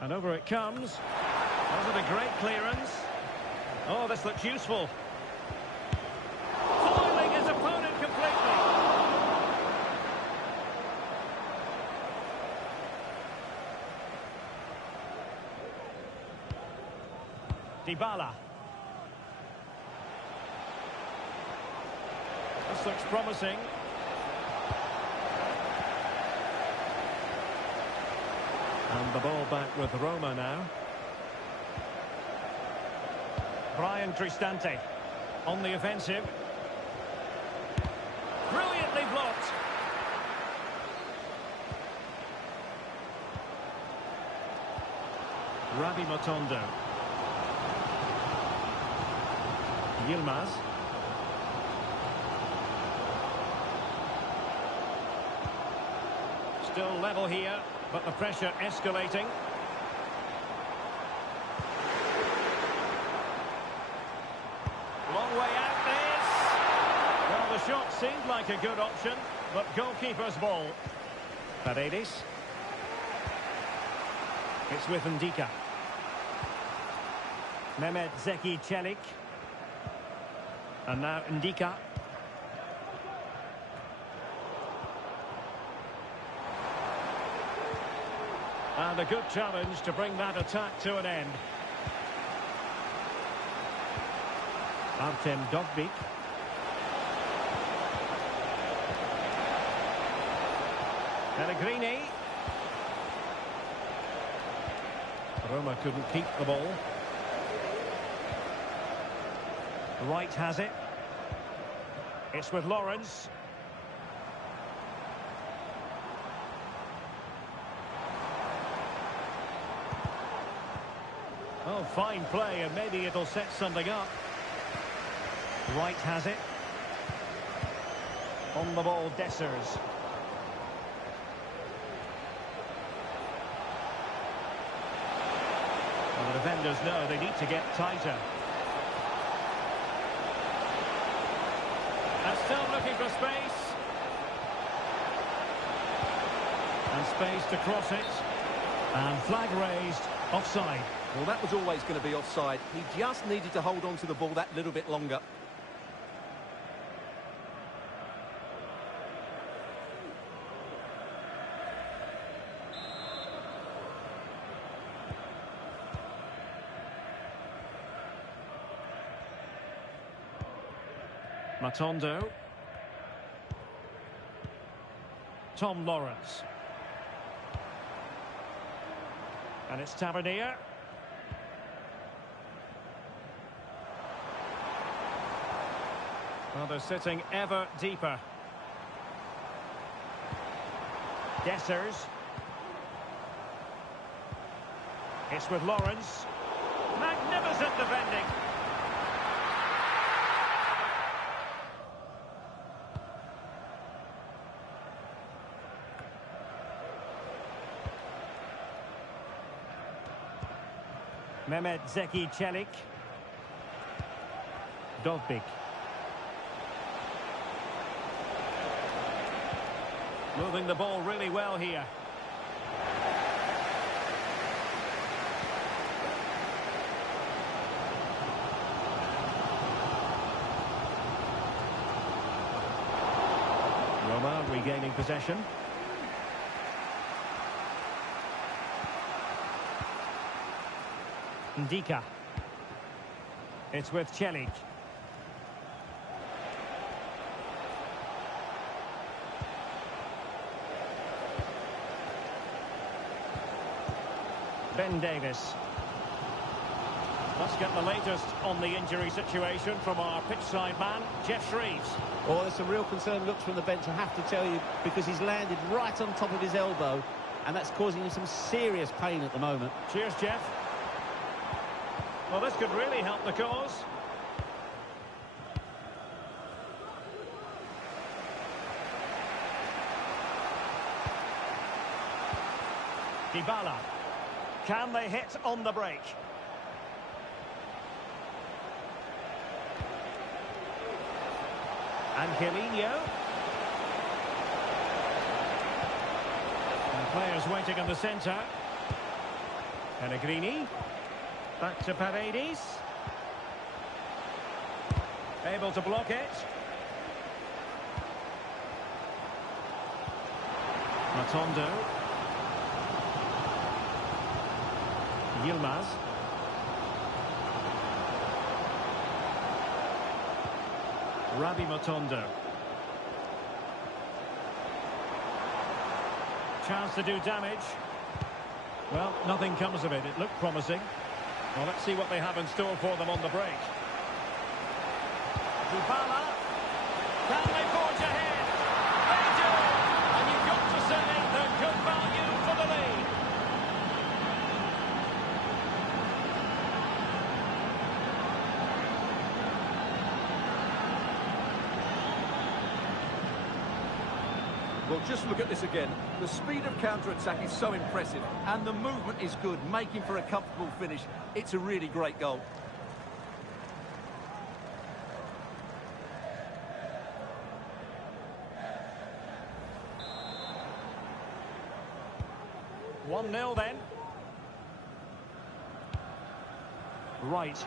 And over it comes. Was it a great clearance? Oh, this looks useful. Foiling his opponent completely. Dybala. This looks promising. And the ball back with Roma now. Bryan Cristante on the offensive. Brilliantly blocked. Rabi Matondo. Yilmaz. Still level here. But the pressure escalating. Long way out this. Well, the shot seemed like a good option, but goalkeeper's ball. Paredes. It's with Ndika. Mehmet Zeki Çelik. And now Ndika. And a good challenge to bring that attack to an end. Artem Dovbyk. Pellegrini. Roma couldn't keep the ball. Wright has it. It's with Lawrence. Oh, fine play, and maybe it'll set something up. Wright has it. On the ball, Dessers. Well, the defenders know they need to get tighter. And still looking for space. And space to cross it. And flag raised, offside. Well, that was always going to be offside. He just needed to hold on to the ball that little bit longer. Matondo. Tom Lawrence. And it's Tavernier. Well, they're sitting ever deeper. Dessers. It's with Lawrence. Magnificent defending. Mehmet Zeki Çelik. Dovbik. Moving the ball really well here. Roma regaining possession. Ndika. It's with Çelik. Ben Davis. Let's get the latest on the injury situation from our pitchside man, Jeff Shreves. Oh, there's some real concerned looks from the bench, I have to tell you, because he's landed right on top of his elbow, and that's causing him some serious pain at the moment. Cheers, Jeff. Well, this could really help the cause. Dybala. Can they hit on the break? Angelino. And players waiting in the centre. Pellegrini. Back to Paredes. Able to block it. Matondo. Yilmaz. Rabi Matondo. Chance to do damage. Well, nothing comes of it. It looked promising. Well, let's see what they have in store for them on the break. Dybala. Can they forge ahead? They do! And you've got to say they're good value for the lead. Well, just look at this again. The speed of counter-attack is so impressive, and the movement is good, making for a comfortable finish. It's a really great goal. One 1-0 then. Right.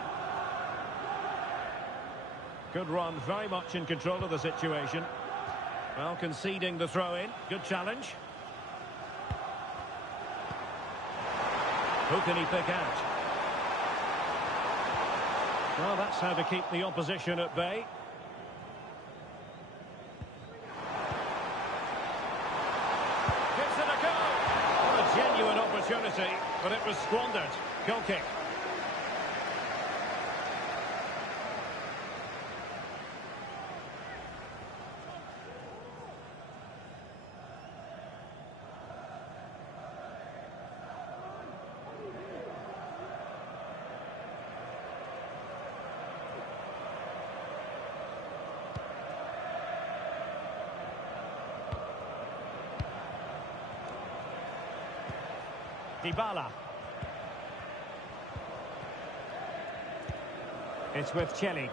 Good run, very much in control of the situation. Well, conceding the throw-in. Good challenge. Who can he pick out? Well, that's how to keep the opposition at bay. Gives it a go. What a genuine opportunity, but it was squandered. Goal kick. Dybala. It's with Çelik.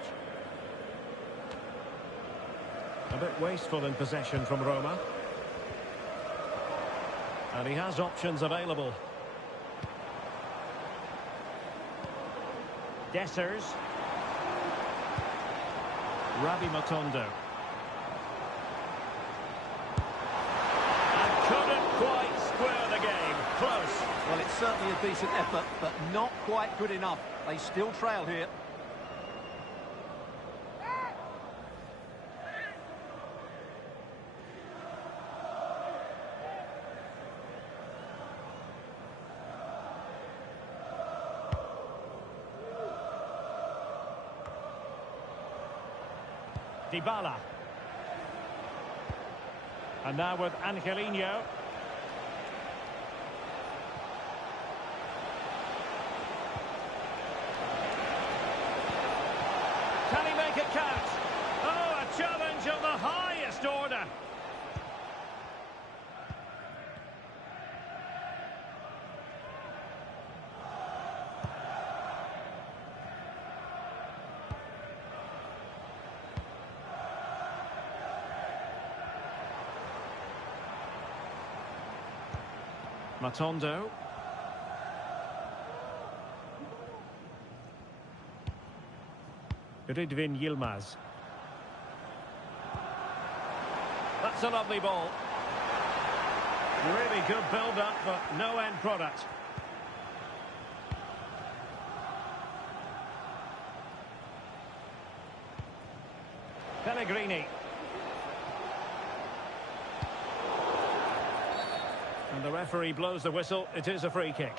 A bit wasteful in possession from Roma. And he has options available. Dessers. Rabi Matondo. And couldn't quite square the game. Close. Well, it's certainly a decent effort, but not quite good enough. They still trail here. Dybala. And now with Angelino. Matondo. Rydvin Yilmaz. That's a lovely ball. Really good build-up, but no end product. Pellegrini. And the referee blows the whistle. It is a free kick.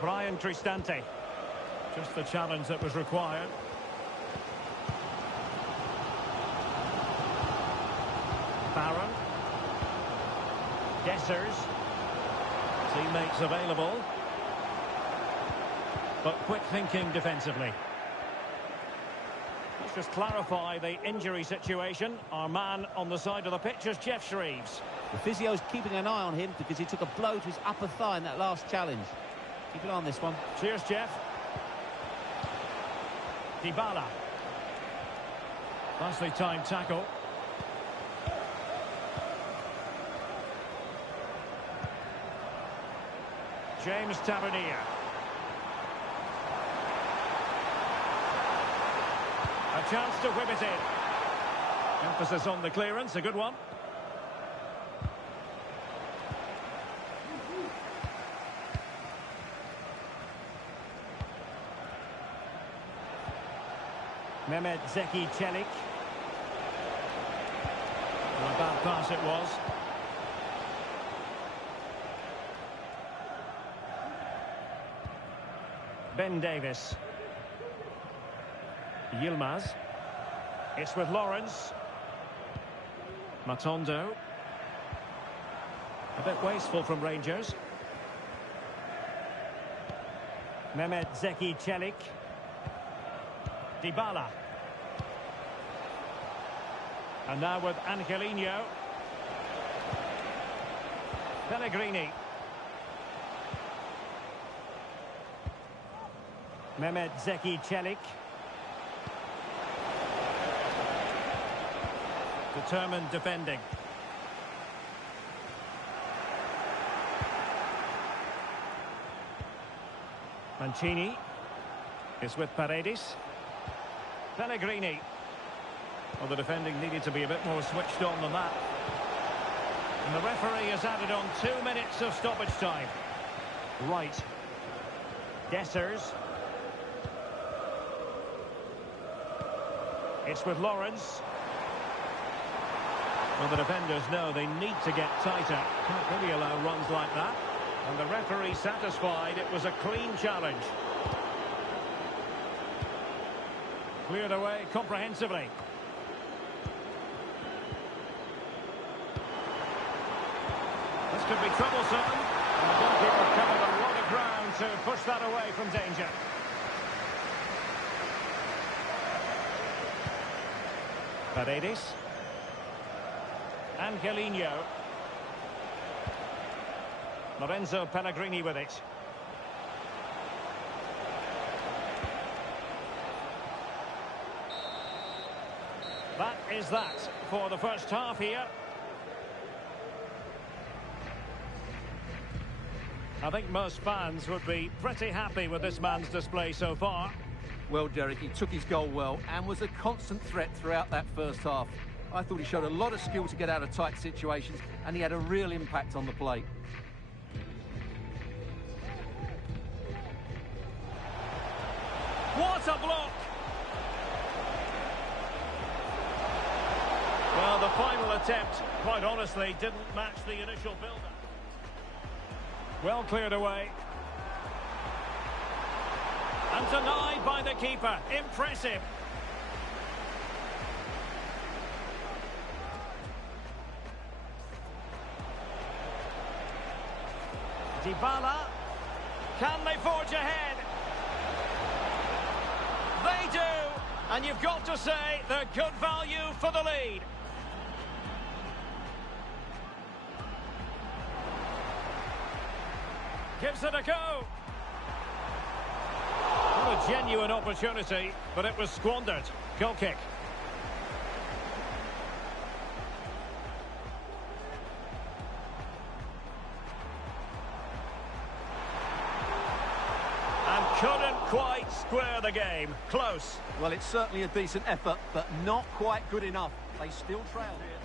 Brian Cristante. Just the challenge that was required. Barron. Dessers. Teammates available. But quick thinking defensively. Let's just clarify the injury situation. Our man on the side of the pitch is Jeff Shreves. The physio's keeping an eye on him because he took a blow to his upper thigh in that last challenge. Keep an eye on this one. Cheers, Jeff. Dybala. Nicely timed tackle. James Tavernier. A chance to whip it in. Emphasis on the clearance, a good one. Mehmet Zeki Çelik. Well, a bad pass it was. Ben Davis. Yilmaz. It's with Lawrence. Matondo. A bit wasteful from Rangers. Mehmet Zeki Çelik. Dybala. And now with Angelino. Pellegrini. Mehmet Zeki Çelik. Determined defending. Mancini. Is with Paredes. Pellegrini. Well, the defending needed to be a bit more switched on than that. And the referee has added on 2 minutes of stoppage time. Right. Dessers. It's with Lawrence. Well, the defenders know they need to get tighter. Can't really allow runs like that. And the referee satisfied it was a clean challenge. Cleared away comprehensively. This could be troublesome. And the goalkeeper covered a lot of ground to push that away from danger. Paredes. Angelino. Lorenzo Pellegrini with it. That is that for the first half here. I think most fans would be pretty happy with this man's display so far. Well, Derek, he took his goal well and was a constant threat throughout that first half. I thought he showed a lot of skill to get out of tight situations, and he had a real impact on the plate. What a block! Well, the final attempt, quite honestly, didn't match the initial build-up. Well cleared away. And denied by the keeper. Impressive. Dybala. Can they forge ahead? They do. And you've got to say they're good value for the lead. Gives it a go. What a genuine opportunity, but it was squandered. Goal kick. And couldn't quite square the game. Close. Well, it's certainly a decent effort, but not quite good enough. They still trail here.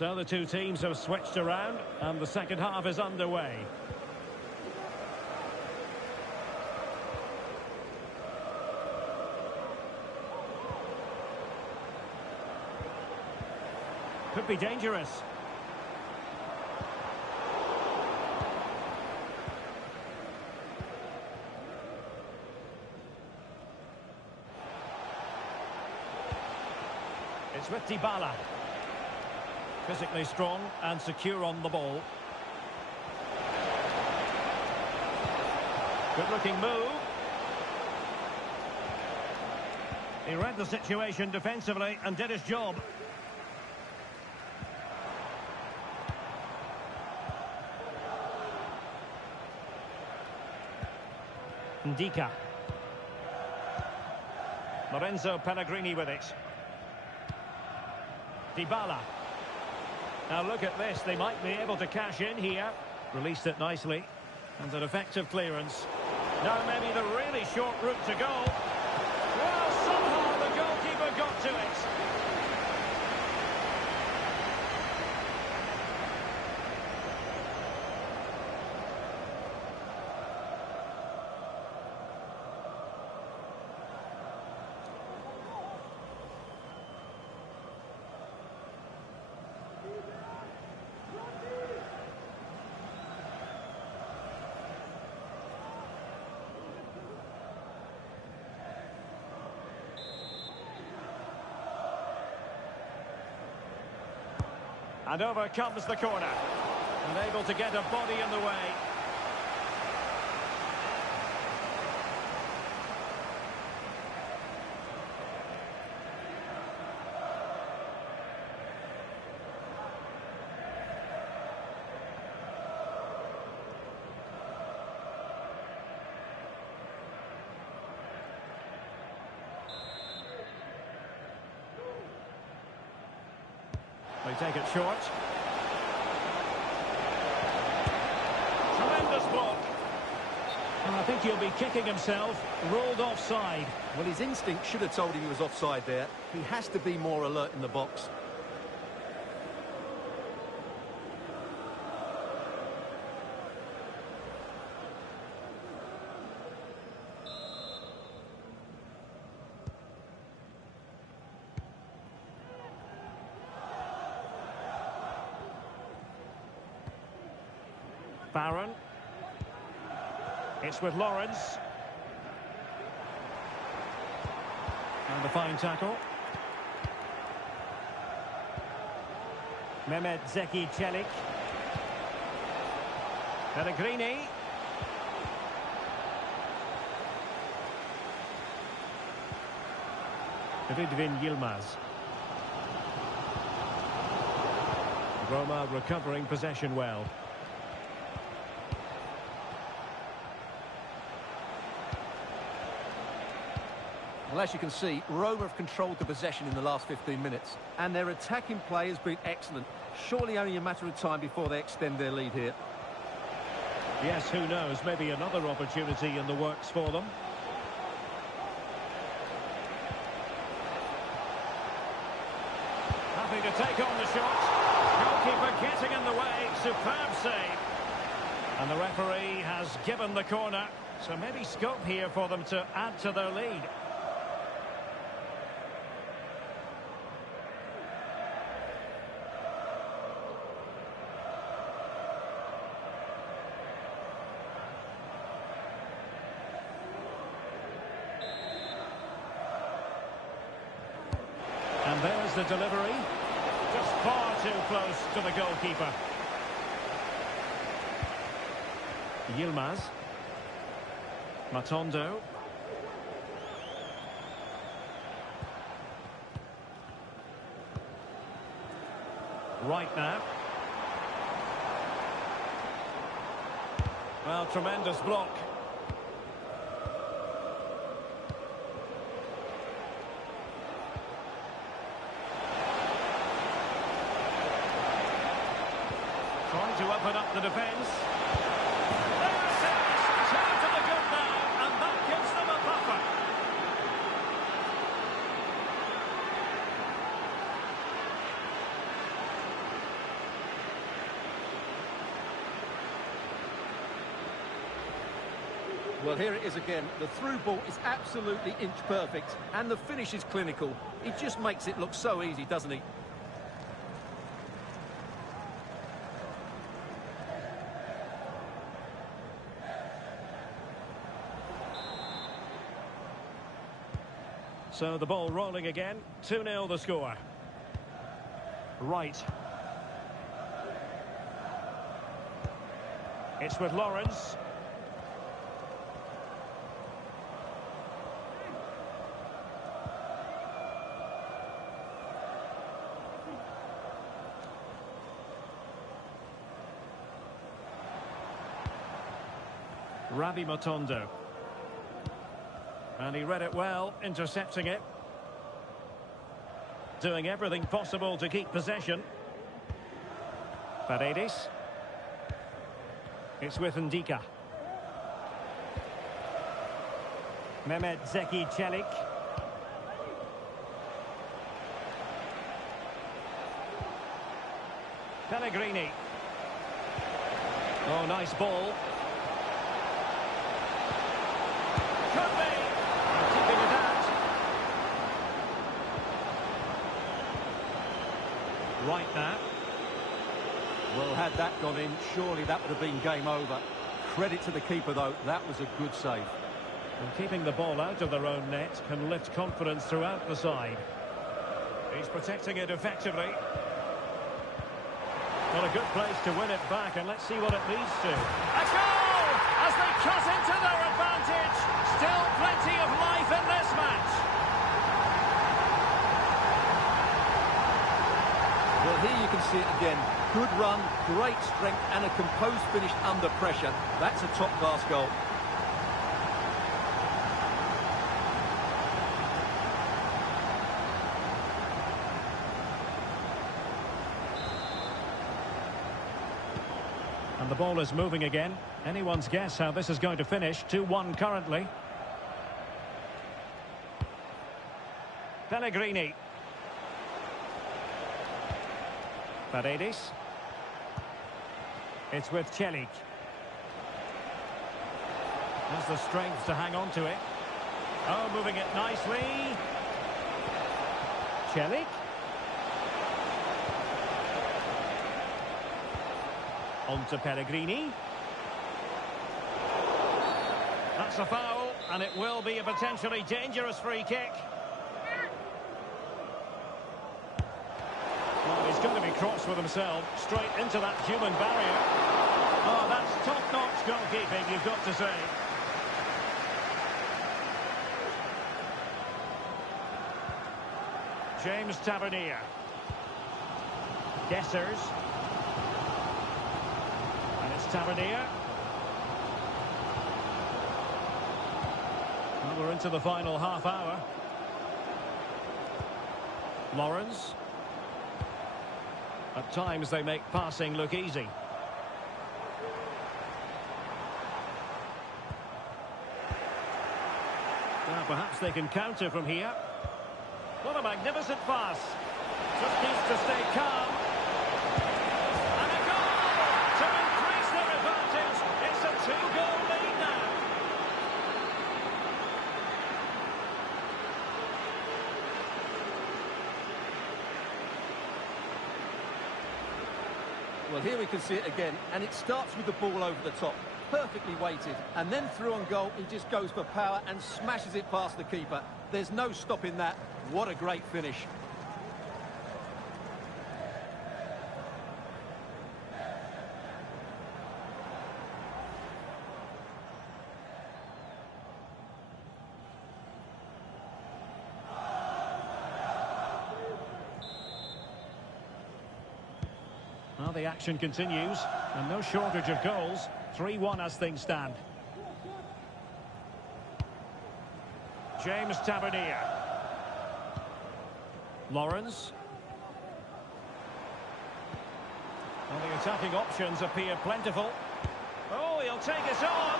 So the two teams have switched around and the second half is underway. Could be dangerous. It's with Dybala. Physically strong and secure on the ball. Good-looking move. He read the situation defensively and did his job. Ndika. Lorenzo Pellegrini with it. Dybala. Now look at this, they might be able to cash in here. Released it nicely. And an effective clearance. Now maybe the really short route to go. Well, somehow the goalkeeper got to it. And over comes the corner. And able to get a body in the way. They take it short. Tremendous block. And I think he'll be kicking himself. Rolled offside. Well, his instinct should have told him he was offside there. He has to be more alert in the box. Barron. It's with Lawrence. And a fine tackle. Mehmet Zeki Çelik. Pellegrini. Rıdvan Yılmaz. Roma recovering possession well. Well, as you can see, Roma have controlled the possession in the last 15 minutes. And their attacking play has been excellent. Surely only a matter of time before they extend their lead here. Yes, who knows? Maybe another opportunity in the works for them. Happy to take on the shot. Goalkeeper getting in the way. Superb save. And the referee has given the corner. So maybe scope here for them to add to their lead. And there's the delivery. Just far too close to the goalkeeper. Yilmaz. Matondo. Right now. Well, tremendous block. Trying to open up the defence. There it is! Turn to the good now, and that gives them a buffer. Well, here it is again. The through ball is absolutely inch perfect, and the finish is clinical. He just makes it look so easy, doesn't he? So the ball rolling again. 2-0 the score. Right. It's with Lawrence. Ravi Matondo. And he read it well, intercepting it. Doing everything possible to keep possession. Paredes. It's with Ndika. Mehmet Zeki Çelik. Pellegrini. Oh, nice ball. Could be. Keeping it out. Right now. Well, had that gone in, surely that would have been game over. Credit to the keeper, though. That was a good save. And keeping the ball out of their own net can lift confidence throughout the side. He's protecting it effectively. Well, a good place to win it back, and let's see what it leads to. A goal as they cut into their advantage. Still plenty of life in this match. Well, here you can see it again. Good run, great strength, and a composed finish under pressure. That's a top-class goal. And the ball is moving again. Anyone's guess how this is going to finish. 2-1 currently. Pellegrini. Paredes. It's with Çelik. Has the strength to hang on to it. Oh, moving it nicely. Çelik. On to Pellegrini. That's a foul, and it will be a potentially dangerous free kick. Well, he's going to be cross with himself, straight into that human barrier. Oh, that's top-notch goalkeeping, you've got to say. James Tavernier. Dessers. And it's Tavernier. Well, we're into the final half hour. Lawrence. At times they make passing look easy. Well, perhaps they can counter from here. What a magnificent pass. Just needs to stay calm. And a goal to increase their advantage. It's a 2-goal lead now. Well, here we can see it again, and it starts with the ball over the top. Perfectly weighted, and then through on goal, he just goes for power and smashes it past the keeper. There's no stopping that. What a great finish. Well, the action continues, and no shortage of goals. 3-1 as things stand. James Tavernier. Lawrence. Well, the attacking options appear plentiful. Oh, he'll take it on.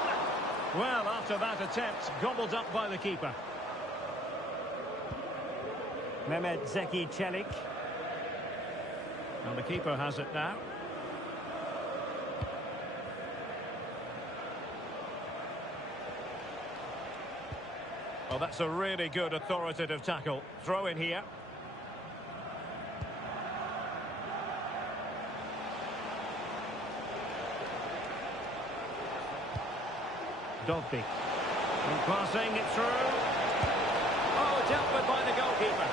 Well, after that attempt, gobbled up by the keeper. Mehmet Zeki Çelik. And the keeper has it now. Well, that's a really good authoritative tackle. Throw in here. Dogby. And passing it through. Oh, dealt with by the goalkeeper.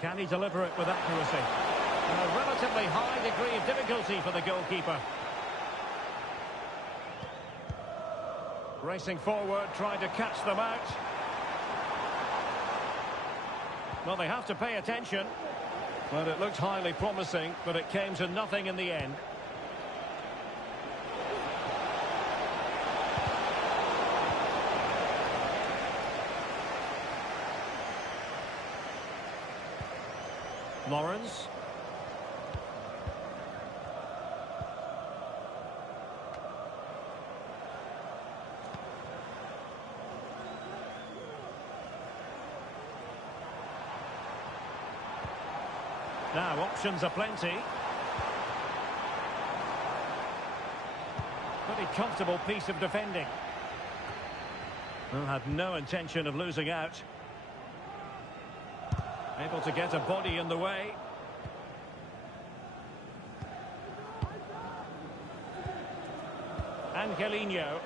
Can he deliver it with accuracy? And a relatively high degree of difficulty for the goalkeeper. Racing forward, trying to catch them out. Well, they have to pay attention. But it looked highly promising, but it came to nothing in the end. Lawrence. Now, options are plenty. Pretty comfortable piece of defending. Well, had no intention of losing out. Able to get a body in the way. Angelino.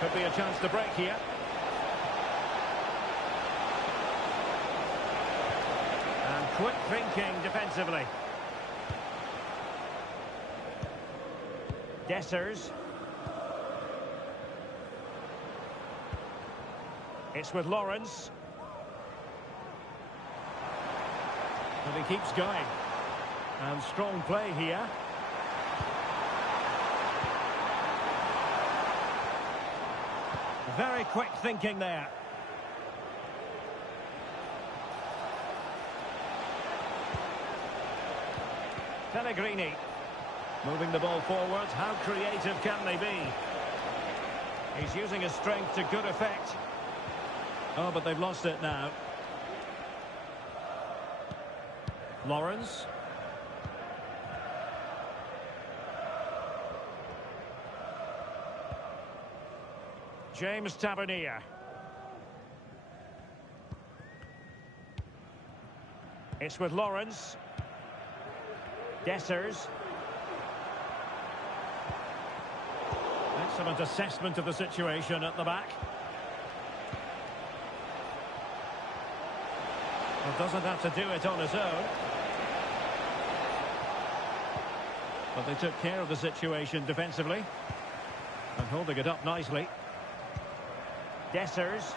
Could be a chance to break here. And quick thinking defensively. Dessers. It's with Lawrence. And he keeps going. And strong play here. Very quick thinking there. Pellegrini. Moving the ball forward. How creative can they be? He's using his strength to good effect. Oh, but they've lost it now. Lawrence. James Tavernier. It's with Lawrence. Dessers. Excellent assessment of the situation at the back. Well, doesn't have to do it on his own. But they took care of the situation defensively. And holding it up nicely. Dessers.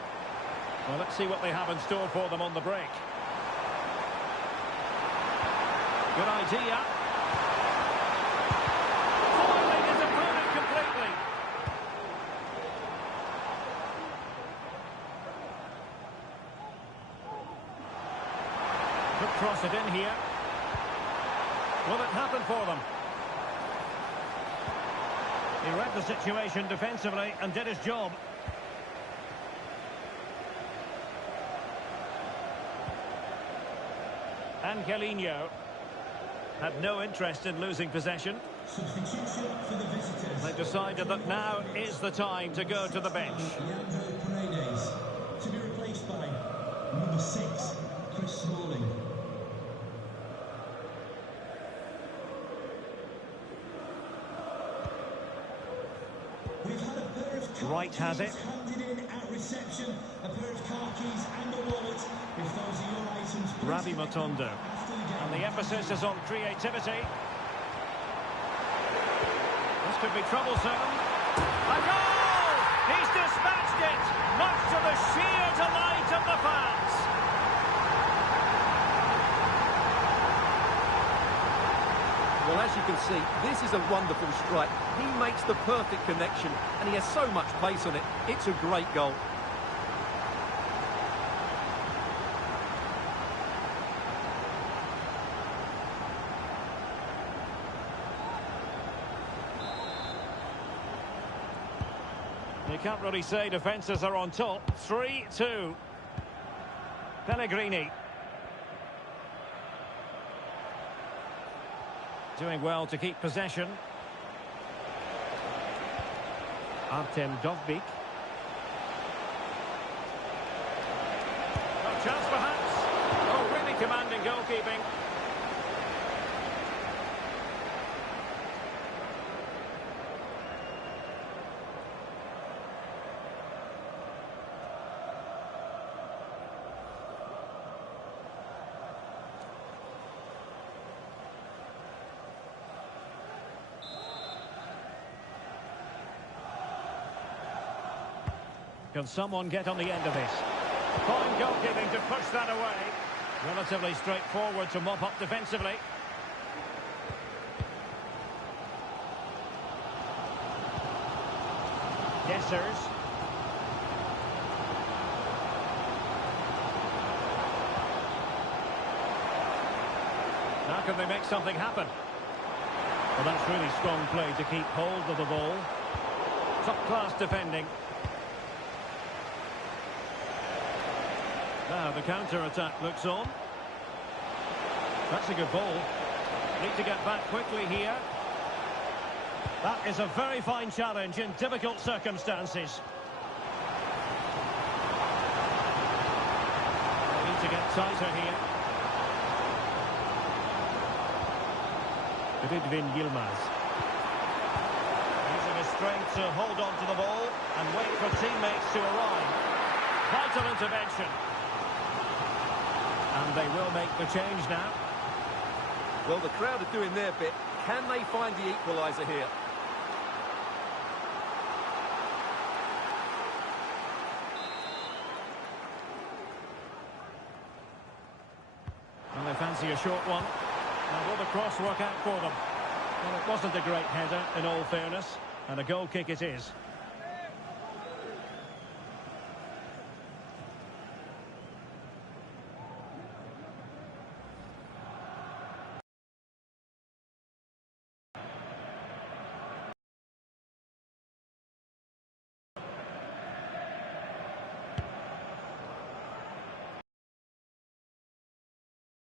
Well, let's see what they have in store for them on the break. Good idea. Foiling his opponent completely. Could cross it in here. Will it happen for them? He read the situation defensively and did his job. Angelino had no interest in losing possession. Substitution for the visitors. They decided that now is the time to go to the bench. To be replaced by number 6, Chris Smalling. We've had a pair of car Wright has it. handed in at reception, a pair of car keys and a wallet. If those are your items, Ravi Matondo. And the emphasis is on creativity. This could be troublesome. A goal! He's dispatched it, much to the sheer delight of the fans. Well, as you can see, this is a wonderful strike. He makes the perfect connection, and he has so much pace on it. It's a great goal. You can't really say defences are on top. 3-2. Pellegrini. Doing well to keep possession. Artem Dovbyk. A chance perhaps. Oh, really commanding goalkeeping. Can someone get on the end of this? Fine goalkeeping to push that away. Relatively straightforward to mop up defensively. Dessers. Now can they make something happen? Well, that's really strong play to keep hold of the ball. Top-class defending. Now the counter-attack looks on. That's a good ball. Need to get back quickly here. That is a very fine challenge in difficult circumstances. They need to get tighter here. Rydvin Yilmaz. Using his strength to hold on to the ball and wait for teammates to arrive. Vital intervention. And they will make the change now. Well, the crowd are doing their bit. Can they find the equaliser here? Well, they fancy a short one. Now will the cross work out for them? Well, it wasn't a great header, in all fairness. And a goal kick it is.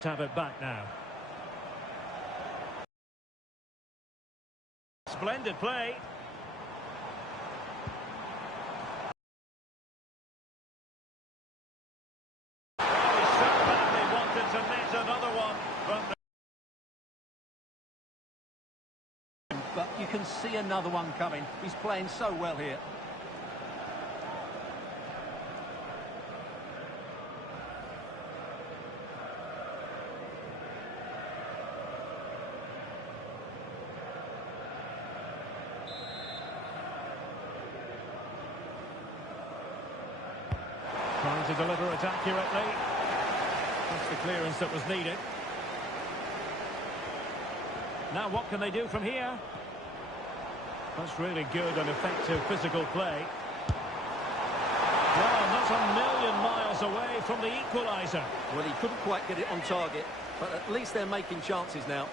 Have it back now. Splendid play. Oh, he so badly wanted to net another one, but you can see another one coming. He's playing so well here. Trying to deliver it accurately. That's the clearance that was needed. Now what can they do from here? That's really good and effective physical play. Well, not a million miles away from the equaliser. Well, he couldn't quite get it on target, but at least they're making chances now.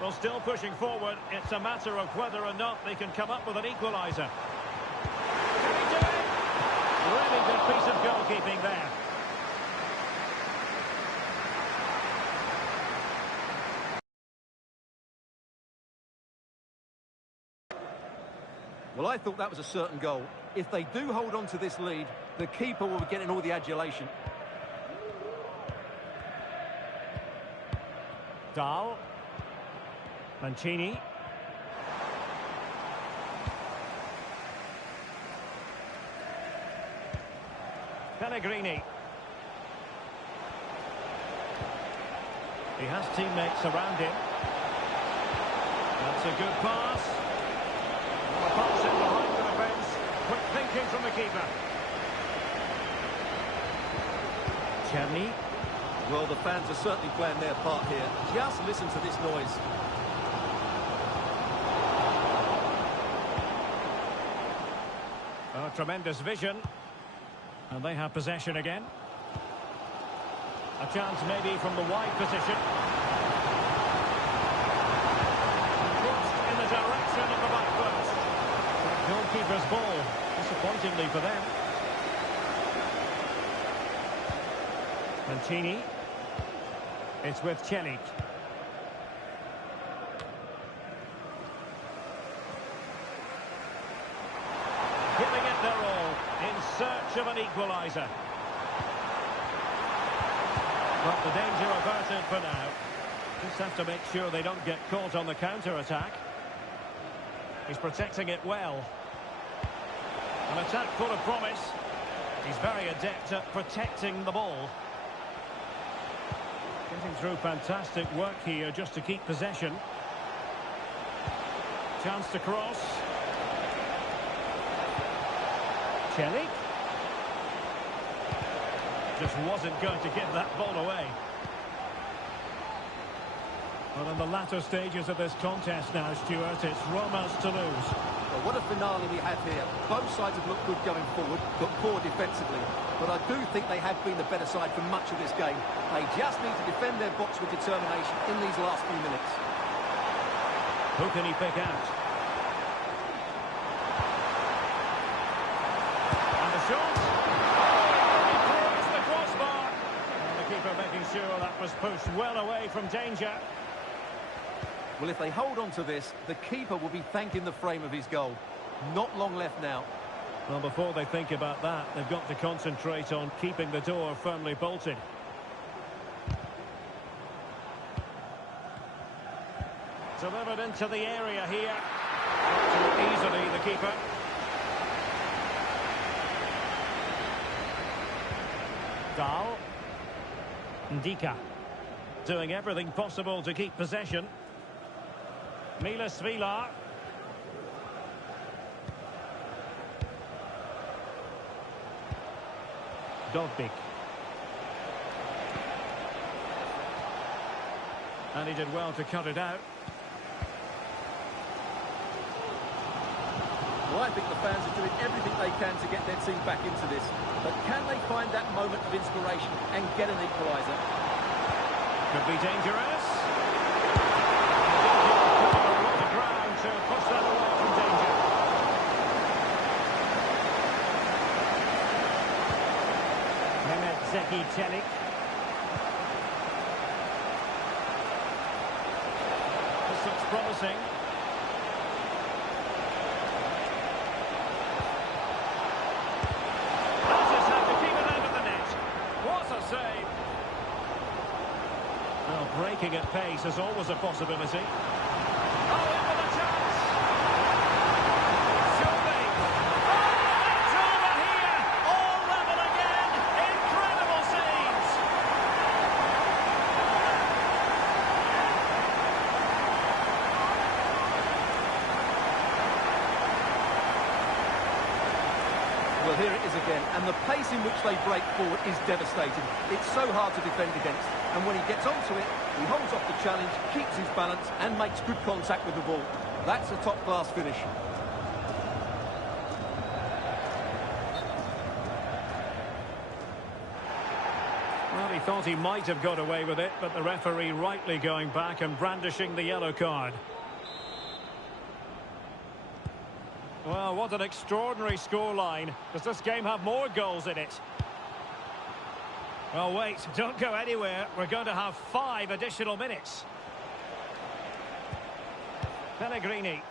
Well, still pushing forward. It's a matter of whether or not they can come up with an equaliser. Can he do it? Really good piece of goalkeeping there. Well, I thought that was a certain goal. If they do hold on to this lead, the keeper will be getting all the adulation. Dahl. Mancini. Pellegrini. He has teammates around him. That's a good pass. Well, a pass in behind the defence. Quick thinking from the keeper. Cherny. Well, the fans are certainly playing their part here. Just listen to this noise. Oh, tremendous vision. And they have possession again. A chance maybe from the wide position. Crossed in the direction of the back post. Goalkeeper's ball, disappointingly for them. Mancini. It's with Celik. Giving it their all in search of an equaliser. But the danger averted for now. Just have to make sure they don't get caught on the counter-attack. He's protecting it well. An attack full of promise. He's very adept at protecting the ball. Getting through fantastic work here just to keep possession. Chance to cross. Celik. Just wasn't going to give that ball away. Well, in the latter stages of this contest now, Stuart, it's Roma's to lose. Well, what a finale we have here. Both sides have looked good going forward, but poor defensively. But I do think they have been the better side for much of this game. They just need to defend their box with determination in these last few minutes. Who can he pick out? And the shot. He throws the crossbar. And the keeper making sure that was pushed well away from danger. Well, if they hold on to this, the keeper will be thanking the frame of his goal. Not long left now. Well, before they think about that, they've got to concentrate on keeping the door firmly bolted. Delivered into the area here. Too easily, the keeper. Dahl. Ndika. Doing everything possible to keep possession. Milas Vila. Dovbik. And he did well to cut it out. Well, I think the fans are doing everything they can to get their team back into this. But can they find that moment of inspiration and get an equaliser? Could be dangerous. The ground to push that away from danger. Mehmet Zeki Celik. This looks promising. Well, breaking at pace is always a possibility. Oh, in with a chance! Surely! Oh, it's over here! All level again! Incredible scenes! Well, here it is again, and the pace in which they break forward is devastating. It's so hard to defend against, and when he gets onto it, he holds off the challenge, keeps his balance, and makes good contact with the ball. That's a top-class finish. Well, he thought he might have got away with it, but the referee rightly going back and brandishing the yellow card. Well, what an extraordinary scoreline. Does this game have more goals in it? Well, wait, don't go anywhere. We're going to have 5 additional minutes. Pellegrini.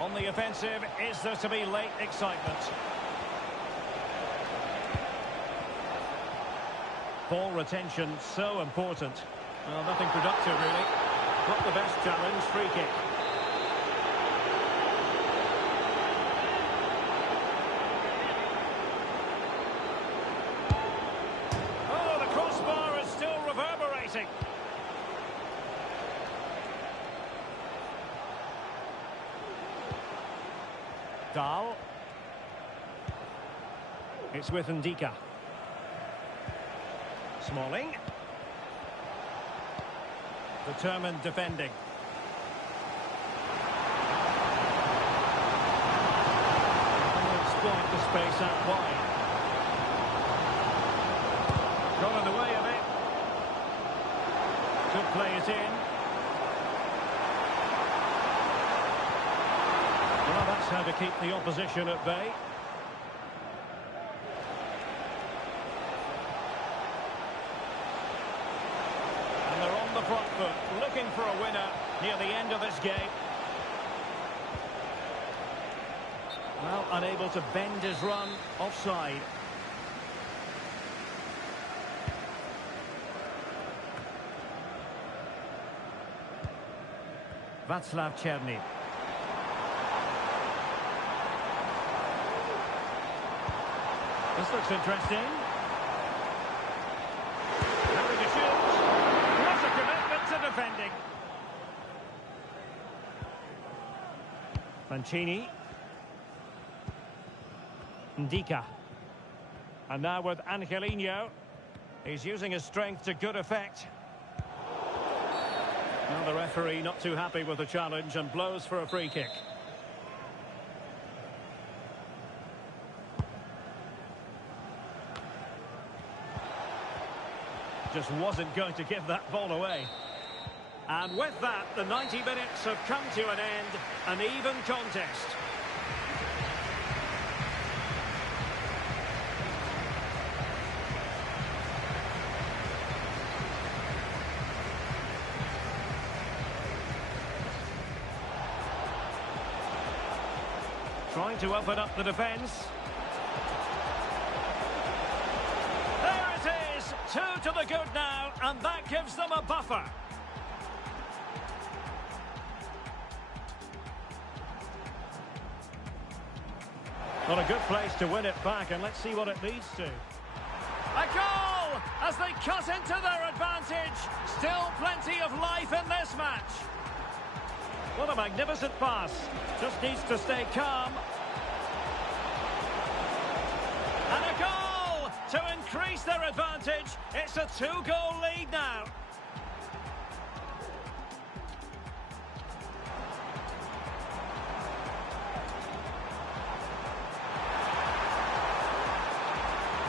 On the offensive, is there to be late excitement? Ball retention, so important. Well, nothing productive, really. Not the best challenge, free kick. Oh, the crossbar is still reverberating. Dahl. It's with Ndika. Smalling. Determined defending. space out wide. Got in the way of it. Could play it in. Well, that's how to keep the opposition at bay. And they're on the front foot, looking for a winner near the end of this game. Well, unable to bend his run, offside. Václav Černý. This looks interesting. Happy to shoot. What a commitment to defending. Mancini. Ndika. And now with Angelino. He's using his strength to good effect. Now the referee not too happy with the challenge and blows for a free kick. Just wasn't going to give that ball away. And with that, the 90 minutes have come to an end. An even contest. Trying to open up the defence. There it is! 2 to the good now, and that gives them a buffer. Not a good place to win it back, and let's see what it leads to. A goal! As they cut into their advantage. Still plenty of life in this match. What a magnificent pass. Just needs to stay calm. And a goal to increase their advantage. It's a 2-goal lead now.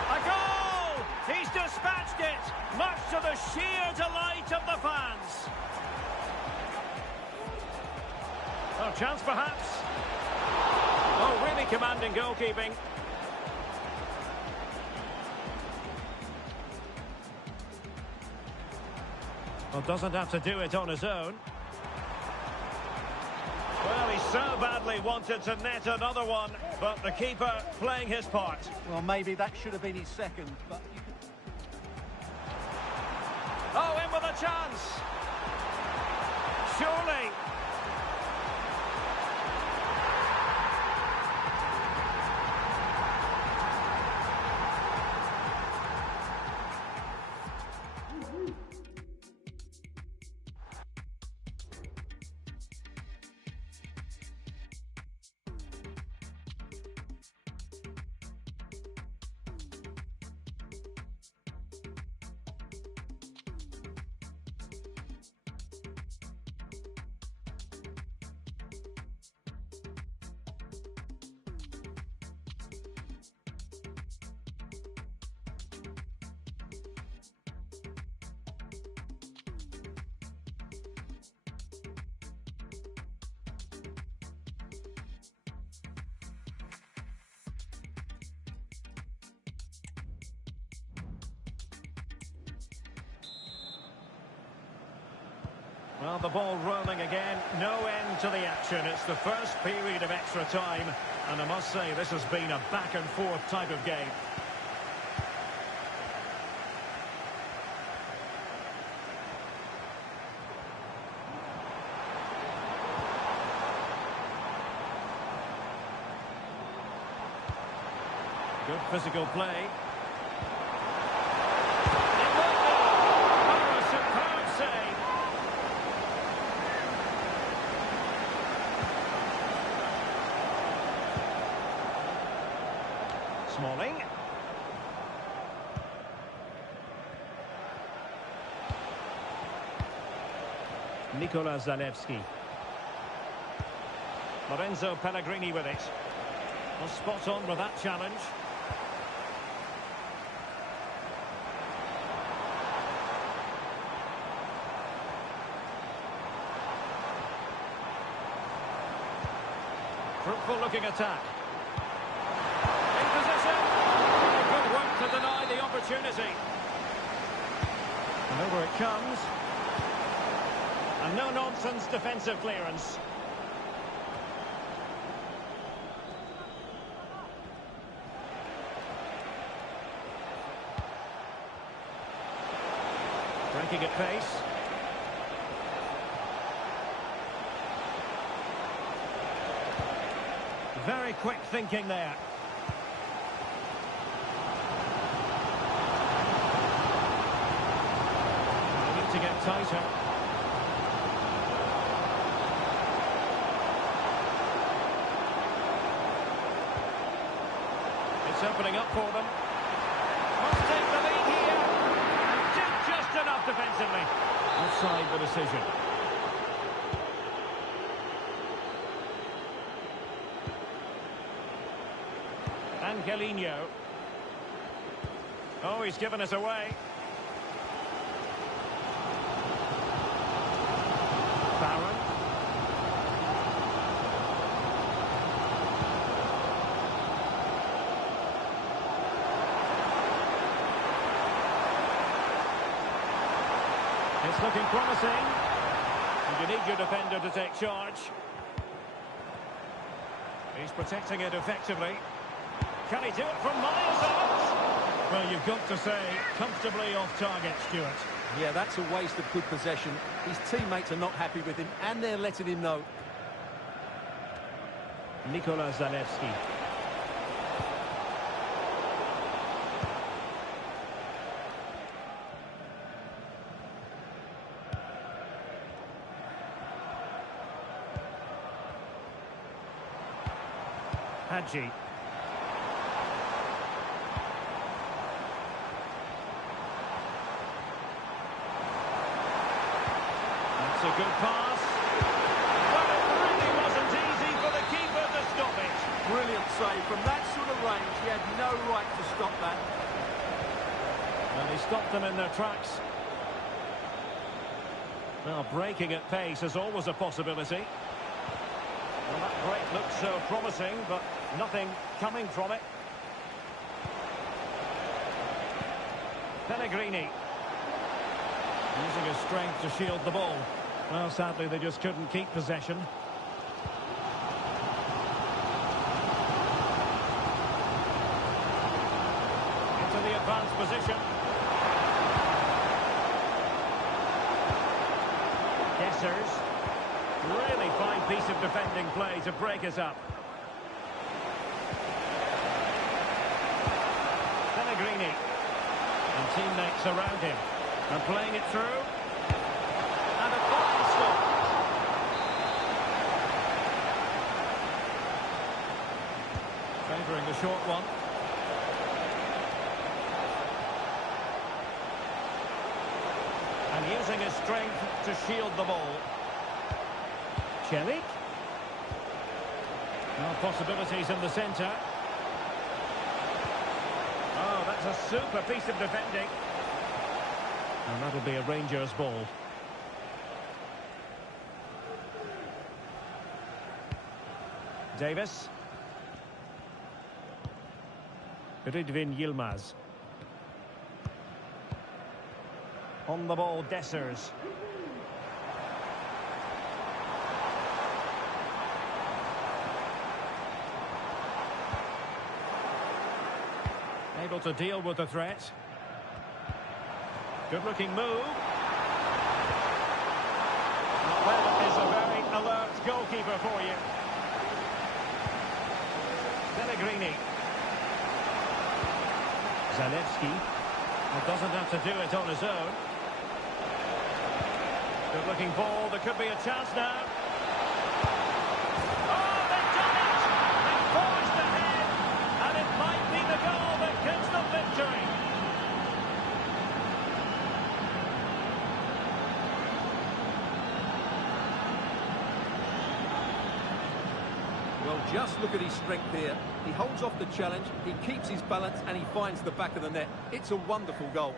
A goal! He's dispatched it, much to the sheer delight of the fans. Oh, chance perhaps. Oh, really commanding goalkeeping. Well, doesn't have to do it on his own. Well, he so badly wanted to net another one, but the keeper playing his part. Well, maybe that should have been his second, but... Oh, in with a chance. Surely. Well, the ball rolling again, no end to the action. It's the first period of extra time, and I must say this has been a back-and-forth type of game. Good physical play. It will be. Oh, a superb save. Smalling. Nikola Zalewski. Lorenzo Pellegrini with it. Well, spot on with that challenge. Fruitful looking attack. In position. Good work to deny the opportunity. And over it comes. And no-nonsense defensive clearance. Breaking at pace. Very quick thinking there. They need to get tighter. It's opening up for them. Must take the lead here. And did just enough defensively. Offside the decision. Angelino. Oh, he's given us away. Barron. It's looking promising. And you need your defender to take charge. He's protecting it effectively. Can he do it from miles out? Well, you've got to say, comfortably off target, Stuart. Yeah, that's a waste of good possession. His teammates are not happy with him, and they're letting him know. Nikola Zalewski. Hadji. That's a good pass. But it really wasn't easy for the keeper to stop it. Brilliant save. From that sort of range, he had no right to stop that. And he stopped them in their tracks. Well, breaking at pace is always a possibility. Well, that break looks so promising, but nothing coming from it. Pellegrini. Using his strength to shield the ball. Well, sadly, they just couldn't keep possession. Into the advanced position. Dessers. Really fine piece of defending play to break us up. Pellegrini. And teammates around him. And playing it through. And a fine stop. Favouring the short one. And using his strength to shield the ball. Celik. No possibilities in the centre. Oh, that's a super piece of defending. And that'll be a Rangers ball. Davis. Rydvin Yilmaz. On the ball, Dessers. Able to deal with the threat. Good looking move. Well, is a very alert goalkeeper for you. Pellegrini. Zalewski. Well, doesn't have to do it on his own. Good looking ball. There could be a chance now. Oh, they've done it! They've forged ahead. And it might be the goal that gives them victory. Well, just look at his strength here. He holds off the challenge, he keeps his balance, and he finds the back of the net. It's a wonderful goal.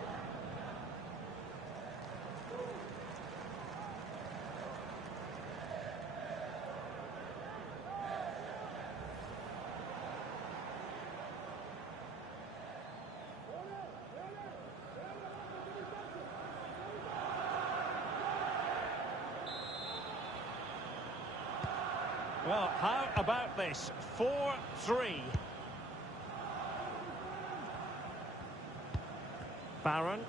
Well, how about this? 4-3. Barron.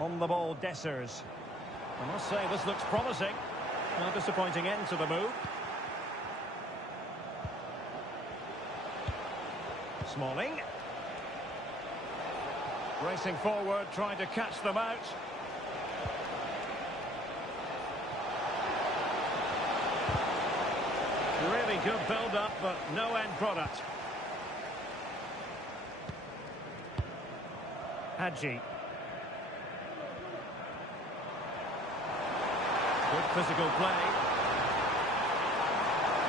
On the ball, Dessers. I must say, this looks promising. A disappointing end to the move. Smalling. Racing forward, trying to catch them out. Really good build-up, but no end product. Hadji. Good physical play.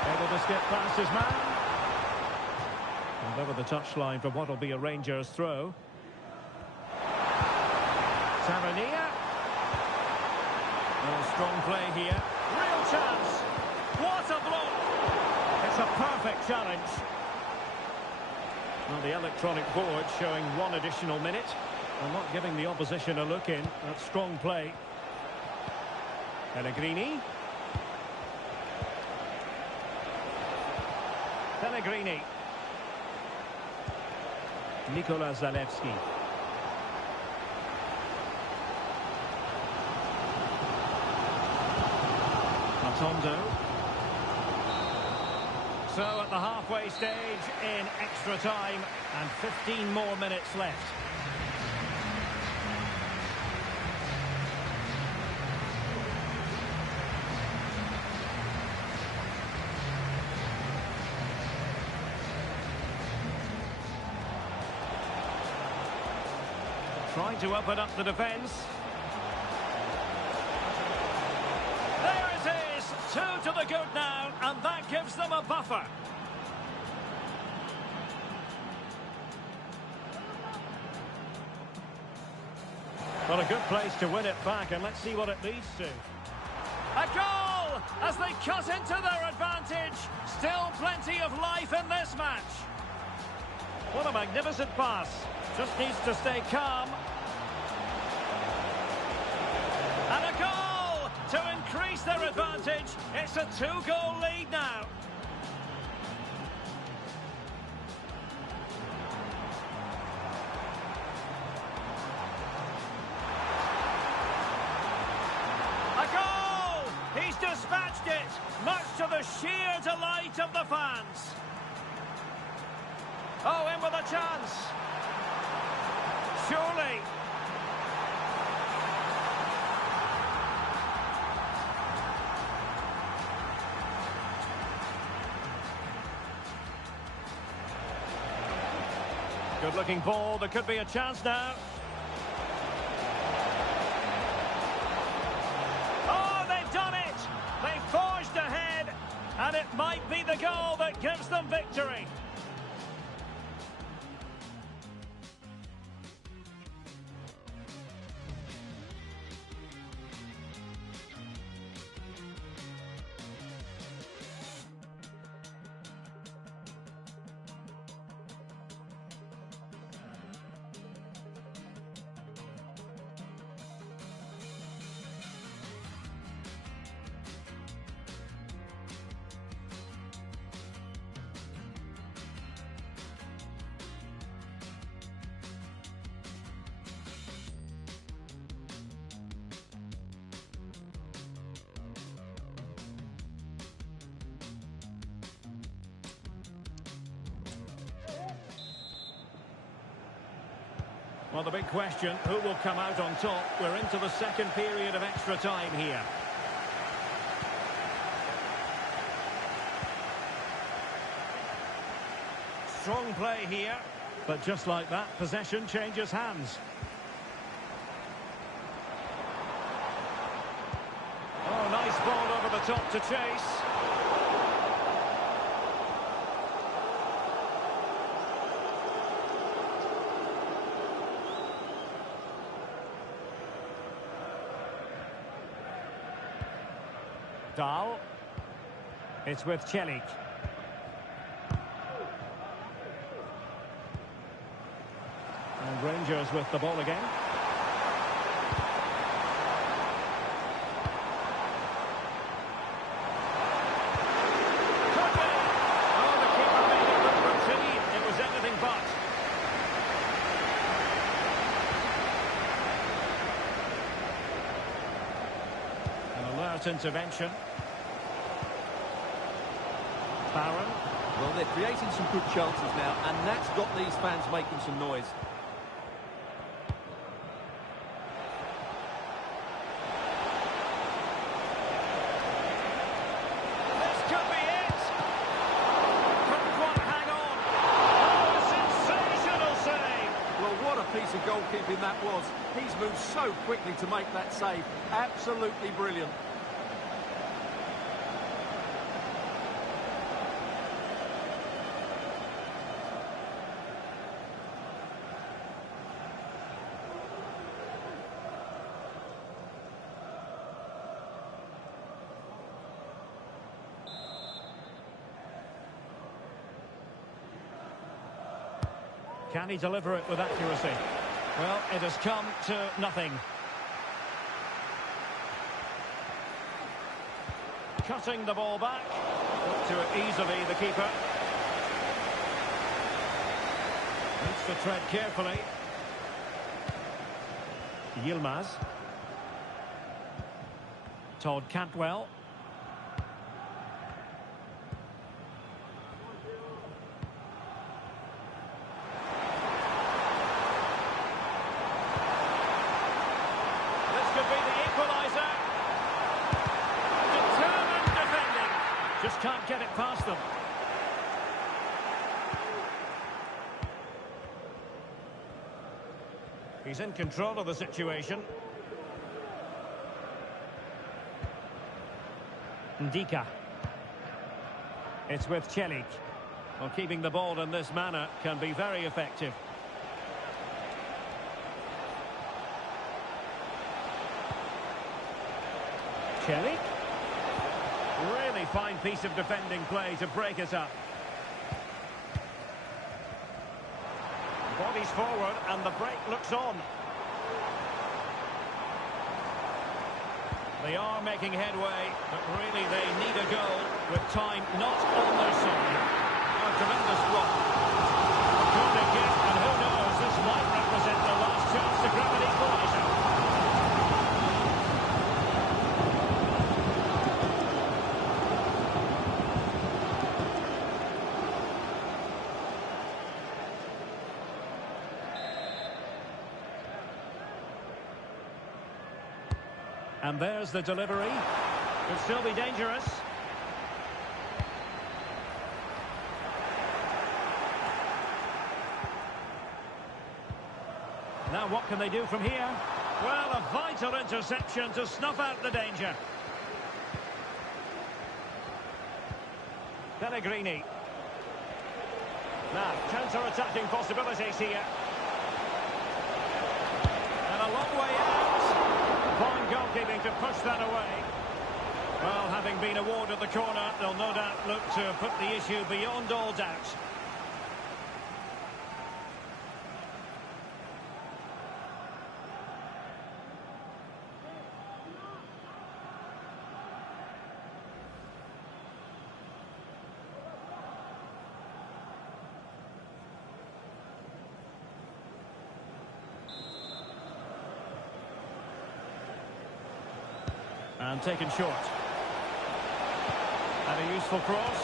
Able to skip past his man. And over the touchline for what will be a Rangers throw. Tavernier. Oh, strong play here. Real chance. What a block. It's a perfect challenge. Well, the electronic board showing 1 additional minute. And not giving the opposition a look in. That's strong play. Pellegrini. Pellegrini. Nikola Zalewski. Tondo. So at the halfway stage in extra time and 15 more minutes left. Trying to open up the defence. There it is, 2 to the good now, and that gives them a buffer. Well, a good place to win it back, and let's see what it leads to. A goal as they cut into their advantage. Still plenty of life in this match. What a magnificent pass. Just needs to stay calm. And a goal to increase their advantage. It's a 2-goal lead now. A goal! He's dispatched it, much to the sheer delight of the fans. Oh, in with a chance. Surely. Good looking ball, there could be a chance now. Oh, they've done it! They've forged ahead, and it might be the goal that gives them victory. Well, the big question, who will come out on top? We're into the second period of extra time here. Strong play here, but just like that, possession changes hands. top to chase. Dahl. It's with Celik. And Rangers with the ball again. Could be. Oh, the keeper made it look routine. It was anything but. An alert intervention. Barron. Well, they're creating some good chances now, and that's got these fans making some noise. This could be it. Couldn't quite hang on. Oh, sensational save. Well, what a piece of goalkeeping that was. He's moved so quickly to make that save. Absolutely brilliant. Can he deliver it with accuracy? Well, it has come to nothing. Cutting the ball back. Got to it easily, the keeper. Needs to tread carefully. Yilmaz. Todd Cantwell. Could be the equaliser. Determined defending. Just can't get it past them. He's in control of the situation. Ndika. It's with Celik. Well, keeping the ball in this manner can be very effective. Celik. Really fine piece of defending play to break it up. Bodies forward and the break looks on. They are making headway, but really they need a goal with time not on their side. A tremendous block. A corner kick, and who knows, this might represent their last chance to grab an equaliser. And there's the delivery. Could still be dangerous. Now what can they do from here? Well, a vital interception to snuff out the danger. Pellegrini. Now, counter-attacking possibilities here. And a long way out. Fine goalkeeping to push that away. Well, having been awarded the corner, they'll no doubt look to put the issue beyond all doubt. And taken short. And a useful cross.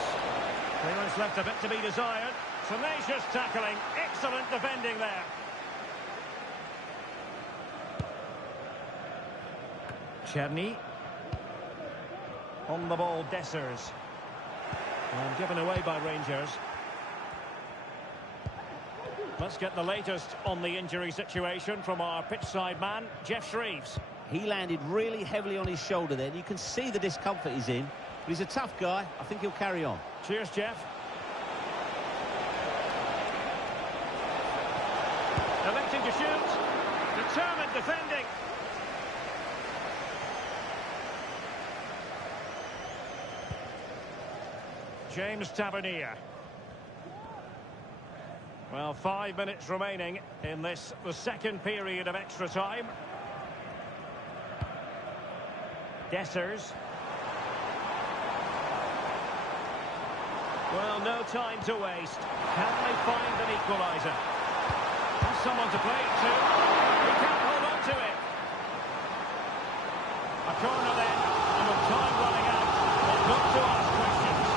Clearance left a bit to be desired. Tenacious tackling. Excellent defending there. Czerny. On the ball, Dessers. And given away by Rangers. Let's get the latest on the injury situation from our pitchside man, Jeff Shreeves. He landed really heavily on his shoulder there. You can see the discomfort he's in. But he's a tough guy. I think he'll carry on. Cheers, Jeff. Electing to shoot. Determined defending. James Tavernier. Well, 5 minutes remaining in this, the second period of extra time. Dessers. Well, no time to waste. Can they find an equaliser? Has someone to play it to? He can't hold on to it. A corner then, and with time running out, they've got to ask questions.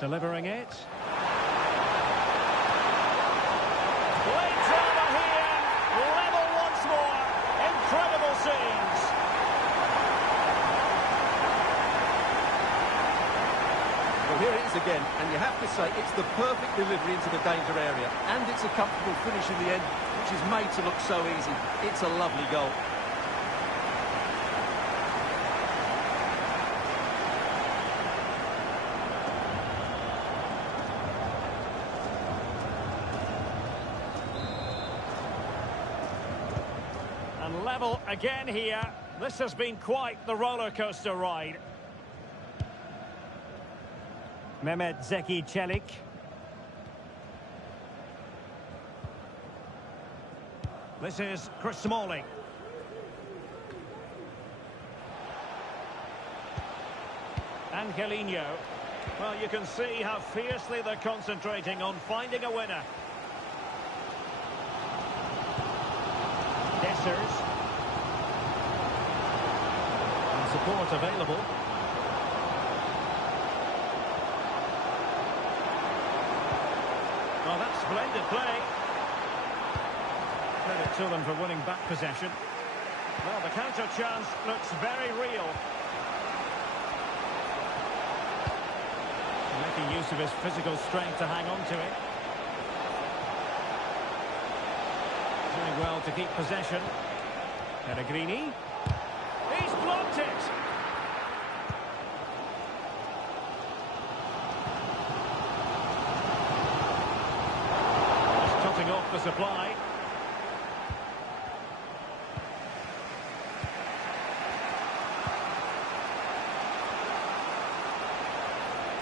Delivering it. Late drama here. Level once more. Incredible scenes. Well, here it is again, and you have to say it's the perfect delivery into the danger area. And it's a comfortable finish in the end, which is made to look so easy. It's a lovely goal. And level again here. This has been quite the roller coaster ride. Mehmet Zeki Çelik. This is Chris Smalling. Angelino. Well, you can see how fiercely they're concentrating on finding a winner. Dessers. And support available. Well, that's splendid play. Credit to them for winning back possession. Well, the counter chance looks very real. Making use of his physical strength to hang on to it. Doing well to keep possession. Pellegrini. He's blocked it. Just cutting off the supply.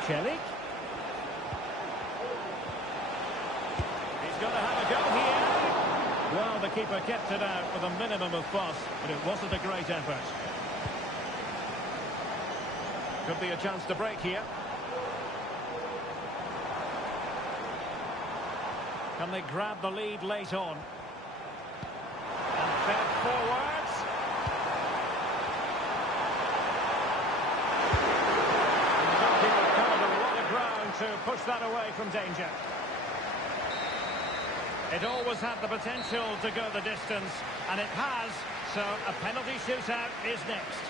Çelik. He's going to have a go here. Well, the keeper kept it out with a minimum of fuss, but it wasn't a great effort. Could be a chance to break here. Can they grab the lead late on? And fed forwards. And the goalkeeper covered a lot of ground to push that away from danger. It always had the potential to go the distance, and it has, so a penalty shootout is next.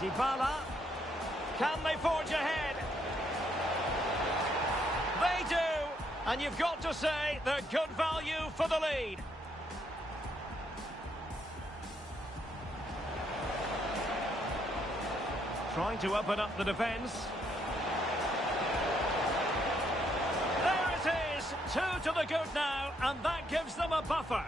Dybala, can they forge ahead? They do, and you've got to say they're good value for the lead. Trying to open up the defence. There it is, 2 to the good now, and that gives them a buffer.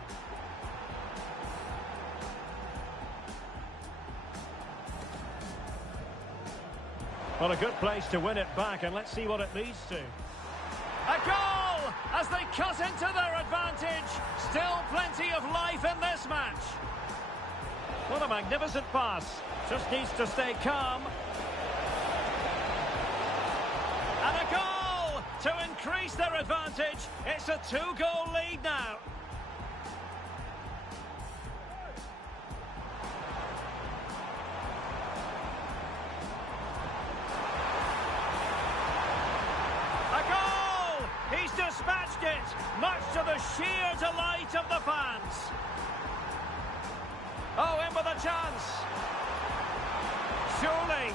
Well, a good place to win it back, and let's see what it leads to. A goal as they cut into their advantage. Still plenty of life in this match. What a magnificent pass. Just needs to stay calm. And a goal to increase their advantage. It's a 2-goal lead now. A goal! He's dispatched it, much to the sheer delight of the fans. Oh, in with a chance. Surely.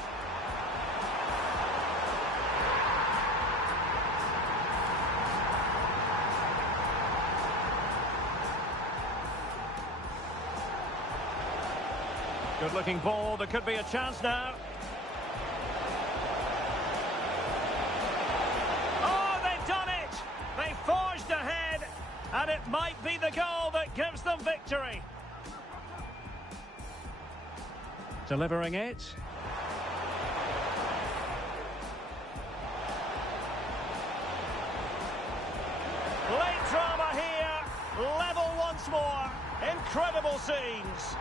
Good-looking ball. There could be a chance now. Oh, they've done it! They forged ahead, and it might be the goal that gives them victory. Delivering it. Late drama here. Level once more. Incredible scenes.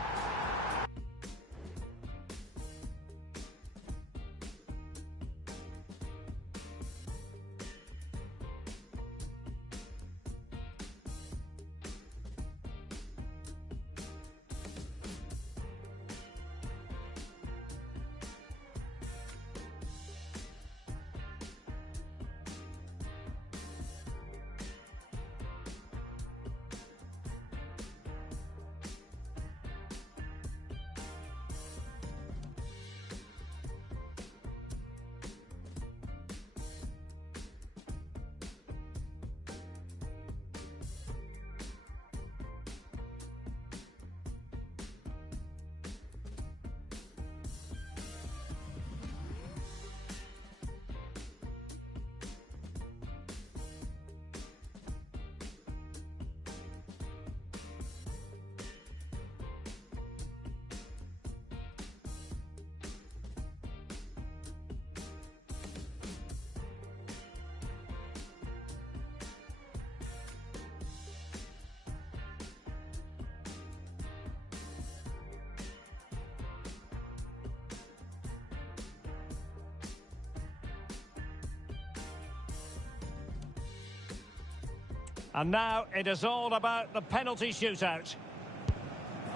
And now it is all about the penalty shootout.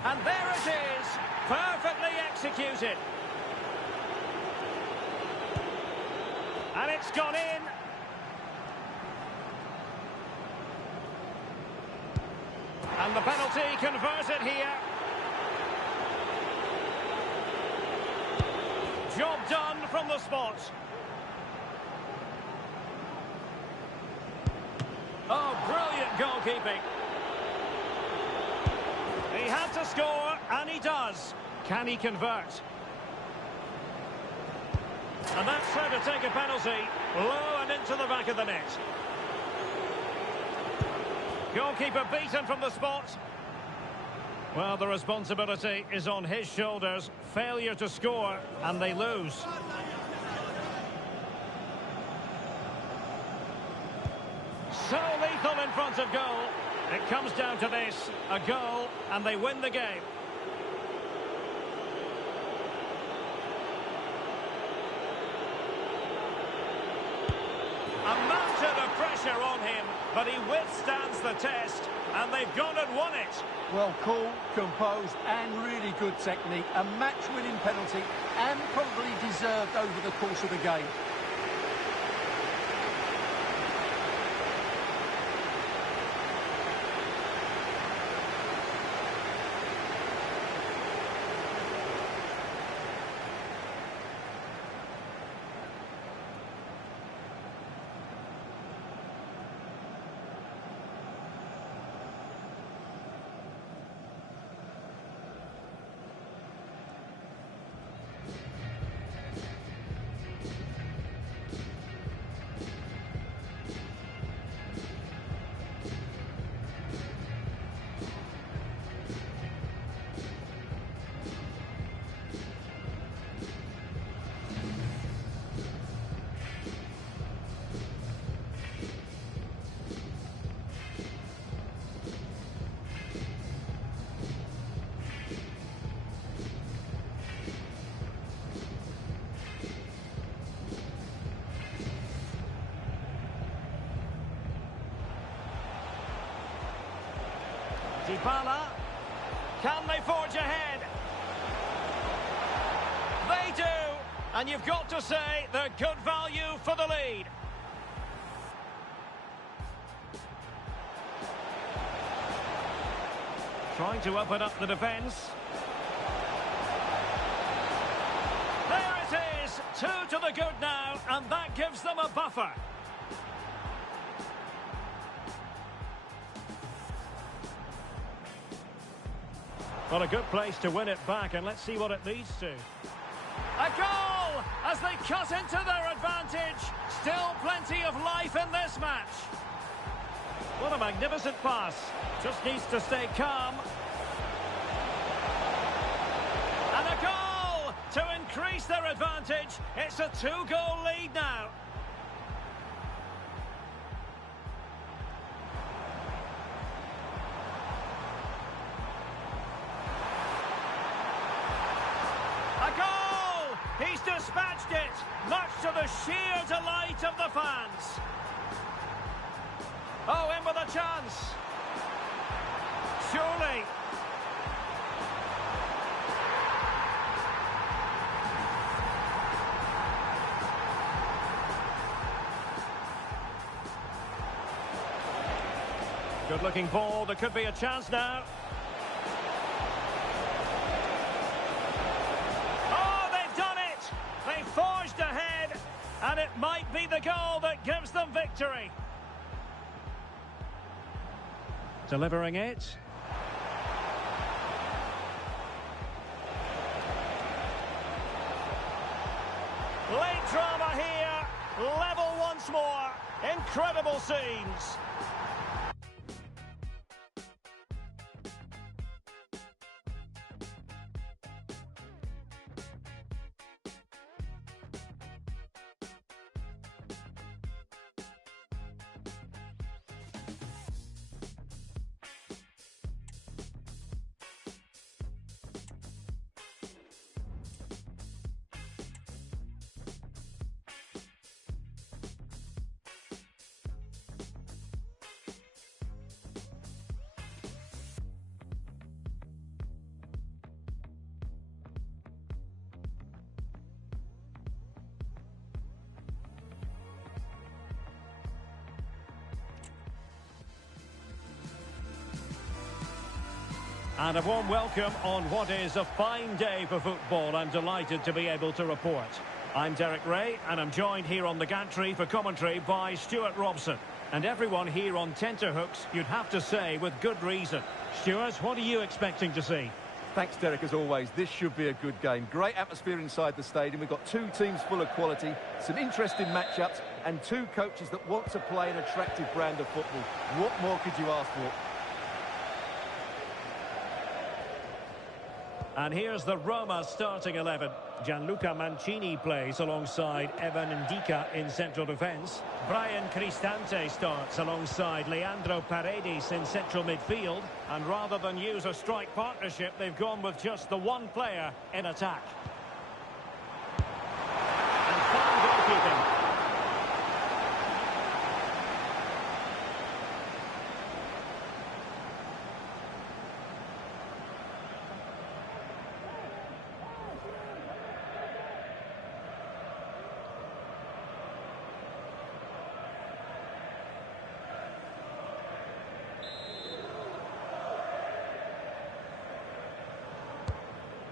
And there it is, perfectly executed. And it's gone in. And the penalty converted here. Job done from the spot. Oh, brilliant goalkeeping. He had to score, and he does. Can he convert? And that's how to take a penalty. Low and into the back of the net. Goalkeeper beaten from the spot. Well, the responsibility is on his shoulders. Failure to score, and they lose. So lethal in front of goal. It comes down to this, a goal, and they win the game. A mountain of pressure on him, but he withstands the test, and they've gone and won it. Well, cool, composed, and really good technique. A match-winning penalty, and probably deserved over the course of the game. Dybala. Can they forge ahead? They do. And you've got to say they're good value for the lead. Trying to open up the defence. There it is. 2 to the good now, and that gives them a buffer. Well, a good place to win it back, and let's see what it leads to. A goal as they cut into their advantage. Still plenty of life in this match. What a magnificent pass. Just needs to stay calm. And a goal to increase their advantage. It's a 2-goal lead now. A goal! He's dispatched it, much to the sheer delight of the fans. Oh, in with a chance. Surely. Good-looking ball. There could be a chance now. Oh, they've done it! They forged ahead, and it might be the goal that gives them victory. Delivering it. Late drama here. Level once more. Incredible scenes. And a warm welcome on what is a fine day for football. I'm delighted to be able to report. I'm Derek Ray, and I'm joined here on the gantry for commentary by Stuart Robson. And everyone here on tenterhooks, you'd have to say, with good reason. Stuart, what are you expecting to see? Thanks, Derek, as always. This should be a good game. Great atmosphere inside the stadium. We've got two teams full of quality, some interesting matchups, and two coaches that want to play an attractive brand of football. What more could you ask for? And here's the Roma starting 11. Gianluca Mancini plays alongside Evan Ndika in central defence. Brian Cristante starts alongside Leandro Paredes in central midfield. And rather than use a strike partnership, they've gone with just the one player in attack. And fine goalkeeping.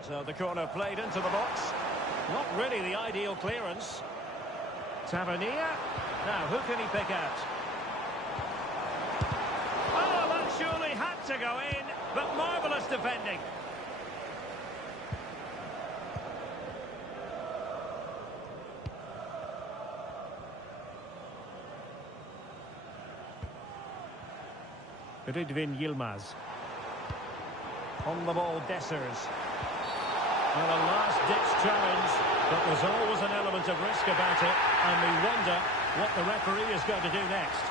So the corner played into the box. Not really the ideal clearance. Tavernier. Now, who can he pick out? Oh, that surely had to go in, but marvellous defending. Rydvin Yilmaz. On the ball, Dessers. Well, a last-ditch challenge, but there's always an element of risk about it, and we wonder what the referee is going to do next.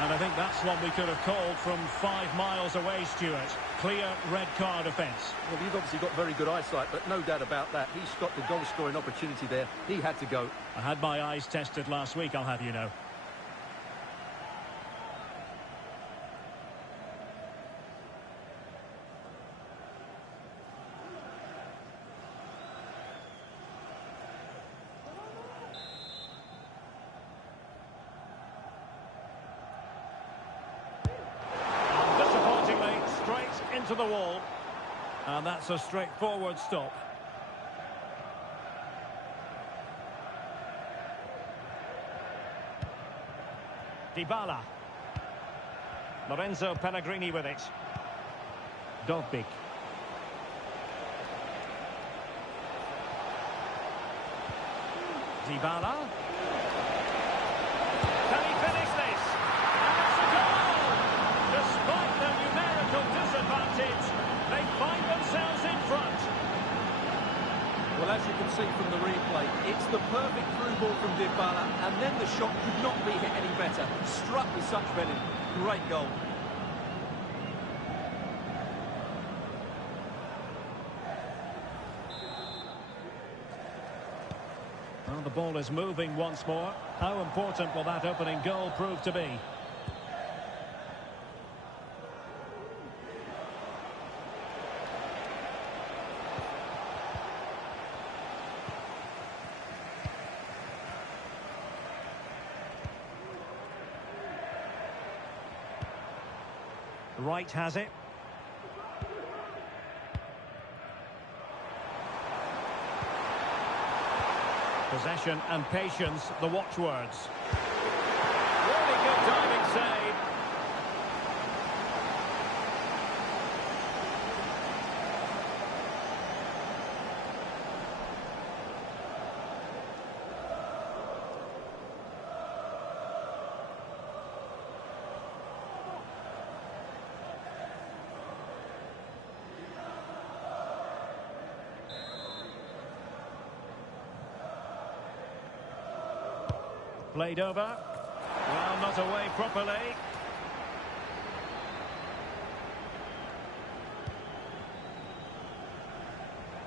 And I think that's what we could have called from 5 miles away, Stuart. Clear red card offence. Well, you've obviously got very good eyesight, but no doubt about that. He's got the goal-scoring opportunity there. He had to go. I had my eyes tested last week, I'll have you know. into the wall. And that's a straightforward stop. Dybala. Lorenzo Pellegrini with it. Dogbik. Dybala. Can he finish this? And it's a goal! Despite the numerical disadvantage, they find themselves in front. Well, as you can see from the replay, it's the perfect through ball from Dybala, and then the shot could not be hit any better. Struck with such venom. Great goal. Well, the ball is moving once more. How important will that opening goal prove to be? Wright has it. Possession and patience, the watchwords. Really good diving save. Played over. Well, not away properly.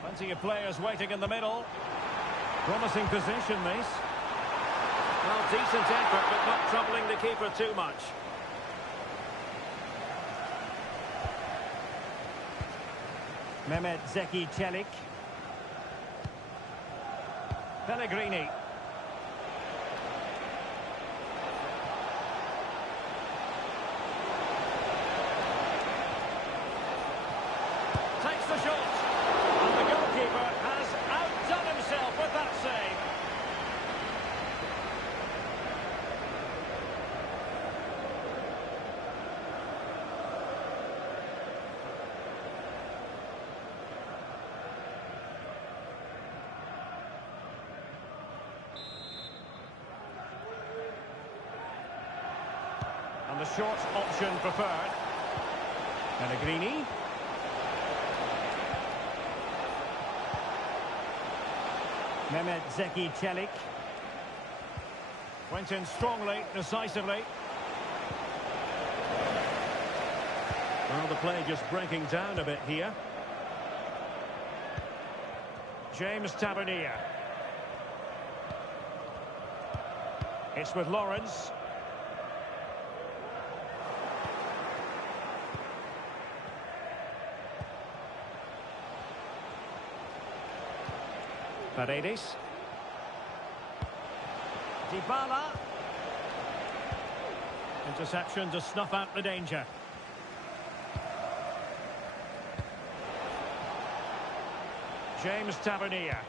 Plenty of players waiting in the middle. Promising position, this. Well, decent effort, but not troubling the keeper too much. Mehmet Zeki Çelik. Pellegrini. Takes the shot. And the goalkeeper has outdone himself with that save. And the short option preferred. Pellegrini. Mehmet Zeki Çelik. Went in strongly, decisively. Well, the play just breaking down a bit here. James Tavernier. It's with Lawrence. Paredes. Dybala. Interception to snuff out the danger. James Tavernier.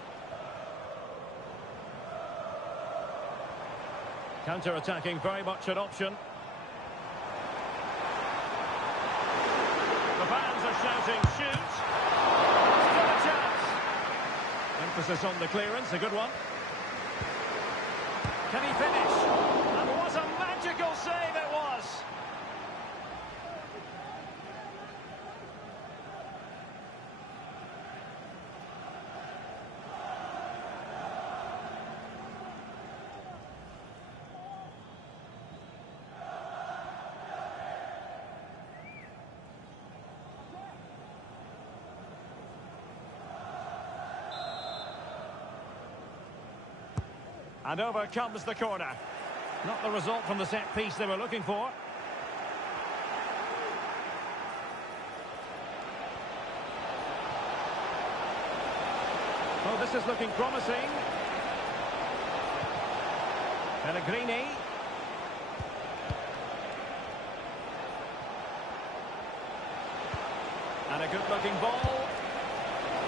Counter-attacking, very much an option. The fans are shouting, shoot! Still a chance! Emphasis on the clearance, a good one. Can he finish? And what a magical save it was! And over comes the corner. Not the result from the set piece they were looking for. Oh, this is looking promising. Pellegrini. And a good-looking ball.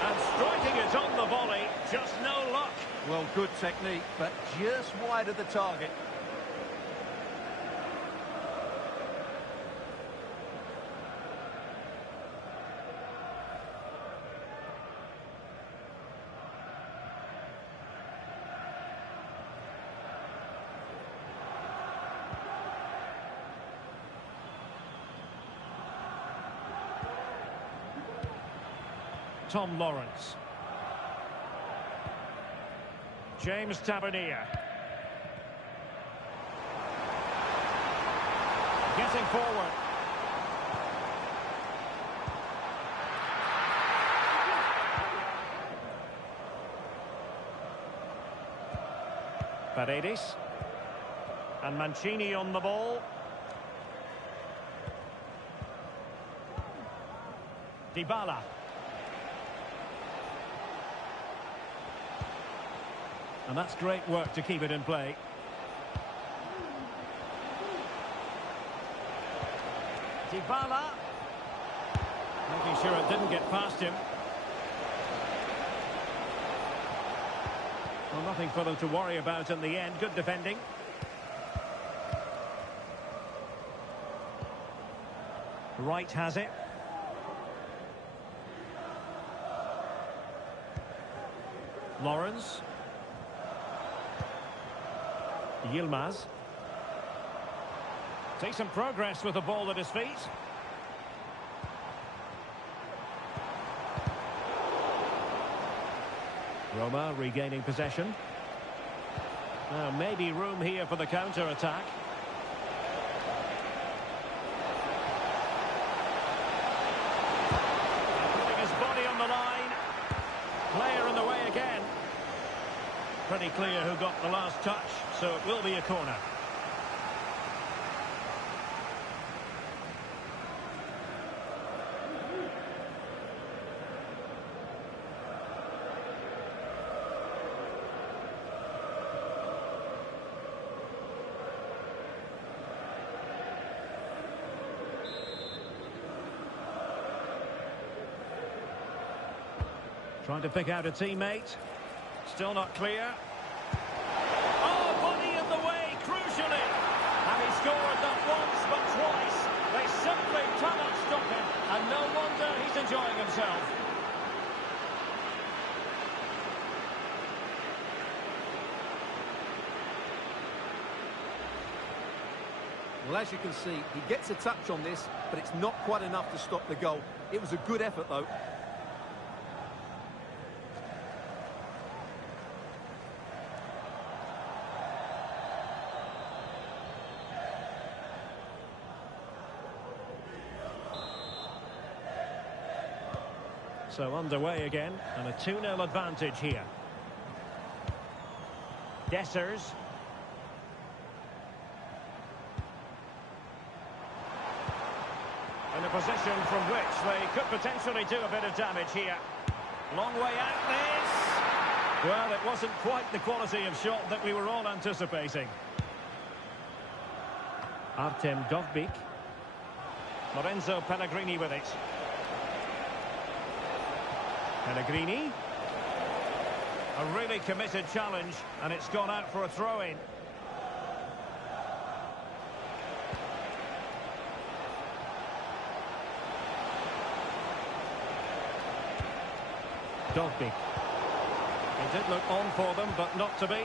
And striking it on the volley, just no luck. Well, good technique, but just wide of the target. Tom Lawrence. James Tavernier. Getting forward. Paredes. And Mancini on the ball. Dybala. And that's great work to keep it in play. Dybala. Making sure it didn't get past him. Well, nothing for them to worry about in the end. Good defending. Wright has it. Lawrence. Yilmaz. Decent progress with the ball at his feet. Roma regaining possession. Now maybe room here for the counter-attack. Putting his body on the line. Player in the way again. Pretty clear who got the last touch, so it will be a corner. Trying to pick out a teammate. Still not clear. Oh, body in the way, crucially. And he scored not once, but twice. They simply cannot stop him. And no wonder he's enjoying himself. Well, as you can see, he gets a touch on this, but it's not quite enough to stop the goal. It was a good effort, though. So underway again, and a 2-0 advantage here. Dessers. In a position from which they could potentially do a bit of damage here. Long way out this. Well, it wasn't quite the quality of shot that we were all anticipating. Artem Dovbyk. Lorenzo Pellegrini with it. Pellegrini. A really committed challenge, and it's gone out for a throw-in. Dovbyk. He did look on for them, but not to be.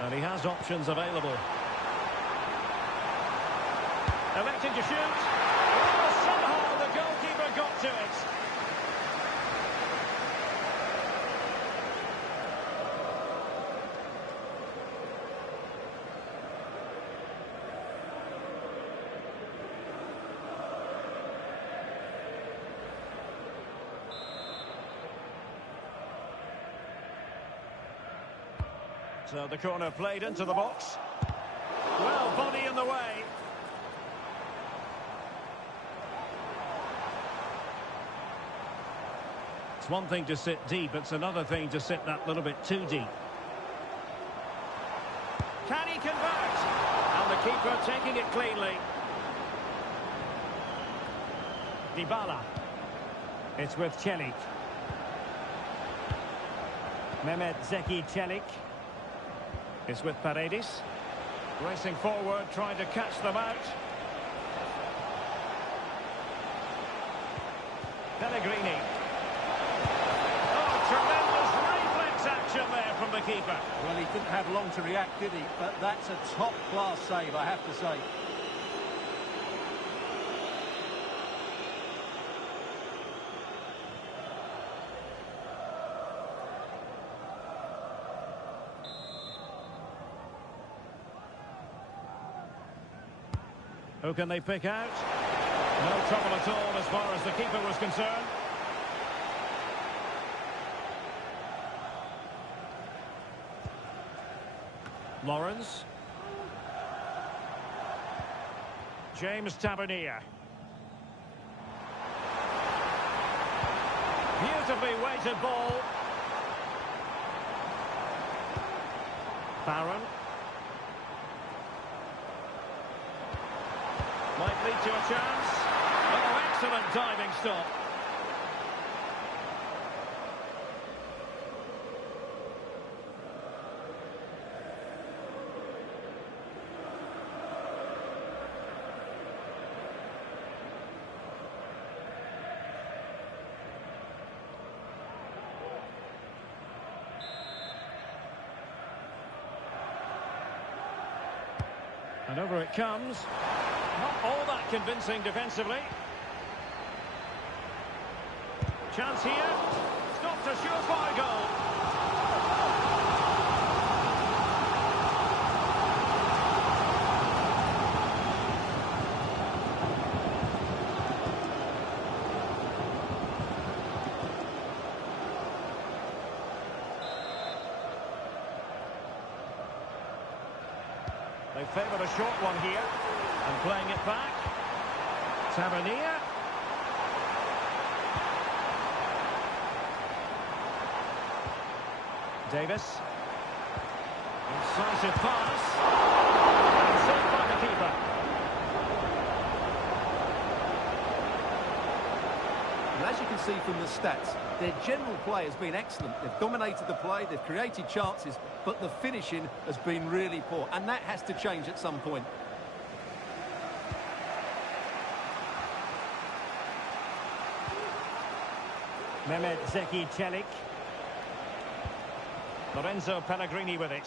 And he has options available. Electing to shoot. Oh, somehow the goalkeeper got to it. So the corner played into the box. Well, body in the way. It's one thing to sit deep, it's another thing to sit that little bit too deep. Can he convert? And the keeper taking it cleanly. Dybala. It's with Celik. Mehmet Zeki Celik. It's with Paredes. Racing forward, trying to catch them out. Pellegrini. Oh, tremendous reflex action there from the keeper. Well, he didn't have long to react, did he? But that's a top-class save, I have to say. Who can they pick out? No trouble at all as far as the keeper was concerned. Lawrence. James Tavernier. Beautifully weighted ball. Barron. Might lead to a chance. Oh, excellent diving stop. And over it comes. Not all that convincing defensively. Chance here. It's not a surefire goal. They favoured a short one here. And playing it back. Tavernier. Davis. Incisive pass. And saved by the keeper. And as you can see from the stats, their general play has been excellent. They've dominated the play, they've created chances, but the finishing has been really poor. And that has to change at some point. Mehmet Zeki Celik. Lorenzo Pellegrini with it.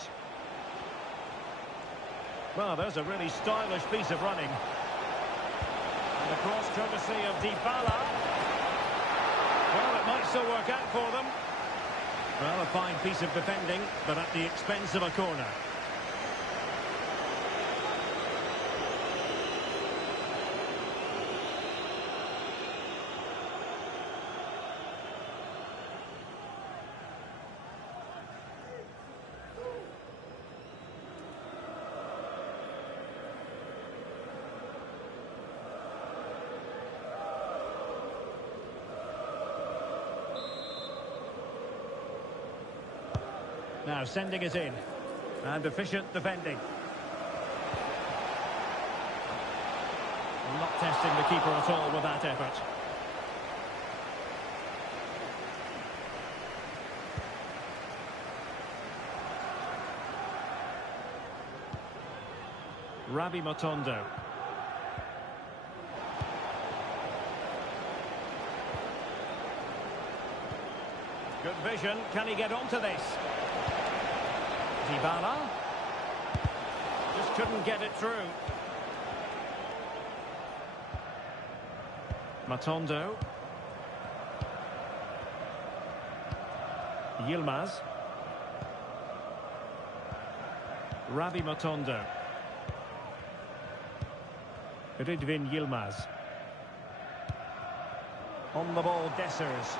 Well, there's a really stylish piece of running. And the cross courtesy of Dybala. Well, it might still work out for them. Well, a fine piece of defending, but at the expense of a corner. Now sending it in. And efficient defending. Not testing the keeper at all with that effort. Rabi Matondo. Good vision. Can he get onto this? Dybala. Just couldn't get it through. Matondo. Yilmaz. Rabi Matondo. Ridvin Yilmaz. On the ball, Dessers.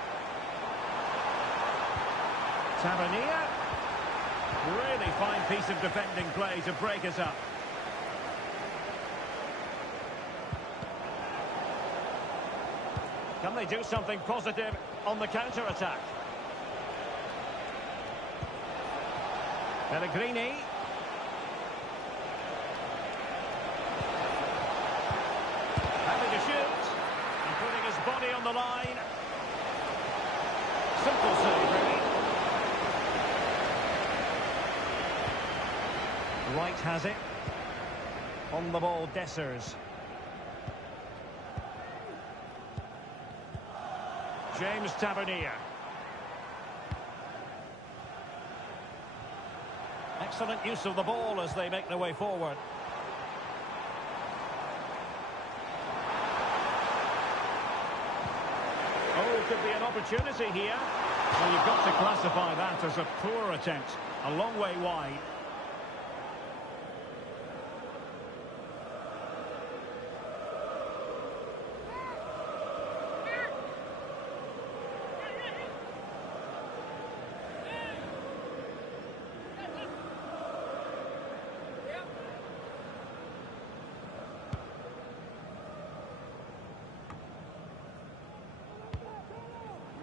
Tavernier. Really fine piece of defending play to break us up. Can they do something positive on the counter-attack? Pellegrini. Having to shoot. And putting his body on the line. Simple save, really. Wright has it. On the ball, Dessers. James Tavernier. Excellent use of the ball as they make their way forward. Oh, could be an opportunity here. Well, you've got to classify that as a poor attempt. A long way wide.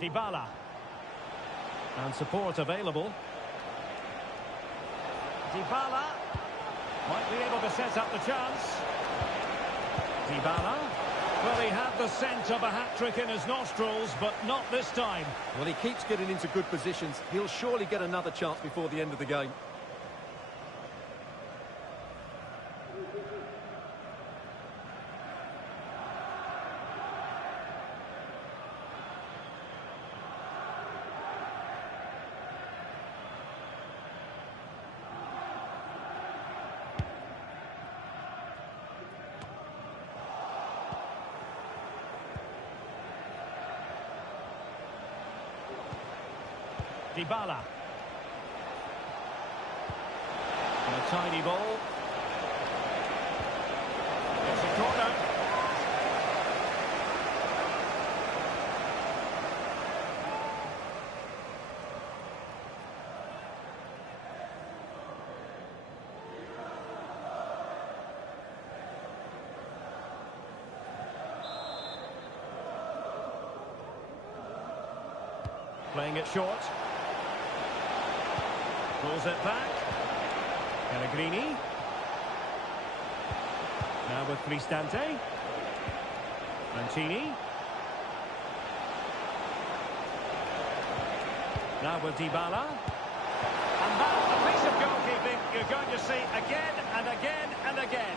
Dybala. And support available. Dybala might be able to set up the chance. Dybala. Well, he had the scent of a hat-trick in his nostrils, but not this time. Well, he keeps getting into good positions. He'll surely get another chance before the end of the game. Dybala. And a tiny ball. It's a corner. Playing it short. Pulls it back. Pellegrini. Now with Cristante. Mancini. Now with Dybala. And that's a piece of goalkeeping you're going to see again and again and again.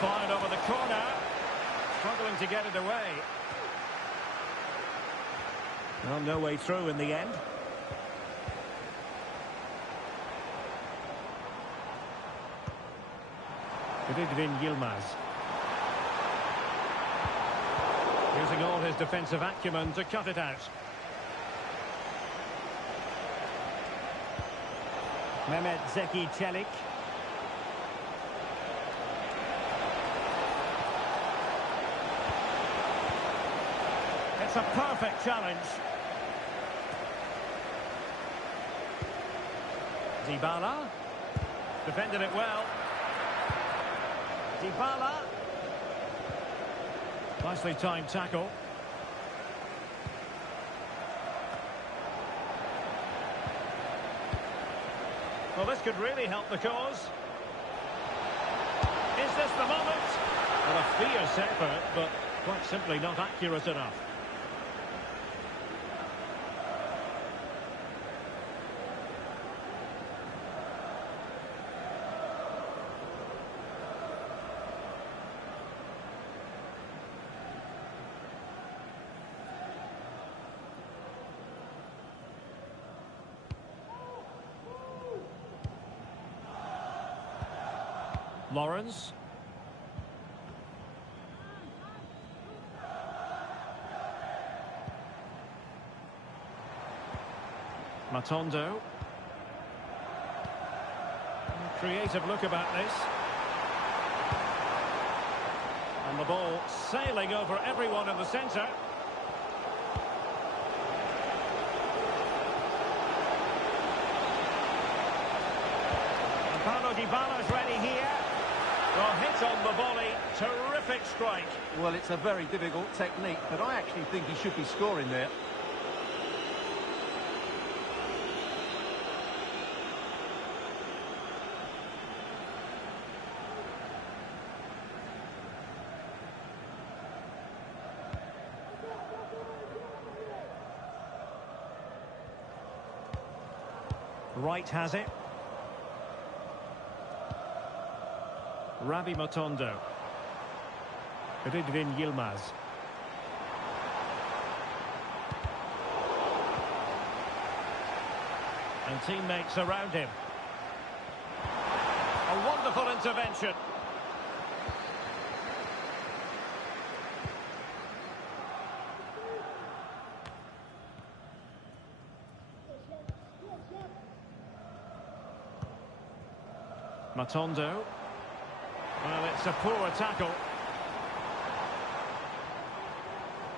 Fired over the corner, struggling to get it away. Well, no way through in the end. Ridvin Yilmaz. Using all his defensive acumen to cut it out. Mehmet Zeki Çelik. It's a perfect challenge. Dybala. Defended it well. Dybala. Nicely timed tackle. Well, this could really help the cause. Is this the moment? Well, a fierce effort, but quite simply not accurate enough. Lawrence. Matondo. Creative look about this. And the ball sailing over everyone in the centre. And Paulo Dybala's ready here. Well, hit on the volley. Terrific strike. Well, it's a very difficult technique, but I actually think he should be scoring there. Wright has it. Ravi Matondo. Ridvin Yilmaz. And teammates around him. A wonderful intervention. Matondo. Well, it's a poor tackle.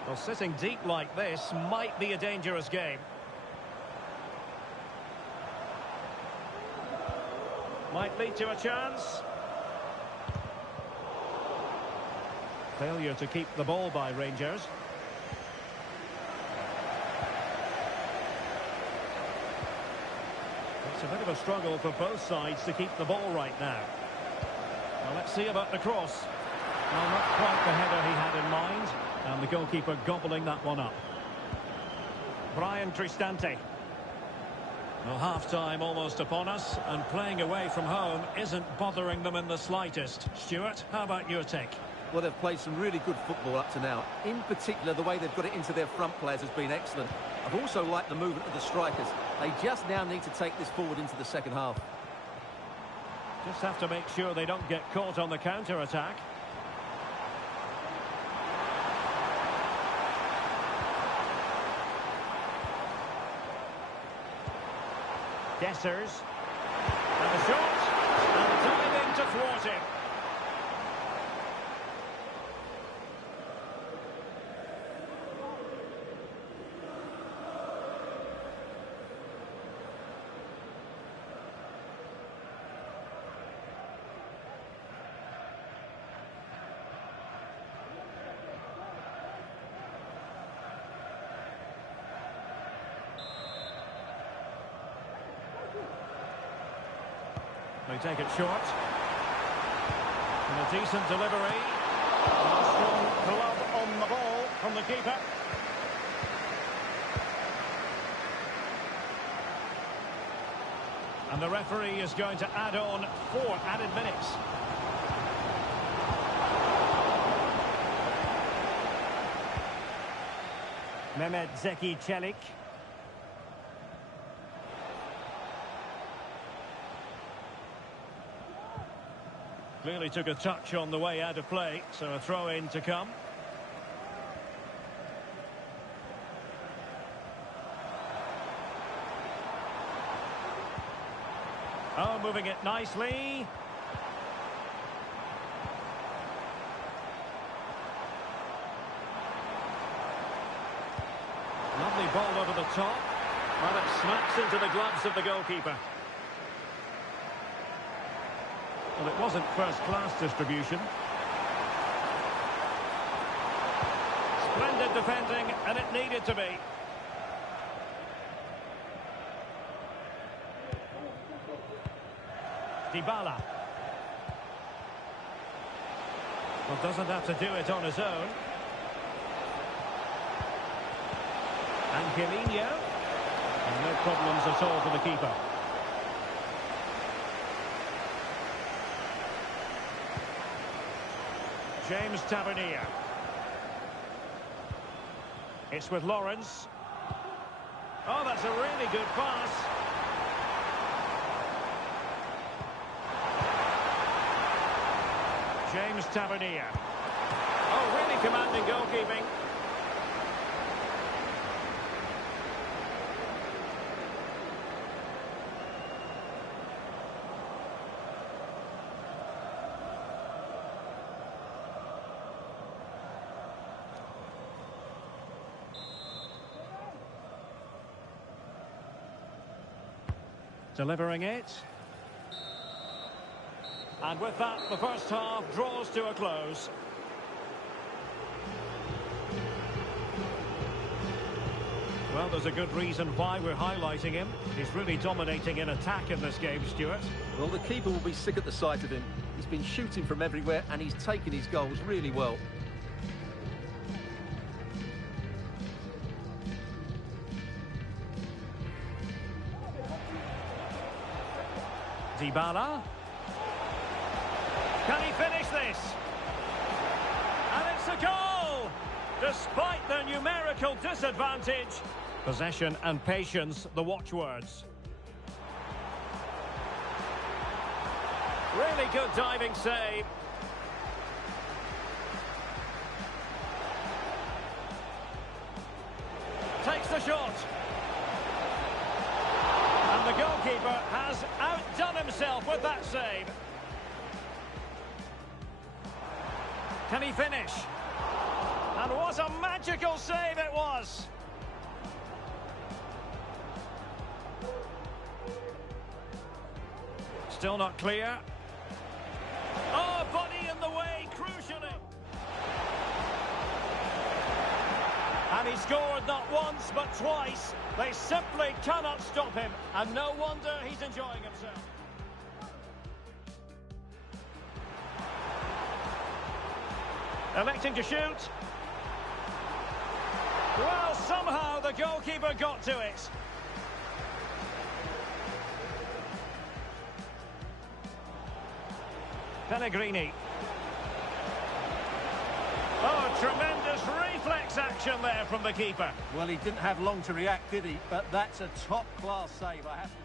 Well, sitting deep like this might be a dangerous game. Might lead to a chance. Failure to keep the ball by Rangers. It's a bit of a struggle for both sides to keep the ball right now. Well, let's see about the cross. Well, not quite the header he had in mind. And the goalkeeper gobbling that one up. Brian Cristante. Well, half-time almost upon us, and playing away from home isn't bothering them in the slightest. Stuart, how about your take? Well, they've played some really good football up to now. In particular, the way they've got it into their front players has been excellent. I've also liked the movement of the strikers. They just now need to take this forward into the second half. Just have to make sure they don't get caught on the counter-attack. Dessers. And a shot. And diving to thwart him. They take it short. And a decent delivery. A strong glove on the ball from the keeper. And the referee is going to add on 4 added minutes. Mehmet Zeki Çelik. Clearly took a touch on the way out of play, so a throw-in to come. Oh, moving it nicely. Lovely ball over the top. Well, it smacks into the gloves of the goalkeeper. Well, it wasn't first-class distribution. Splendid defending, and it needed to be. Dybala. Well, doesn't have to do it on his own. Angelino. And no problems at all for the keeper. James Tavernier. It's with Lawrence. Oh, that's a really good pass. James Tavernier. Oh, really commanding goalkeeping. Delivering it. And with that, the first half draws to a close. Well, there's a good reason why we're highlighting him. He's really dominating in attack in this game, Stuart. Well, the keeper will be sick at the sight of him. He's been shooting from everywhere and he's taken his goals really well. Dybala. Can he finish this? And it's a goal! Despite their numerical disadvantage. Possession and patience, the watchwords. Really good diving save. Takes the shot. And the goalkeeper has outdone himself with that save. Can he finish? And what a magical save it was! Still not clear. Oh, body in the way, crucially. And he scored not once, but twice. They simply cannot stop him. And no wonder he's enjoying himself. Electing to shoot. Well, somehow the goalkeeper got to it. Pellegrini. Oh, tremendous reflex action there from the keeper. Well, he didn't have long to react, did he? But that's a top-class save, I have to say.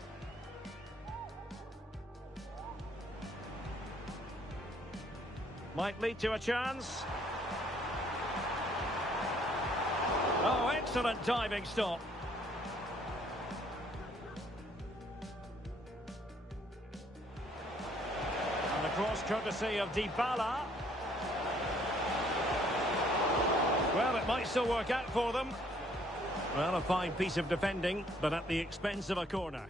Might lead to a chance. Oh, excellent diving stop. And the cross courtesy of Dybala. Well, it might still work out for them. Well, a fine piece of defending, but at the expense of a corner.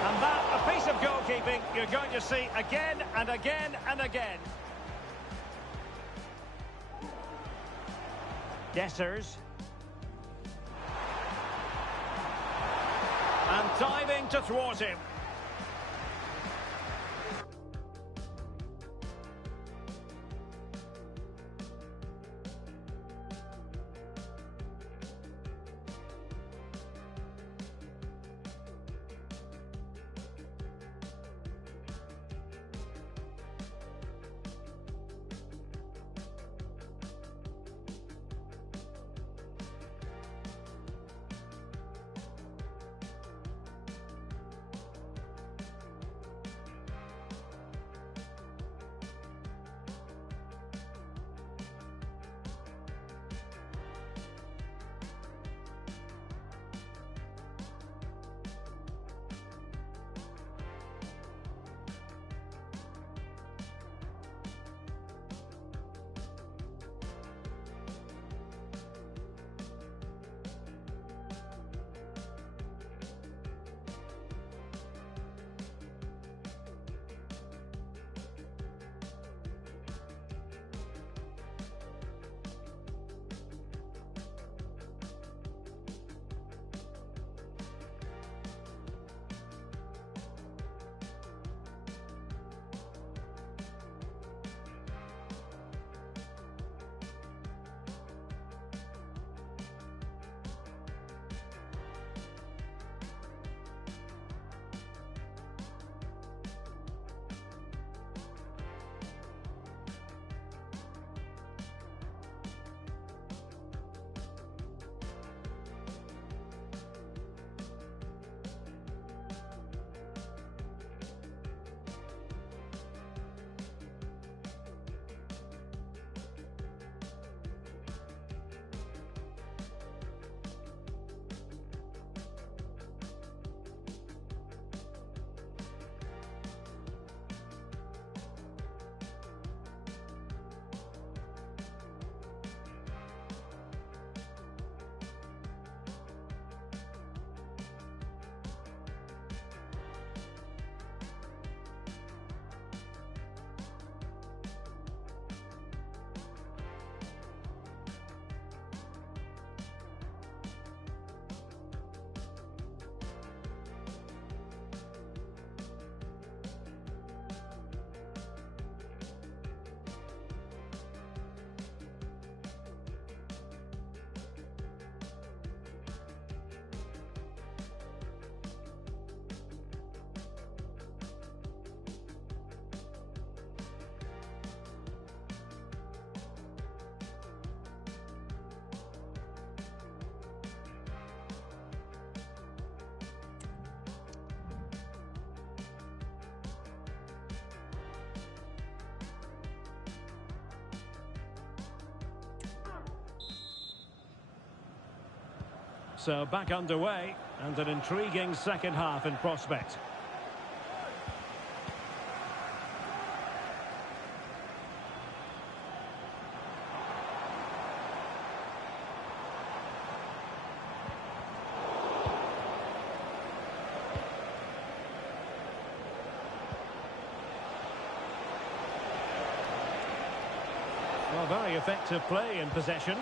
And that, a piece of goalkeeping you're going to see again and again and again. Dessers. And diving to thwart him. So back underway, and an intriguing second half in prospect. Well, very effective play in possession.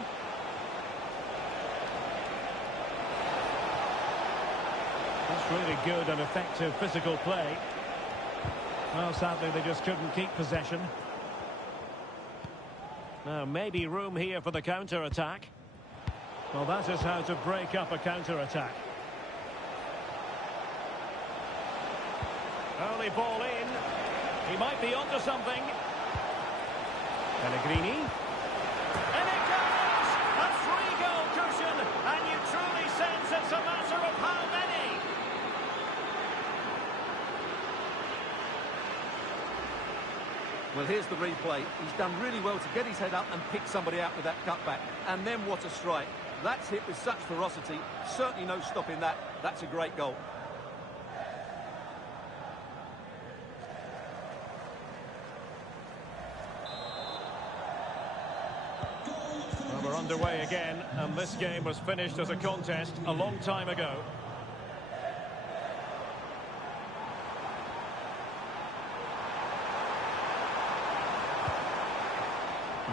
That's really good and effective physical play. Well, sadly, they just couldn't keep possession. Now, maybe room here for the counter-attack. Well, that is how to break up a counter-attack. Early ball in. He might be onto something. Pellegrini. And it goes! A 3-goal cushion, and you truly sense it's a matter of how many. Well, here's the replay. He's done really well to get his head up and pick somebody out with that cutback. And then what a strike. That's hit with such ferocity. Certainly no stopping that. That's a great goal. Well, we're underway again, and this game was finished as a contest a long time ago.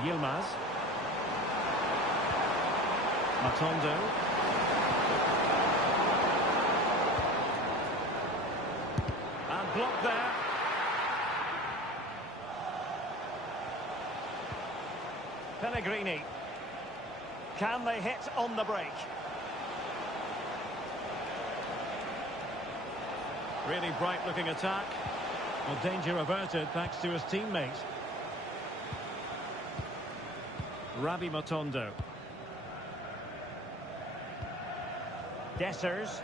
Yilmaz. Matondo. And blocked there. Pellegrini. Can they hit on the break? Really bright-looking attack. Well, danger averted thanks to his teammate. Rabi Matondo. Dessers.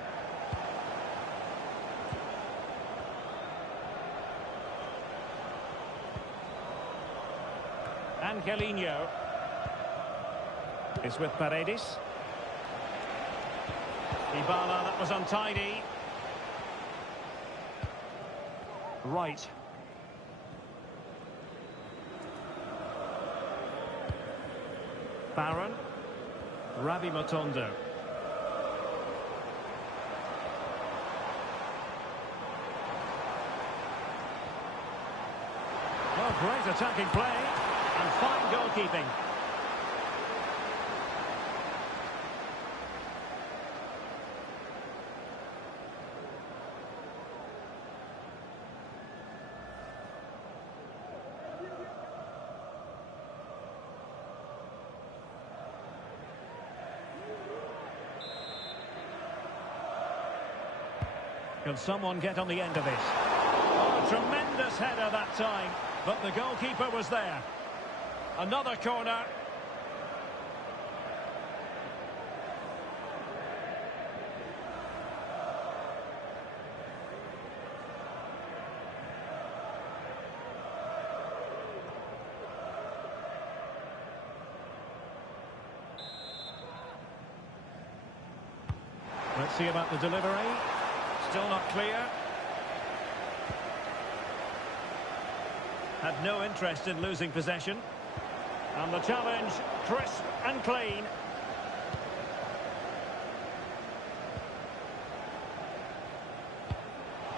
Angelino is with Paredes. Dybala, that was untidy. Right. Barron. Rabi Matondo. Well, great attacking play and fine goalkeeping. Can someone get on the end of this? Oh, tremendous header that time, but the goalkeeper was there. Another corner. Let's see about the delivery. Still not clear. Had no interest in losing possession. And the challenge, crisp and clean.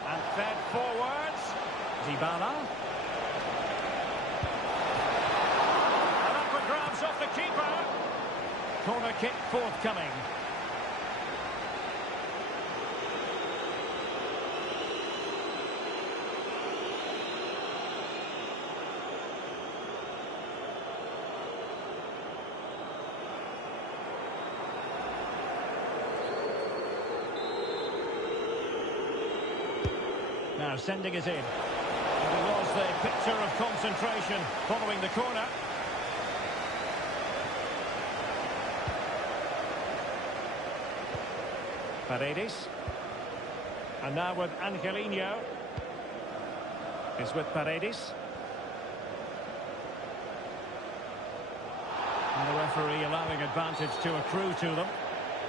And fed forwards. Dybala. And upward grabs off the keeper. Corner kick forthcoming. Now sending it in. And it was the picture of concentration following the corner. Paredes. And now with Angelino. Is with Paredes. And the referee allowing advantage to accrue to them.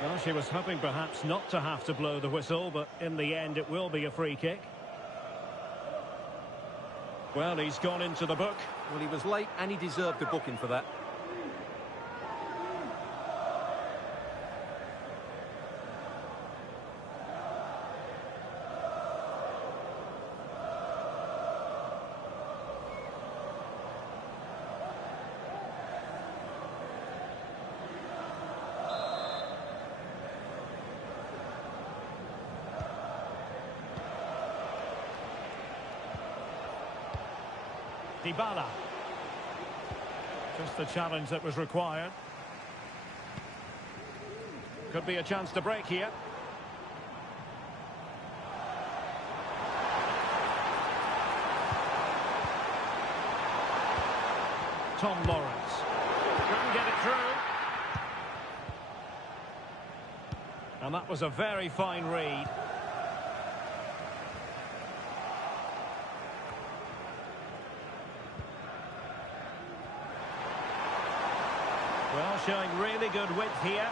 Well, she was hoping perhaps not to have to blow the whistle, but in the end it will be a free kick. Well, he's gone into the book. Well, he was late and he deserved a booking for that. Dybala. Just the challenge that was required. Could be a chance to break here. Tom Lawrence. Couldn't get it through. And that was a very fine read. Well, showing really good width here.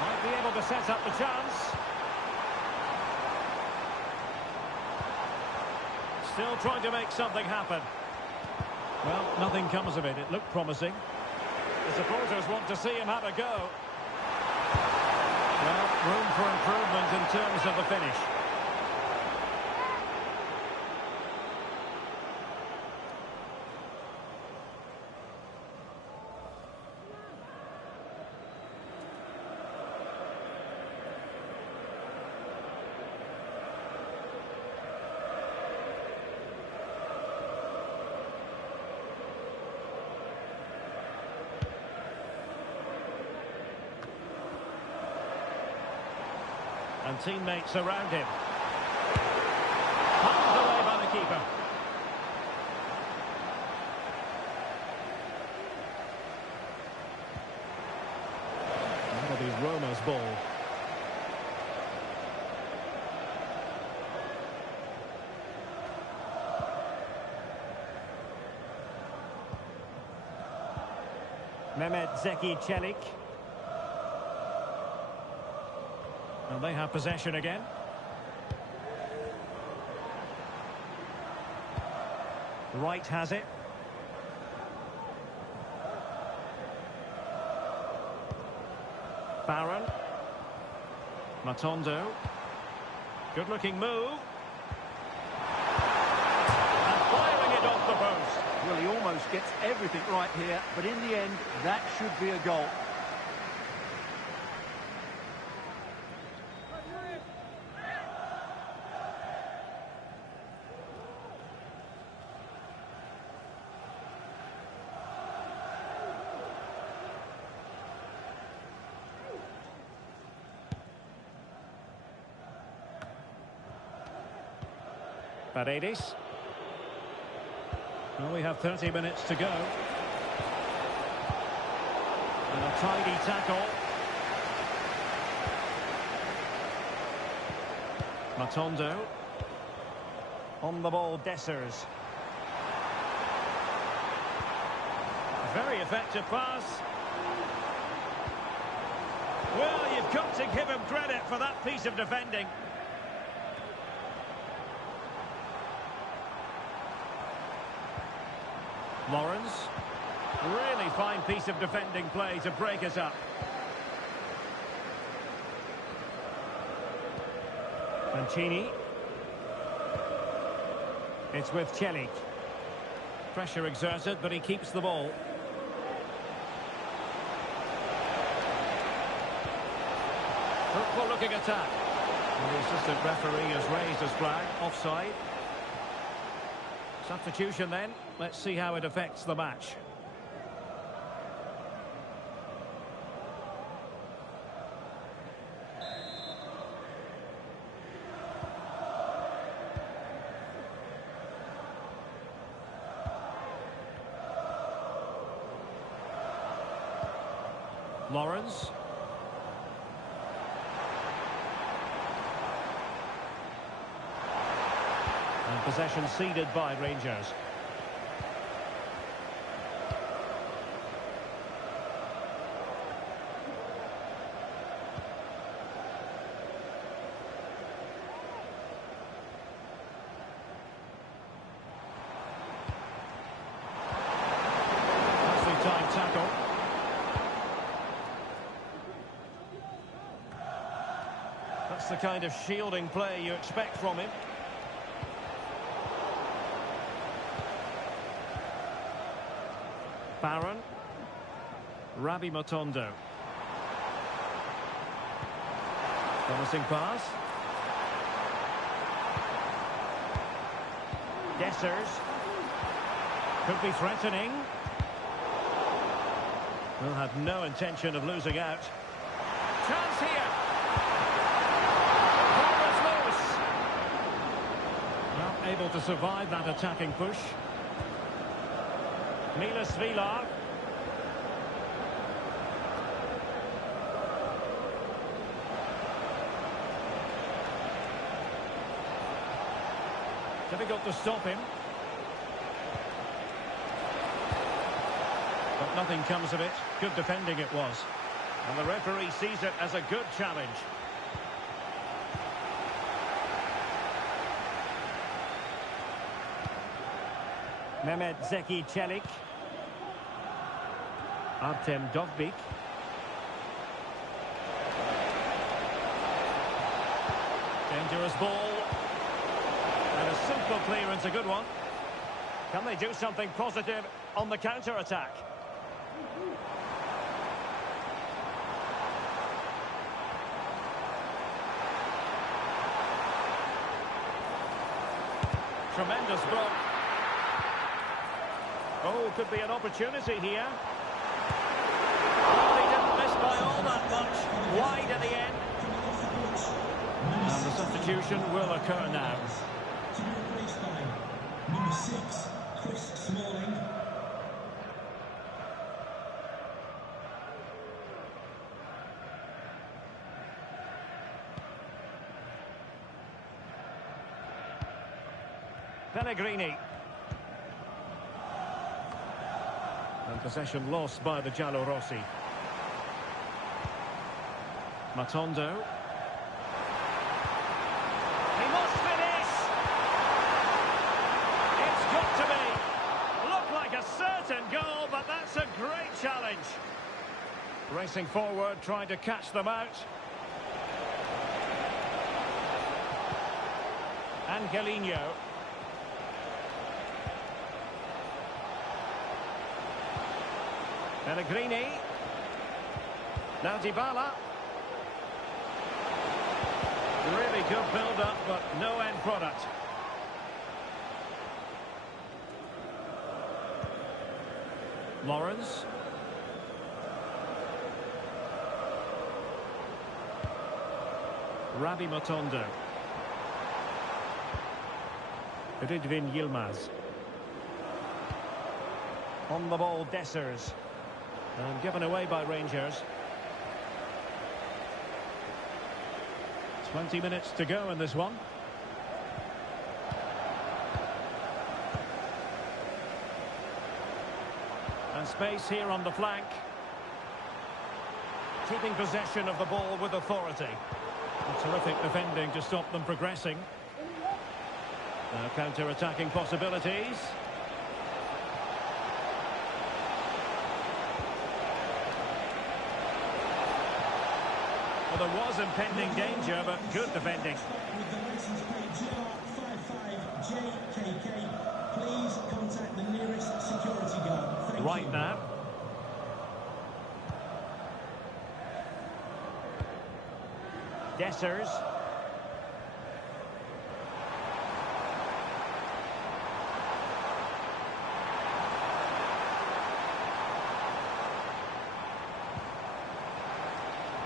Might be able to set up the chance. Still trying to make something happen. Well, nothing comes of it. It looked promising. The supporters want to see him have a go. Well, room for improvement in terms of the finish. And teammates around him. Pulled away by the keeper. That'll be Roma's ball. Mehmet Zeki Çelik. And they have possession again. Wright has it. Barron. Matondo. Good-looking move. And firing it off the post. Well, he almost gets everything right here, but in the end, that should be a goal. Paredes. Well, we have 30 minutes to go. And a tidy tackle. Matondo. On the ball, Dessers. Very effective pass. Well, you've got to give him credit for that piece of defending. Lawrence. Really fine piece of defending play to break us up. Mancini. It's with Çelik. Pressure exerted, but he keeps the ball. Fruitful looking attack. And the assistant referee has raised his flag. Offside. Substitution then. Let's see how it affects the match. Lawrence. And possession ceded by Rangers. tackle. That's the kind of shielding play you expect from him. Barron. Rabi Matondo. Promising pass. Dessers. Could be threatening. Will have no intention of losing out. Chance here. Ball's loose. Not able to survive that attacking push. Milas Vilar. Difficult to stop him. But nothing comes of it. Good defending it was. And the referee sees it as a good challenge. Mehmet Zeki Çelik. Artem Dovbik. Dangerous ball. And a simple clearance, a good one. Can they do something positive on the counter-attack? Tremendous block. Oh, could be an opportunity here. Well, they didn't miss by all that much. Wide at the end. And the substitution will occur now. To be replaced by number 6, Chris Smalling. Pellegrini. And possession lost by the Giallorossi. Matondo. He must finish! It's got to be! Looked like a certain goal, but that's a great challenge. Racing forward, trying to catch them out. Angelino. Pellegrini. Now Dybala. Really good build-up, but no end product. Lawrence. Rabi Matondo. Rydvin Yilmaz. On the ball, Dessers. And given away by Rangers. 20 minutes to go in this one. And space here on the flank. Keeping possession of the ball with authority. And terrific defending to stop them progressing. Now counter-attacking possibilities. Well, there was impending danger, but good defending. With the license plate GR55JKK, please contact the nearest security guard. Thank you. Right now. Dessers.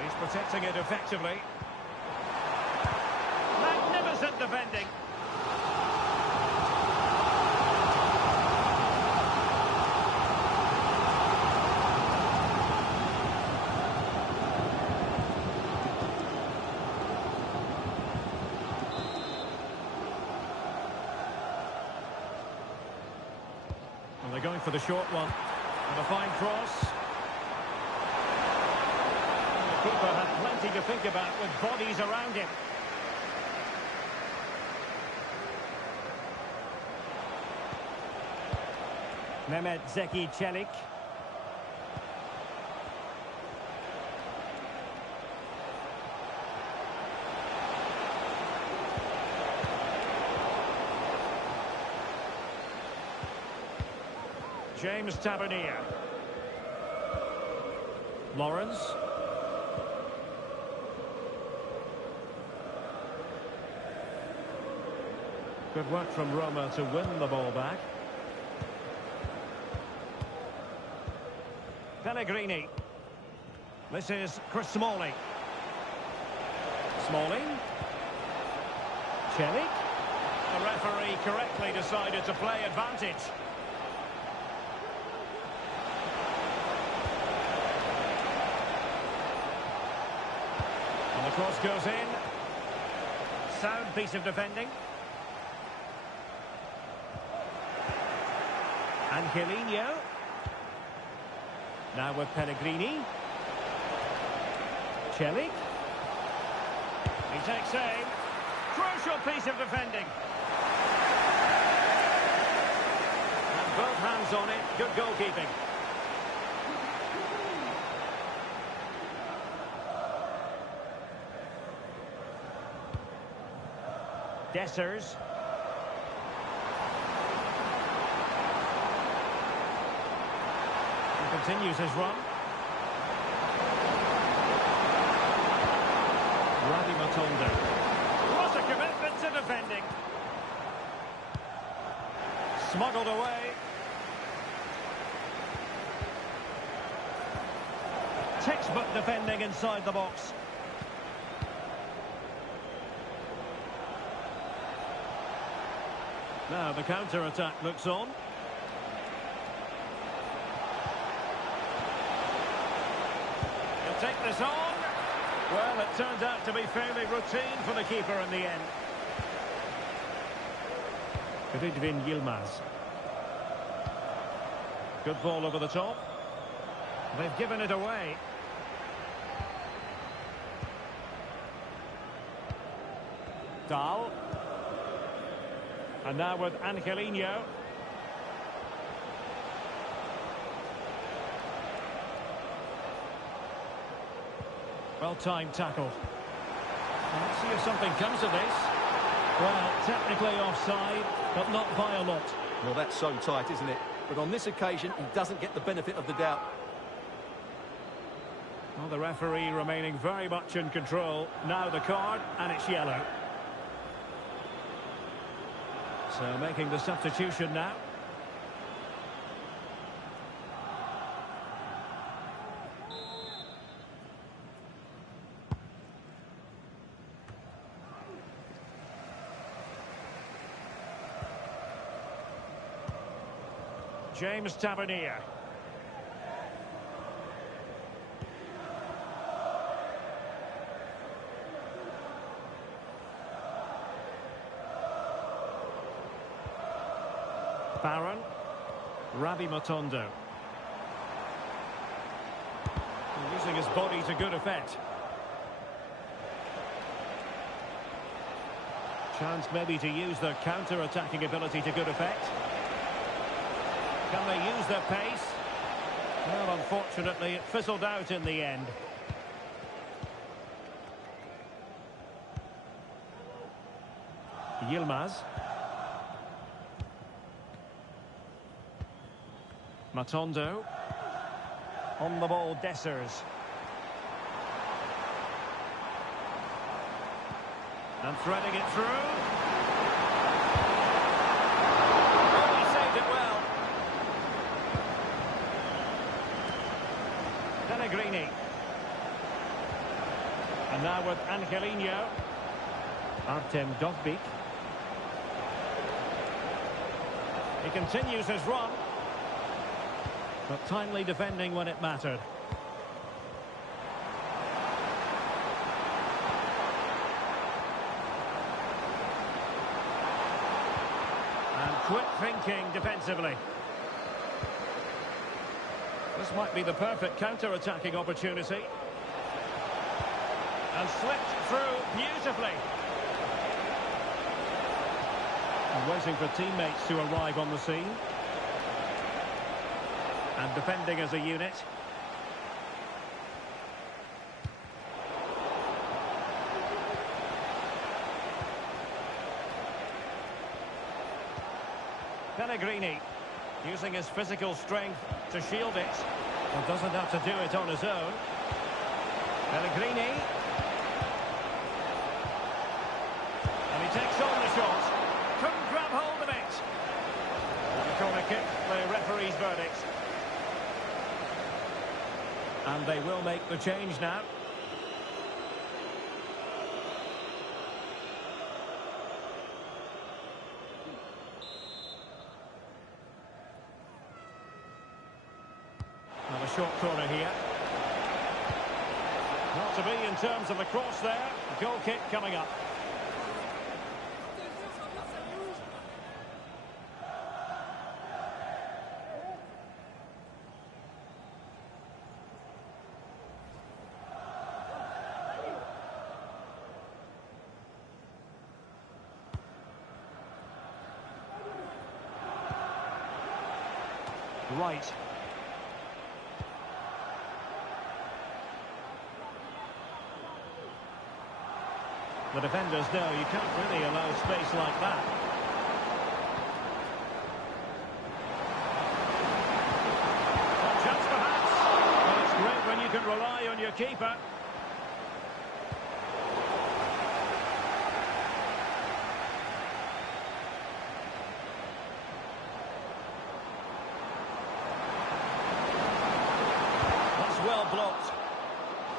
He's protecting it effectively. Magnificent defending. And they're going for the short one. And a fine cross. The keeper had plenty to think about with bodies around him. Mehmet Zeki Çelik. James Tavernier. Lawrence. Good work from Roma to win the ball back. Pellegrini. This is Chris Smalling. Smalling. Chelik. The referee correctly decided to play advantage. And the cross goes in. Sound piece of defending. Angelino. Now with Pellegrini. Chelik. He takes aim. Crucial piece of defending. And both hands on it. Good goalkeeping. Dessers. He continues his run. Matondo. What a commitment to defending. Smuggled away. Textbook defending inside the box. Now the counter-attack looks on. He'll take this on. Well, it turned out to be fairly routine for the keeper in the end. Rydvin Yilmaz. Good ball over the top. They've given it away. Dahl. And now with Angelino. Well-timed tackle. Let's see if something comes of this. Well, technically offside, but not by a lot. Well, that's so tight, isn't it? But on this occasion, he doesn't get the benefit of the doubt. Well, the referee remaining very much in control. Now the card, and it's yellow. So making the substitution now. James Tavernier. Barron. Rabi Matondo. Using his body to good effect. Chance maybe to use their counter-attacking ability to good effect. Can they use their pace? Well, unfortunately, it fizzled out in the end. Yilmaz. Matondo. On the ball, Dessers. And threading it through. Oh, he saved it well. Pellegrini. And now with Angelino. Artem Dovbyk. He continues his run. But timely defending when it mattered. And quick thinking defensively. This might be the perfect counter-attacking opportunity. And slipped through beautifully. And waiting for teammates to arrive on the scene. And defending as a unit. Pellegrini. Using his physical strength to shield it. Well, doesn't have to do it on his own. Pellegrini. And he takes on the shot. Couldn't grab hold of it. The corner kick, the referee's verdict. And they will make the change now. Now a short corner here. Not to be in terms of the cross there. Goal kick coming up. Right. The defenders know you can't really allow space like that. A chance perhaps. Well, it's great when you can rely on your keeper. That's well blocked.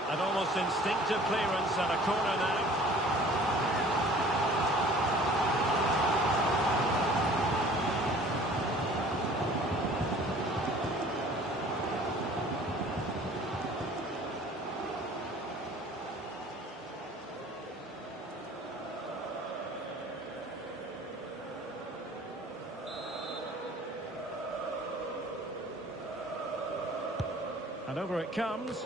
An almost instinctive clearance and a corner now. And over it comes.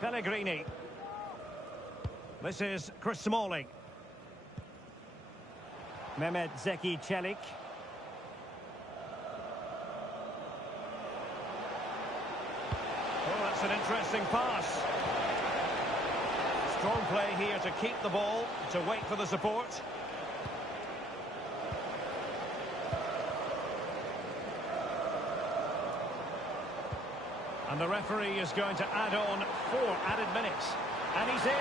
Pellegrini. This is Chris Smalling. Mehmet Zeki Çelik. Oh, that's an interesting pass. Strong play here to keep the ball, to wait for the support. And the referee is going to add on 4 added minutes. And he's in.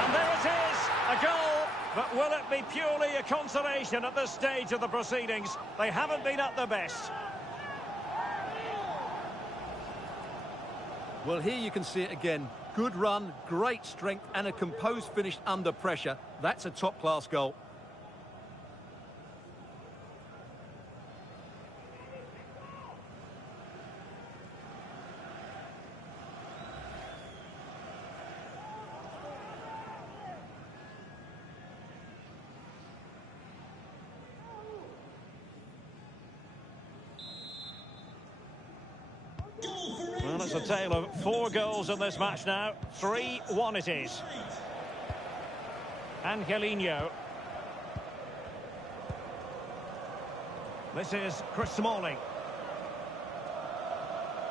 And there it is, a goal. But will it be purely a consolation at this stage of the proceedings? They haven't been at their best. Well, here you can see it again. Good run, great strength, and a composed finish under pressure. That's a top-class goal. Well, it's a tale of 4 goals in this match now. 3-1 it is. Angelino. This is Chris Smalling.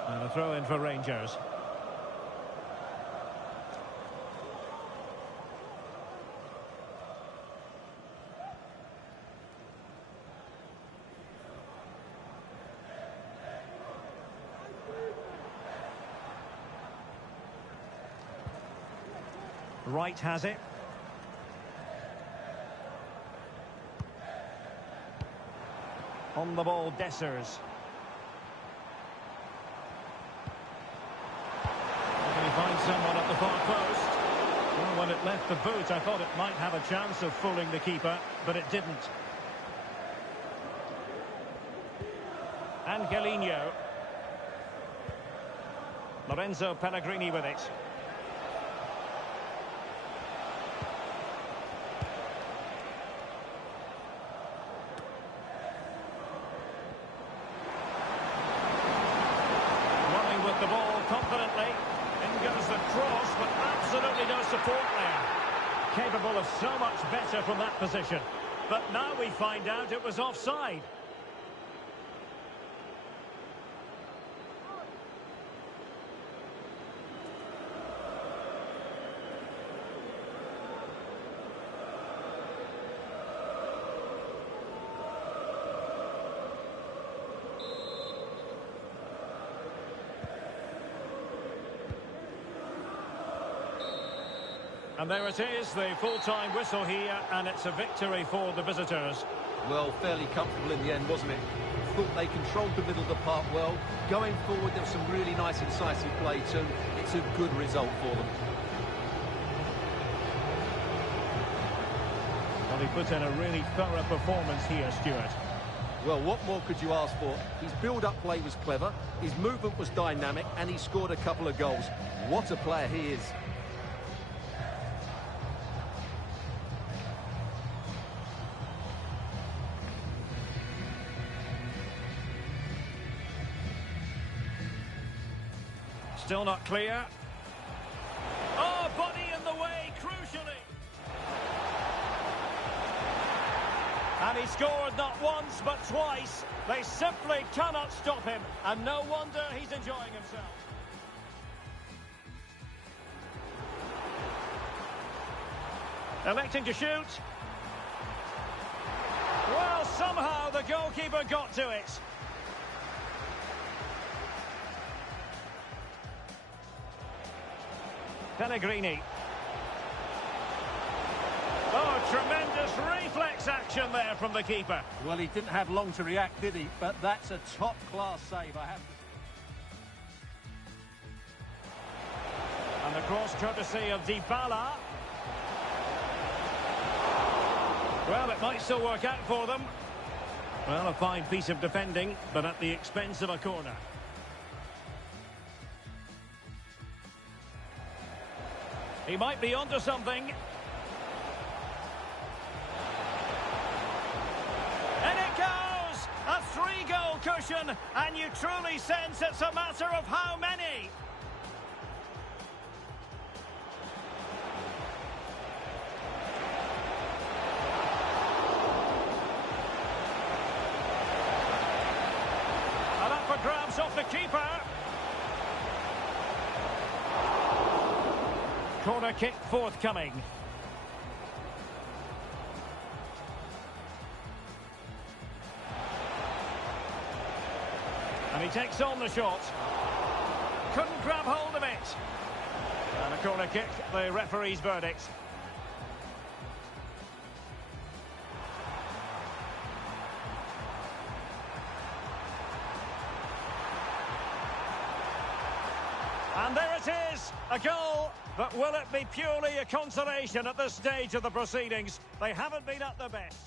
And a throw in for Rangers. Wright has it. On the ball, Dessers. Can he find someone at the far post? Well, when it left the boot, I thought it might have a chance of fooling the keeper, but it didn't. Angelino. Lorenzo Pellegrini with it. The ball confidently. In goes the cross, but absolutely no support there. Capable of so much better from that position. But now we find out it was offside. And there it is, the full-time whistle here, and it's a victory for the visitors. Well, fairly comfortable in the end, wasn't it? Thought they controlled the middle of the park well. Going forward, there was some really nice, incisive play too. It's a good result for them. Well, he put in a really thorough performance here, Stuart. Well, what more could you ask for? His build-up play was clever, his movement was dynamic, and he scored a couple of goals. What a player he is. Still not clear. Oh, body in the way, crucially. And he scored not once, but twice. They simply cannot stop him. And no wonder he's enjoying himself. Electing to shoot. Well, somehow the goalkeeper got to it. Pellegrini. Oh, tremendous reflex action there from the keeper. Well, he didn't have long to react, did he? But that's a top-class save, I have to say. And the cross courtesy of Dybala. Well, it might still work out for them. Well, a fine piece of defending, but at the expense of a corner. He might be onto something. And it goes! A 3-goal cushion, and you truly sense it's a matter of how many. And up for grabs off the keeper. Corner kick forthcoming. And he takes on the shot. Couldn't grab hold of it. And a corner kick, the referee's verdict. And there it is, a goal. But will it be purely a consolation at this stage of the proceedings? They haven't been at their best.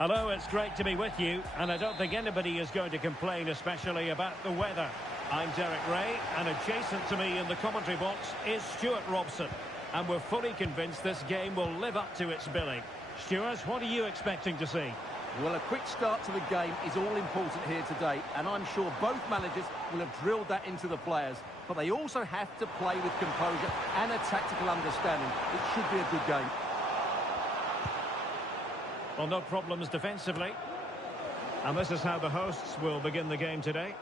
Hello, it's great to be with you, and I don't think anybody is going to complain, especially about the weather. I'm Derek Ray, and adjacent to me in the commentary box is Stuart Robson, and we're fully convinced this game will live up to its billing. Stuart, what are you expecting to see? Well, a quick start to the game is all important here today, and I'm sure both managers will have drilled that into the players, but they also have to play with composure and a tactical understanding. It should be a good game. Well, no problems defensively. And this is how the hosts will begin the game today.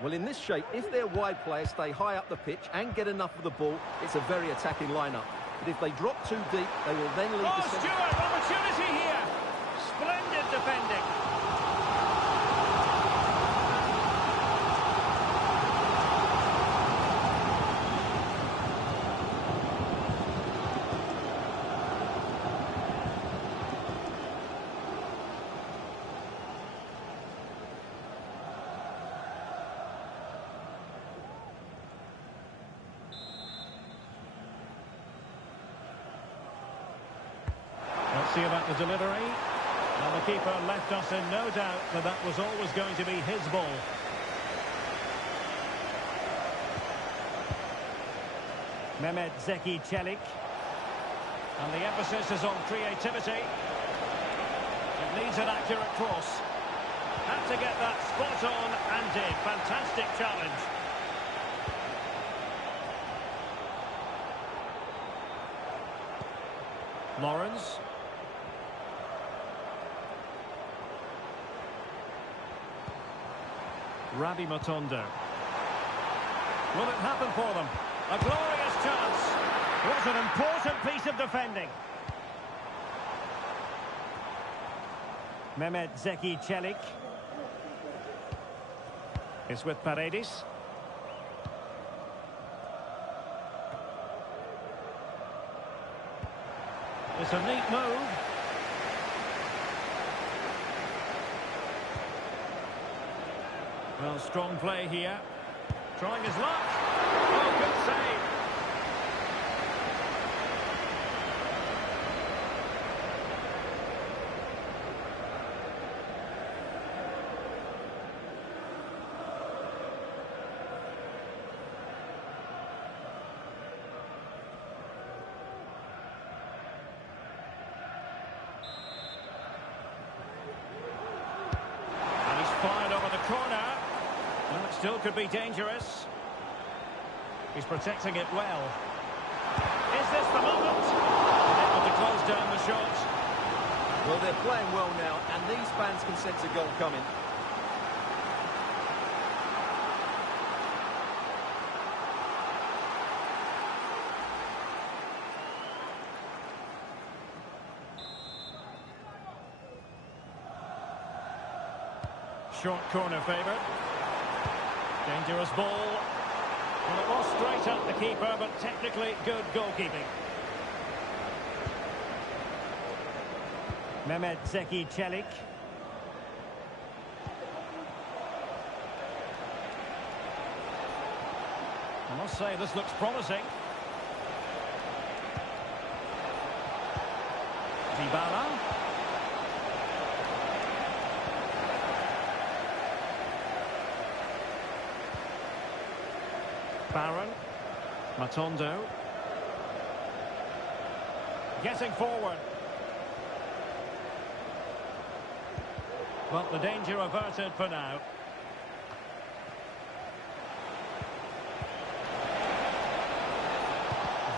Well, in this shape, if their wide players stay high up the pitch and get enough of the ball, it's a very attacking lineup. But if they drop too deep, they will then leave Oh, the centre. Stewart, opportunity here. Splendid defending. Let's see about the delivery. And the keeper left us in no doubt that that was always going to be his ball. Mehmet Zeki Çelik. And the emphasis is on creativity. It needs an accurate cross. Had to get that spot on and did. Fantastic challenge. Lawrence. Rabi Matondo. Will it happen for them? A glorious chance. What an important piece of defending. Mehmet Zeki Çelik. It's with Paredes. It's a neat move. Well, strong play here. Trying his luck. Oh, good save. And he's fired over the corner. Well, it still could be dangerous. He's protecting it well. Is this the moment? Able to close down the shot. Well, they're playing well now, and these fans can sense a goal coming. Short corner favoured. Dangerous ball. Well, it was straight at the keeper, but technically good goalkeeping. Mehmet Zeki Çelik. I must say this looks promising. Dybala. Barron. Matondo. Getting forward. But the danger averted for now.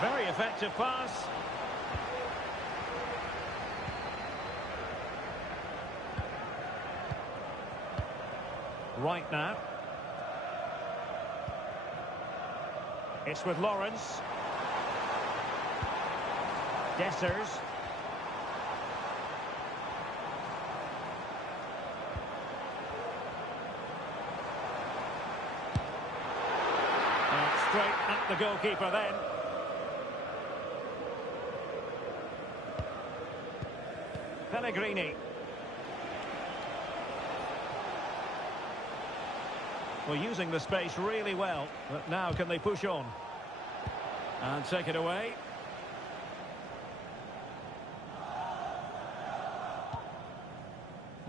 Very effective pass. Right now. It's with Lawrence. Dessers. And straight at the goalkeeper then. Pellegrini. Well, using the space really well, but now can they push on? And take it away.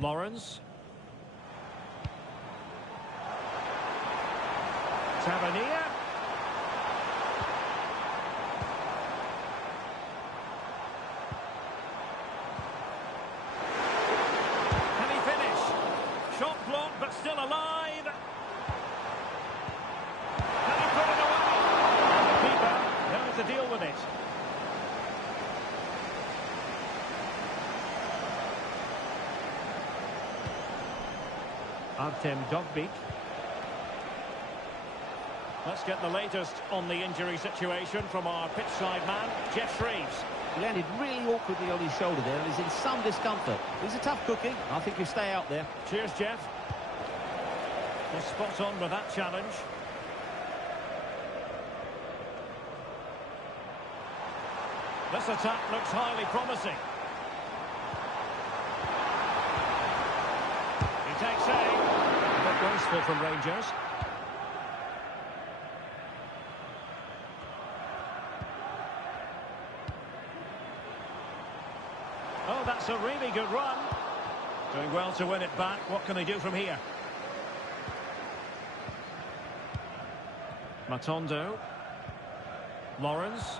Lawrence. Tavernier. Can he finish? Shot blocked, but still alive. Can he put it away? And the keeper knows to deal with it. Artem Dovbyk. Let's get the latest on the injury situation from our pitchside man, Jeff Shreves. He landed really awkwardly on his shoulder there and is in some discomfort. He's a tough cookie. I think he'll stay out there. Cheers, Jeff. Well, spot on with that challenge. This attack looks highly promising. He takes aim. A bit wasteful from Rangers. Oh, that's a really good run. Doing well to win it back. What can they do from here? Matondo. Lawrence.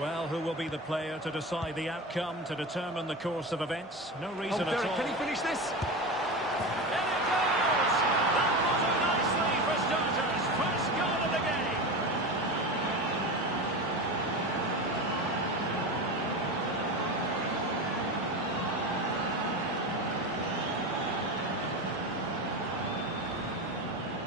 Well, who will be the player to decide the outcome, to determine the course of events? No reason at all. Can he finish this? And it goes! That was a nice lead for starters. First goal of the game.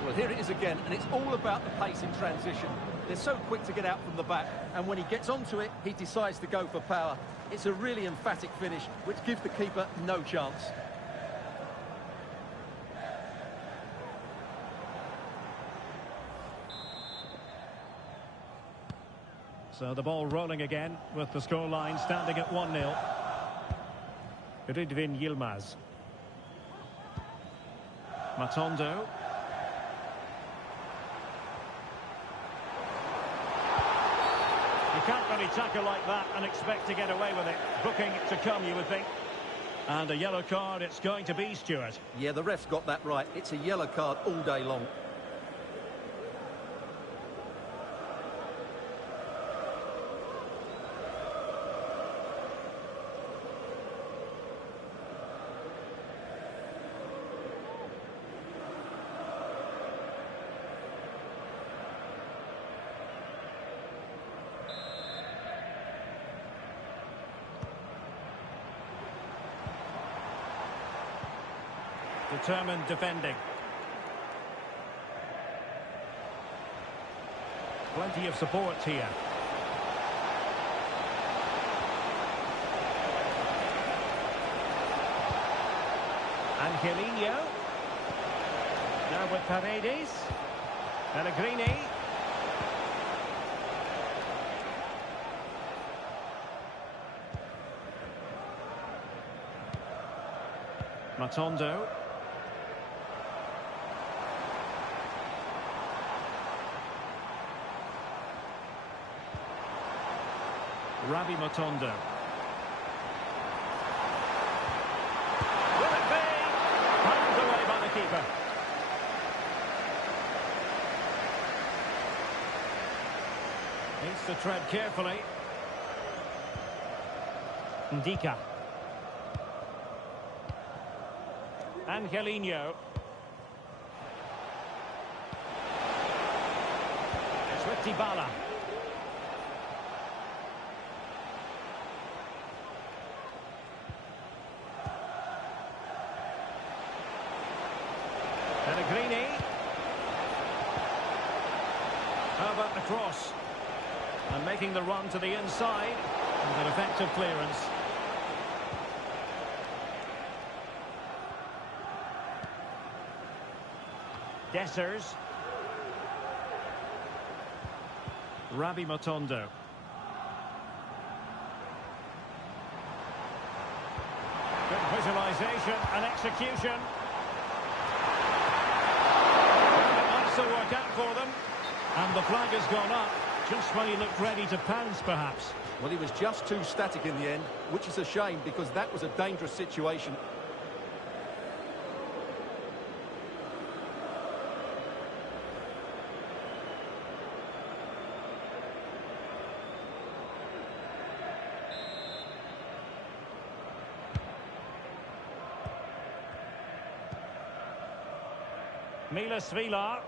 Well, here it is again, and it's all about the pace in transition. They're so quick to get out from the back, and when he gets onto it, he decides to go for power. It's a really emphatic finish, which gives the keeper no chance. So the ball rolling again, with the scoreline standing at 1-0. Rydvin Yilmaz. Matondo. You can't really tackle like that and expect to get away with it. Booking to come, you would think. And a yellow card it's going to be, Stuart. Yeah, the ref's got that right. It's a yellow card all day long. Determined defending. Plenty of support here. Angelino. Now with Paredes. Pellegrini. Matondo. Rabi Matondo. Will it be? Pulled away by the keeper. Needs to tread carefully. Ndika. Angelino. It's with Dybala. Pellegrini. How about the cross? And making the run to the inside with an effective clearance. Dessers. Rabi Matondo. Good visualisation and execution. To work out for them, and the flag has gone up just when he looked ready to pounce, perhaps. Well, he was just too static in the end, which is a shame because that was a dangerous situation. Milas Vilar.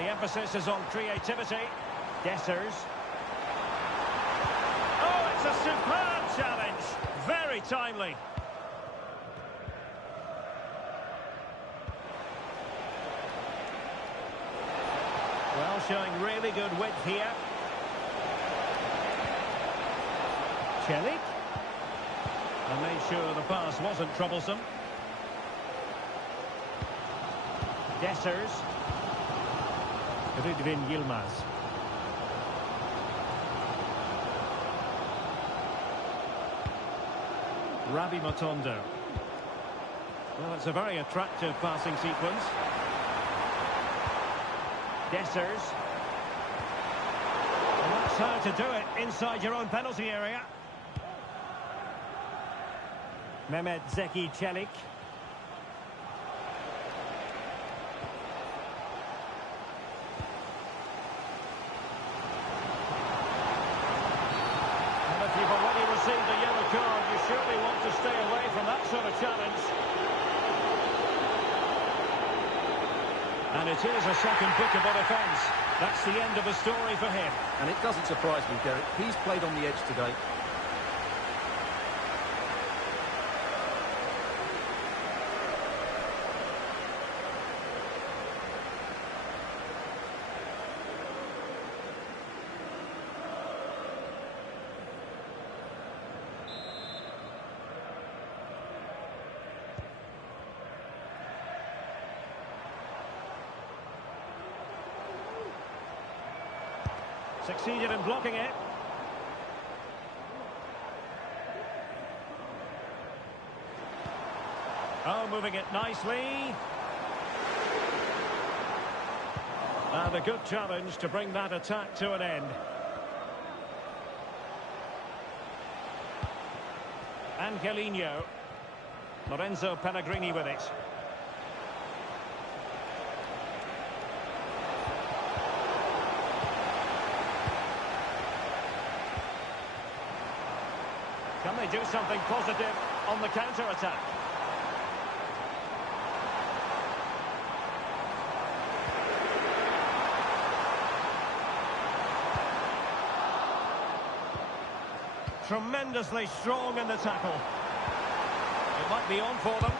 the emphasis is on creativity. Dessers. Oh, it's a superb challenge. Very timely. Well, showing really good width here. Celik. And made sure the pass wasn't troublesome. Dessers. Rudvin Yilmaz. Rabi Matondo. Well, it's a very attractive passing sequence. Dessers. And that's how to do it inside your own penalty area. Mehmet Zeki Celik. And if you've already received a yellow card, you surely want to stay away from that sort of challenge. And it is a second bookable offence. That's the end of the story for him. And it doesn't surprise me, Derek. He's played on the edge today. Succeeded in blocking it. Oh, moving it nicely. And a good challenge to bring that attack to an end. Angelino. Lorenzo Pellegrini with it. Can they do something positive on the counter-attack? Tremendously strong in the tackle. It might be on for them.